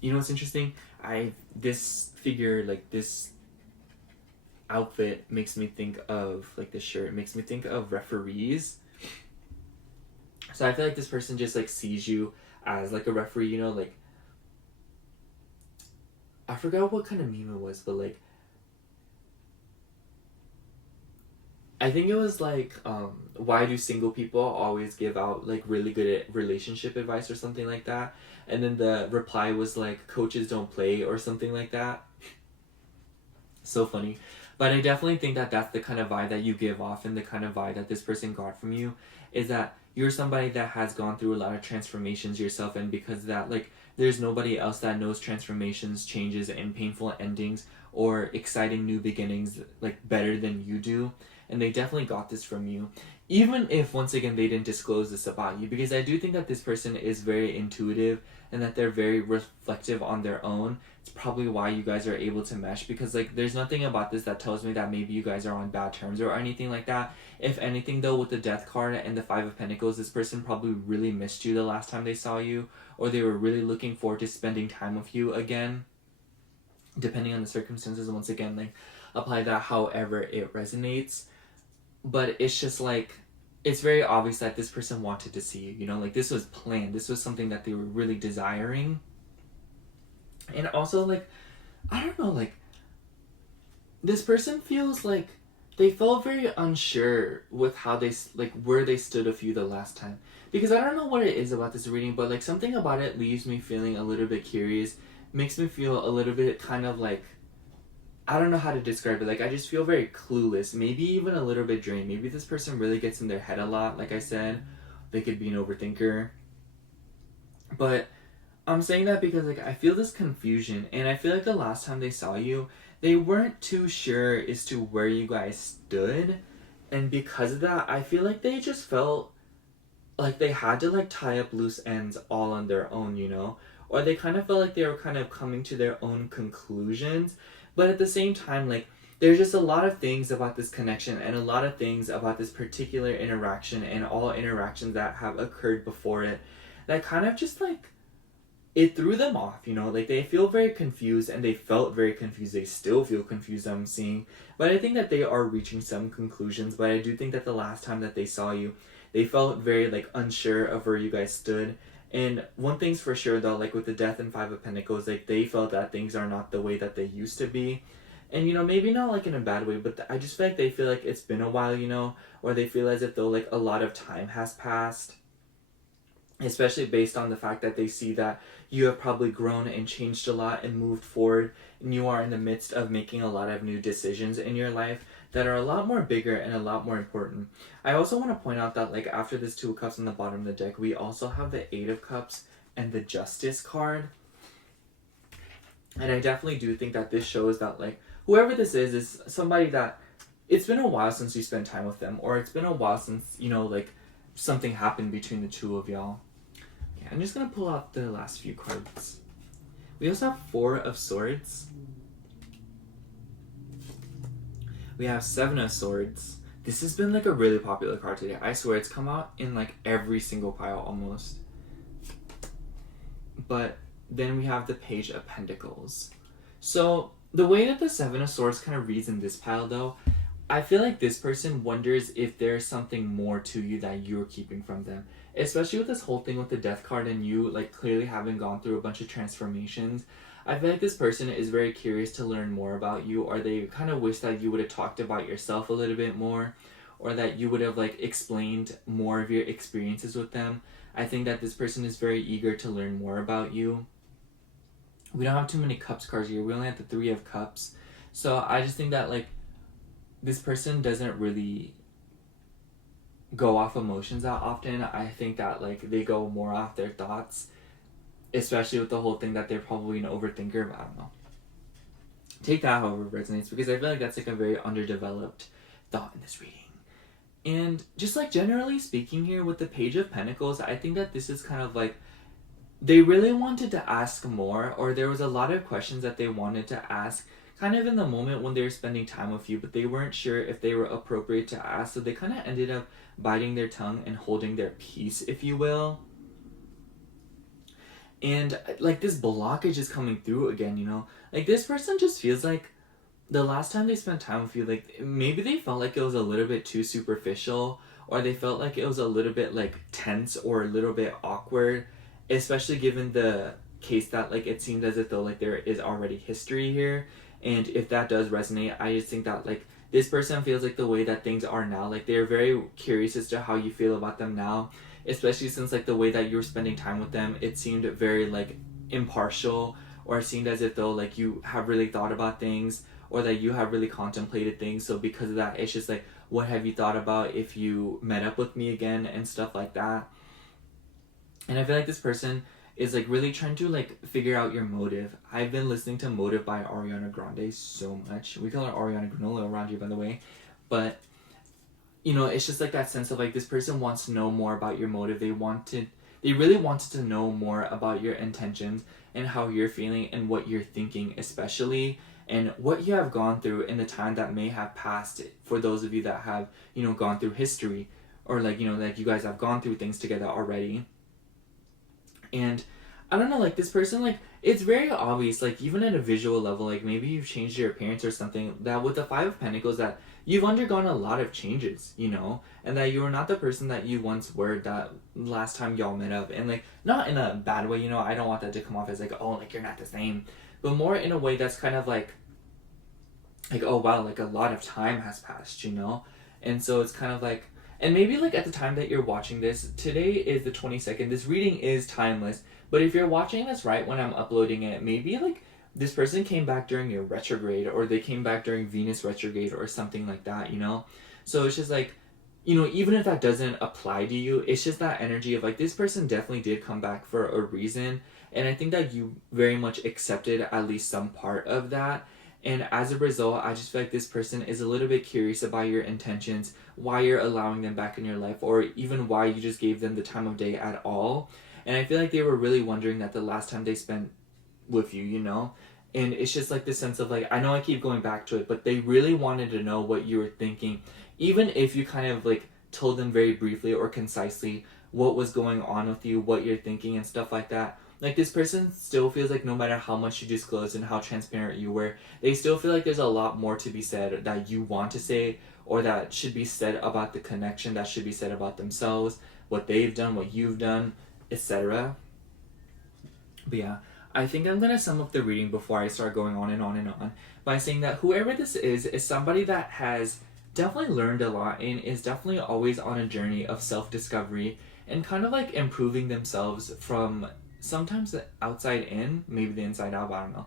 you know what's interesting, this figure, like this outfit makes me think of, like this shirt makes me think of referees. So I feel like this person just like sees you as like a referee, you know, like I forgot what kind of meme it was, but like I think it was like why do single people always give out like really good relationship advice or something like that, and then the reply was like coaches don't play or something like that. So funny. But I definitely think that that's the kind of vibe that you give off, and the kind of vibe that this person got from you is that you're somebody that has gone through a lot of transformations yourself, and because of that, like, there's nobody else that knows transformations, changes, and painful endings or exciting new beginnings like better than you do, and they definitely got this from you, even if once again they didn't disclose this about you, because I do think that this person is very intuitive and that they're very reflective on their own. It's probably why you guys are able to mesh, because like there's nothing about this that tells me that maybe you guys are on bad terms or anything like that. If anything though, with the Death card and the Five of Pentacles, this person probably really missed you the last time they saw you, or they were really looking forward to spending time with you again, depending on the circumstances. Once again, like apply that however it resonates. But it's just like, it's very obvious that this person wanted to see you, you know, like this was planned, this was something that they were really desiring. And also, like, I don't know, like, this person feels like they felt very unsure with how they, like, where they stood with you the last time. Because I don't know what it is about this reading, but, like, something about it leaves me feeling a little bit curious, makes me feel a little bit kind of like, I don't know how to describe it. Like, I just feel very clueless, maybe even a little bit drained. Maybe this person really gets in their head a lot, like I said. They could be an overthinker. But I'm saying that because, like, I feel this confusion, and I feel like the last time they saw you, they weren't too sure as to where you guys stood, and because of that, I feel like they just felt like they had to, like, tie up loose ends all on their own, you know? Or they kind of felt like they were kind of coming to their own conclusions, but at the same time, like, there's just a lot of things about this connection and a lot of things about this particular interaction and all interactions that have occurred before it that kind of just, like, it threw them off, you know? Like, they feel very confused, and they felt very confused. They still feel confused, I'm seeing. But I think that they are reaching some conclusions, but I do think that the last time that they saw you, they felt very, like, unsure of where you guys stood. And one thing's for sure, though, like, with the Death and Five of Pentacles, like, they felt that things are not the way that they used to be. And, you know, maybe not, like, in a bad way, but I just feel like they feel like it's been a while, you know? Or they feel as if, though, like, a lot of time has passed. Especially based on the fact that they see that you have probably grown and changed a lot and moved forward, and you are in the midst of making a lot of new decisions in your life that are a lot more bigger and a lot more important. I also want to point out that, like, after this Two of Cups on the bottom of the deck, we also have the Eight of Cups and the Justice card. And I definitely do think that this shows that, like, whoever this is somebody that it's been a while since you spent time with them, or it's been a while since, you know, like, something happened between the two of y'all. Okay, I'm just gonna pull out the last few cards. We also have Four of Swords. We have Seven of Swords. This has been, like, a really popular card today. I swear, it's come out in, like, every single pile almost. But then we have the Page of Pentacles. So the way that the Seven of Swords kind of reads in this pile, though, I feel like this person wonders if there's something more to you that you're keeping from them. Especially with this whole thing with the Death card and you, like, clearly having gone through a bunch of transformations. I feel like this person is very curious to learn more about you, or they kind of wish that you would have talked about yourself a little bit more, or that you would have, like, explained more of your experiences with them. I think that this person is very eager to learn more about you. We don't have too many Cups cards here. We only have the Three of Cups. So I just think that, like, this person doesn't really go off emotions that often. I think that, like, they go more off their thoughts, especially with the whole thing that they're probably an overthinker, but I don't know. Take that however resonates, because I feel like that's, like, a very underdeveloped thought in this reading. And just, like, generally speaking here with the Page of Pentacles, I think that this is kind of like they really wanted to ask more, or there was a lot of questions that they wanted to ask kind of in the moment when they were spending time with you, but they weren't sure if they were appropriate to ask, so they kind of ended up biting their tongue and holding their peace, if you will. And, like, this blockage is coming through again, you know? Like, this person just feels like the last time they spent time with you, like, maybe they felt like it was a little bit too superficial, or they felt like it was a little bit, like, tense or a little bit awkward, especially given the case that, like, it seemed as if though, like, there is already history here. And if that does resonate, I just think that, like, this person feels like the way that things are now, like, they're very curious as to how you feel about them now, especially since, like, the way that you were spending time with them, it seemed very, like, impartial, or it seemed as if though, like, you have really thought about things, or that you have really contemplated things. So because of that, it's just like, what have you thought about if you met up with me again and stuff like that. And I feel like this person is like really trying to like figure out your motive. I've been listening to Motive by Ariana Grande so much. We call her Ariana Granola around here, by the way. But you know, it's just like that sense of like this person wants to know more about your motive. They really wanted to know more about your intentions and how you're feeling and what you're thinking, especially, and what you have gone through in the time that may have passed for those of you that have, you know, gone through history, or like, you know, like you guys have gone through things together already. And I don't know, like this person, like it's very obvious, like even at a visual level, like maybe you've changed your appearance or something, that with the Five of Pentacles that you've undergone a lot of changes, you know, and that you are not the person that you once were that last time y'all met up. And like not in a bad way, you know, I don't want that to come off as like, oh, like you're not the same, but more in a way that's kind of like oh wow, like a lot of time has passed, you know. And so it's kind of like, and maybe like at the time that you're watching this, today is the 22nd, this reading is timeless, but if you're watching this right when I'm uploading it, maybe like this person came back during your retrograde, or they came back during Venus retrograde or something like that, you know. So it's just like, you know, even if that doesn't apply to you, it's just that energy of like this person definitely did come back for a reason, and I think that you very much accepted at least some part of that. And as a result, I just feel like this person is a little bit curious about your intentions, why you're allowing them back in your life, or even why you just gave them the time of day at all. And I feel like they were really wondering that the last time they spent with you, you know? And it's just like this sense of like, I know I keep going back to it, but they really wanted to know what you were thinking. Even if you kind of like told them very briefly or concisely what was going on with you, what you're thinking and stuff like that. Like this person still feels like no matter how much you disclose and how transparent you were, they still feel like there's a lot more to be said that you want to say, or that should be said about the connection, that should be said about themselves, what they've done, what you've done, etc. But yeah, I think I'm gonna sum up the reading before I start going on and on and on by saying that whoever this is somebody that has definitely learned a lot and is definitely always on a journey of self-discovery and kind of like improving themselves from sometimes the outside in, maybe the inside out, I don't know.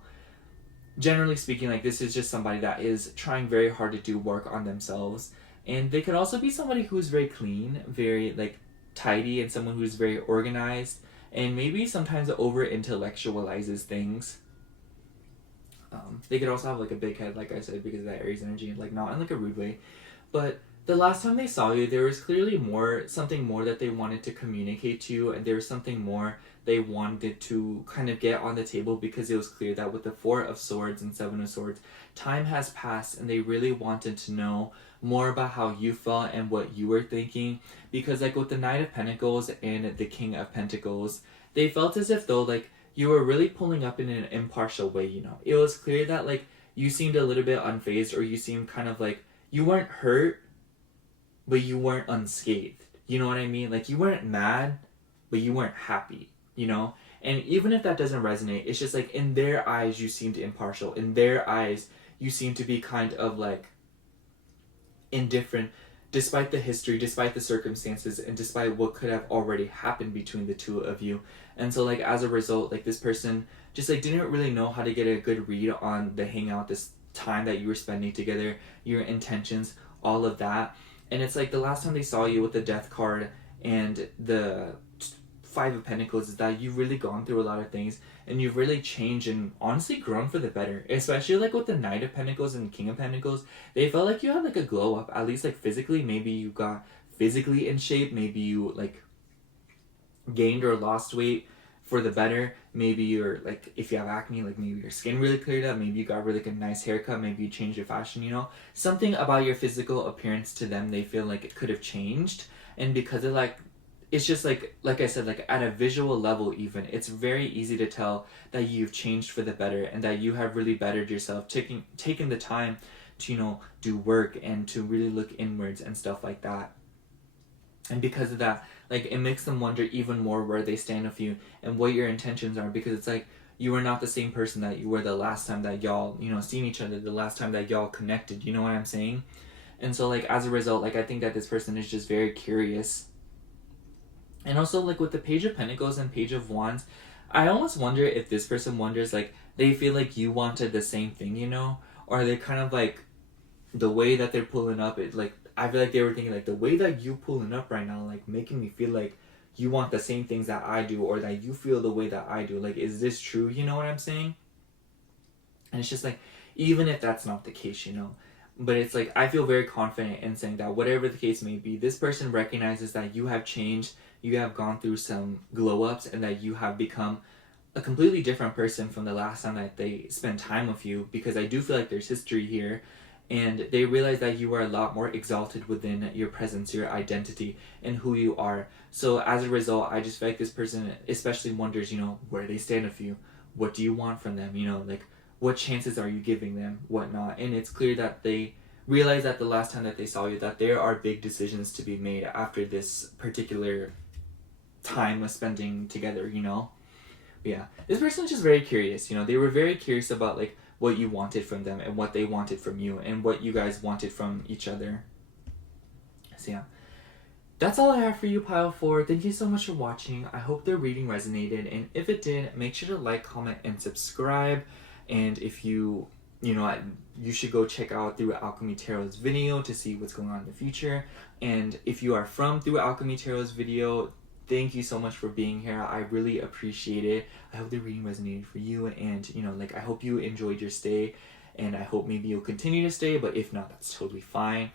Generally speaking, like this is just somebody that is trying very hard to do work on themselves. And they could also be somebody who's very clean, very like tidy, and someone who's very organized, and maybe sometimes over intellectualizes things. They could also have like a big head, like I said, because of that Aries energy, like not in like a rude way. But the last time they saw you, there was clearly something more that they wanted to communicate to you, and there was something more they wanted to kind of get on the table, because it was clear that with the Four of Swords and Seven of Swords, time has passed and they really wanted to know more about how you felt and what you were thinking. Because like with the Knight of Pentacles and the King of Pentacles, they felt as if though like you were really pulling up in an impartial way, you know. It was clear that like you seemed a little bit unfazed, or you seemed kind of like you weren't hurt, but you weren't unscathed. You know what I mean? Like you weren't mad, but you weren't happy, you know? And even if that doesn't resonate, it's just like in their eyes you seemed impartial. In their eyes you seem to be kind of like indifferent, despite the history, despite the circumstances, and despite what could have already happened between the two of you. And so like as a result, like this person just like didn't really know how to get a good read on the hangout, this time that you were spending together, your intentions, all of that. And it's like the last time they saw you with the Death card and the Five of Pentacles is that you've really gone through a lot of things, and you've really changed and honestly grown for the better. Especially like with the Knight of Pentacles and King of Pentacles, they felt like you had like a glow up, at least like physically. Maybe you got physically in shape, maybe you like gained or lost weight for the better. Maybe you're like, if you have acne, like maybe your skin really cleared up, maybe you got really good nice haircut, maybe you changed your fashion, you know. Something about your physical appearance to them, they feel like it could have changed. And because of like, it's just like I said, like at a visual level even, it's very easy to tell that you've changed for the better, and that you have really bettered yourself, taking the time to, you know, do work and to really look inwards and stuff like that. And because of that, like it makes them wonder even more where they stand with you and what your intentions are, because it's like you are not the same person that you were the last time that y'all, you know, seen each other, the last time that y'all connected, you know what I'm saying? And so like as a result, like I think that this person is just very curious. And also like with the Page of Pentacles and Page of Wands, I almost wonder if this person wonders like they feel like you wanted the same thing, you know? Or they kind of like the way that they're pulling up, it like I feel like they were thinking like the way that you pulling up right now, like making me feel like you want the same things that I do, or that you feel the way that I do. Like, is this true? You know what I'm saying? And it's just like, even if that's not the case, you know, but it's like, I feel very confident in saying that whatever the case may be, this person recognizes that you have changed, you have gone through some glow ups, and that you have become a completely different person from the last time that they spent time with you, because I do feel like there's history here. And they realize that you are a lot more exalted within your presence, your identity, and who you are. So as a result, I just feel like this person especially wonders, you know, where they stand with you. What do you want from them? You know, like, what chances are you giving them? Whatnot. And it's clear that they realize that the last time that they saw you, that there are big decisions to be made after this particular time of spending together, you know? But yeah, this person is just very curious, you know? They were very curious about, like, what you wanted from them and what they wanted from you and what you guys wanted from each other. So yeah, that's all I have for you, Pile 4. Thank you so much for watching. I hope the reading resonated, and if it did, make sure to like, comment, and subscribe. And if you know, you should go check out Through Alchemy Tarot's video to see what's going on in the future. And if you are from Through Alchemy Tarot's video, thank you so much for being here. I really appreciate it. I hope the reading resonated for you, and you know, like, I hope you enjoyed your stay, and I hope maybe you'll continue to stay, but if not, that's totally fine.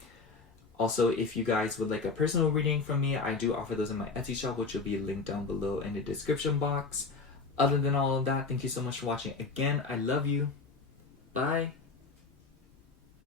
Also, if you guys would like a personal reading from me, I do offer those in my Etsy shop, which will be linked down below in the description box. Other than all of that, thank you so much for watching. Again, I love you. Bye.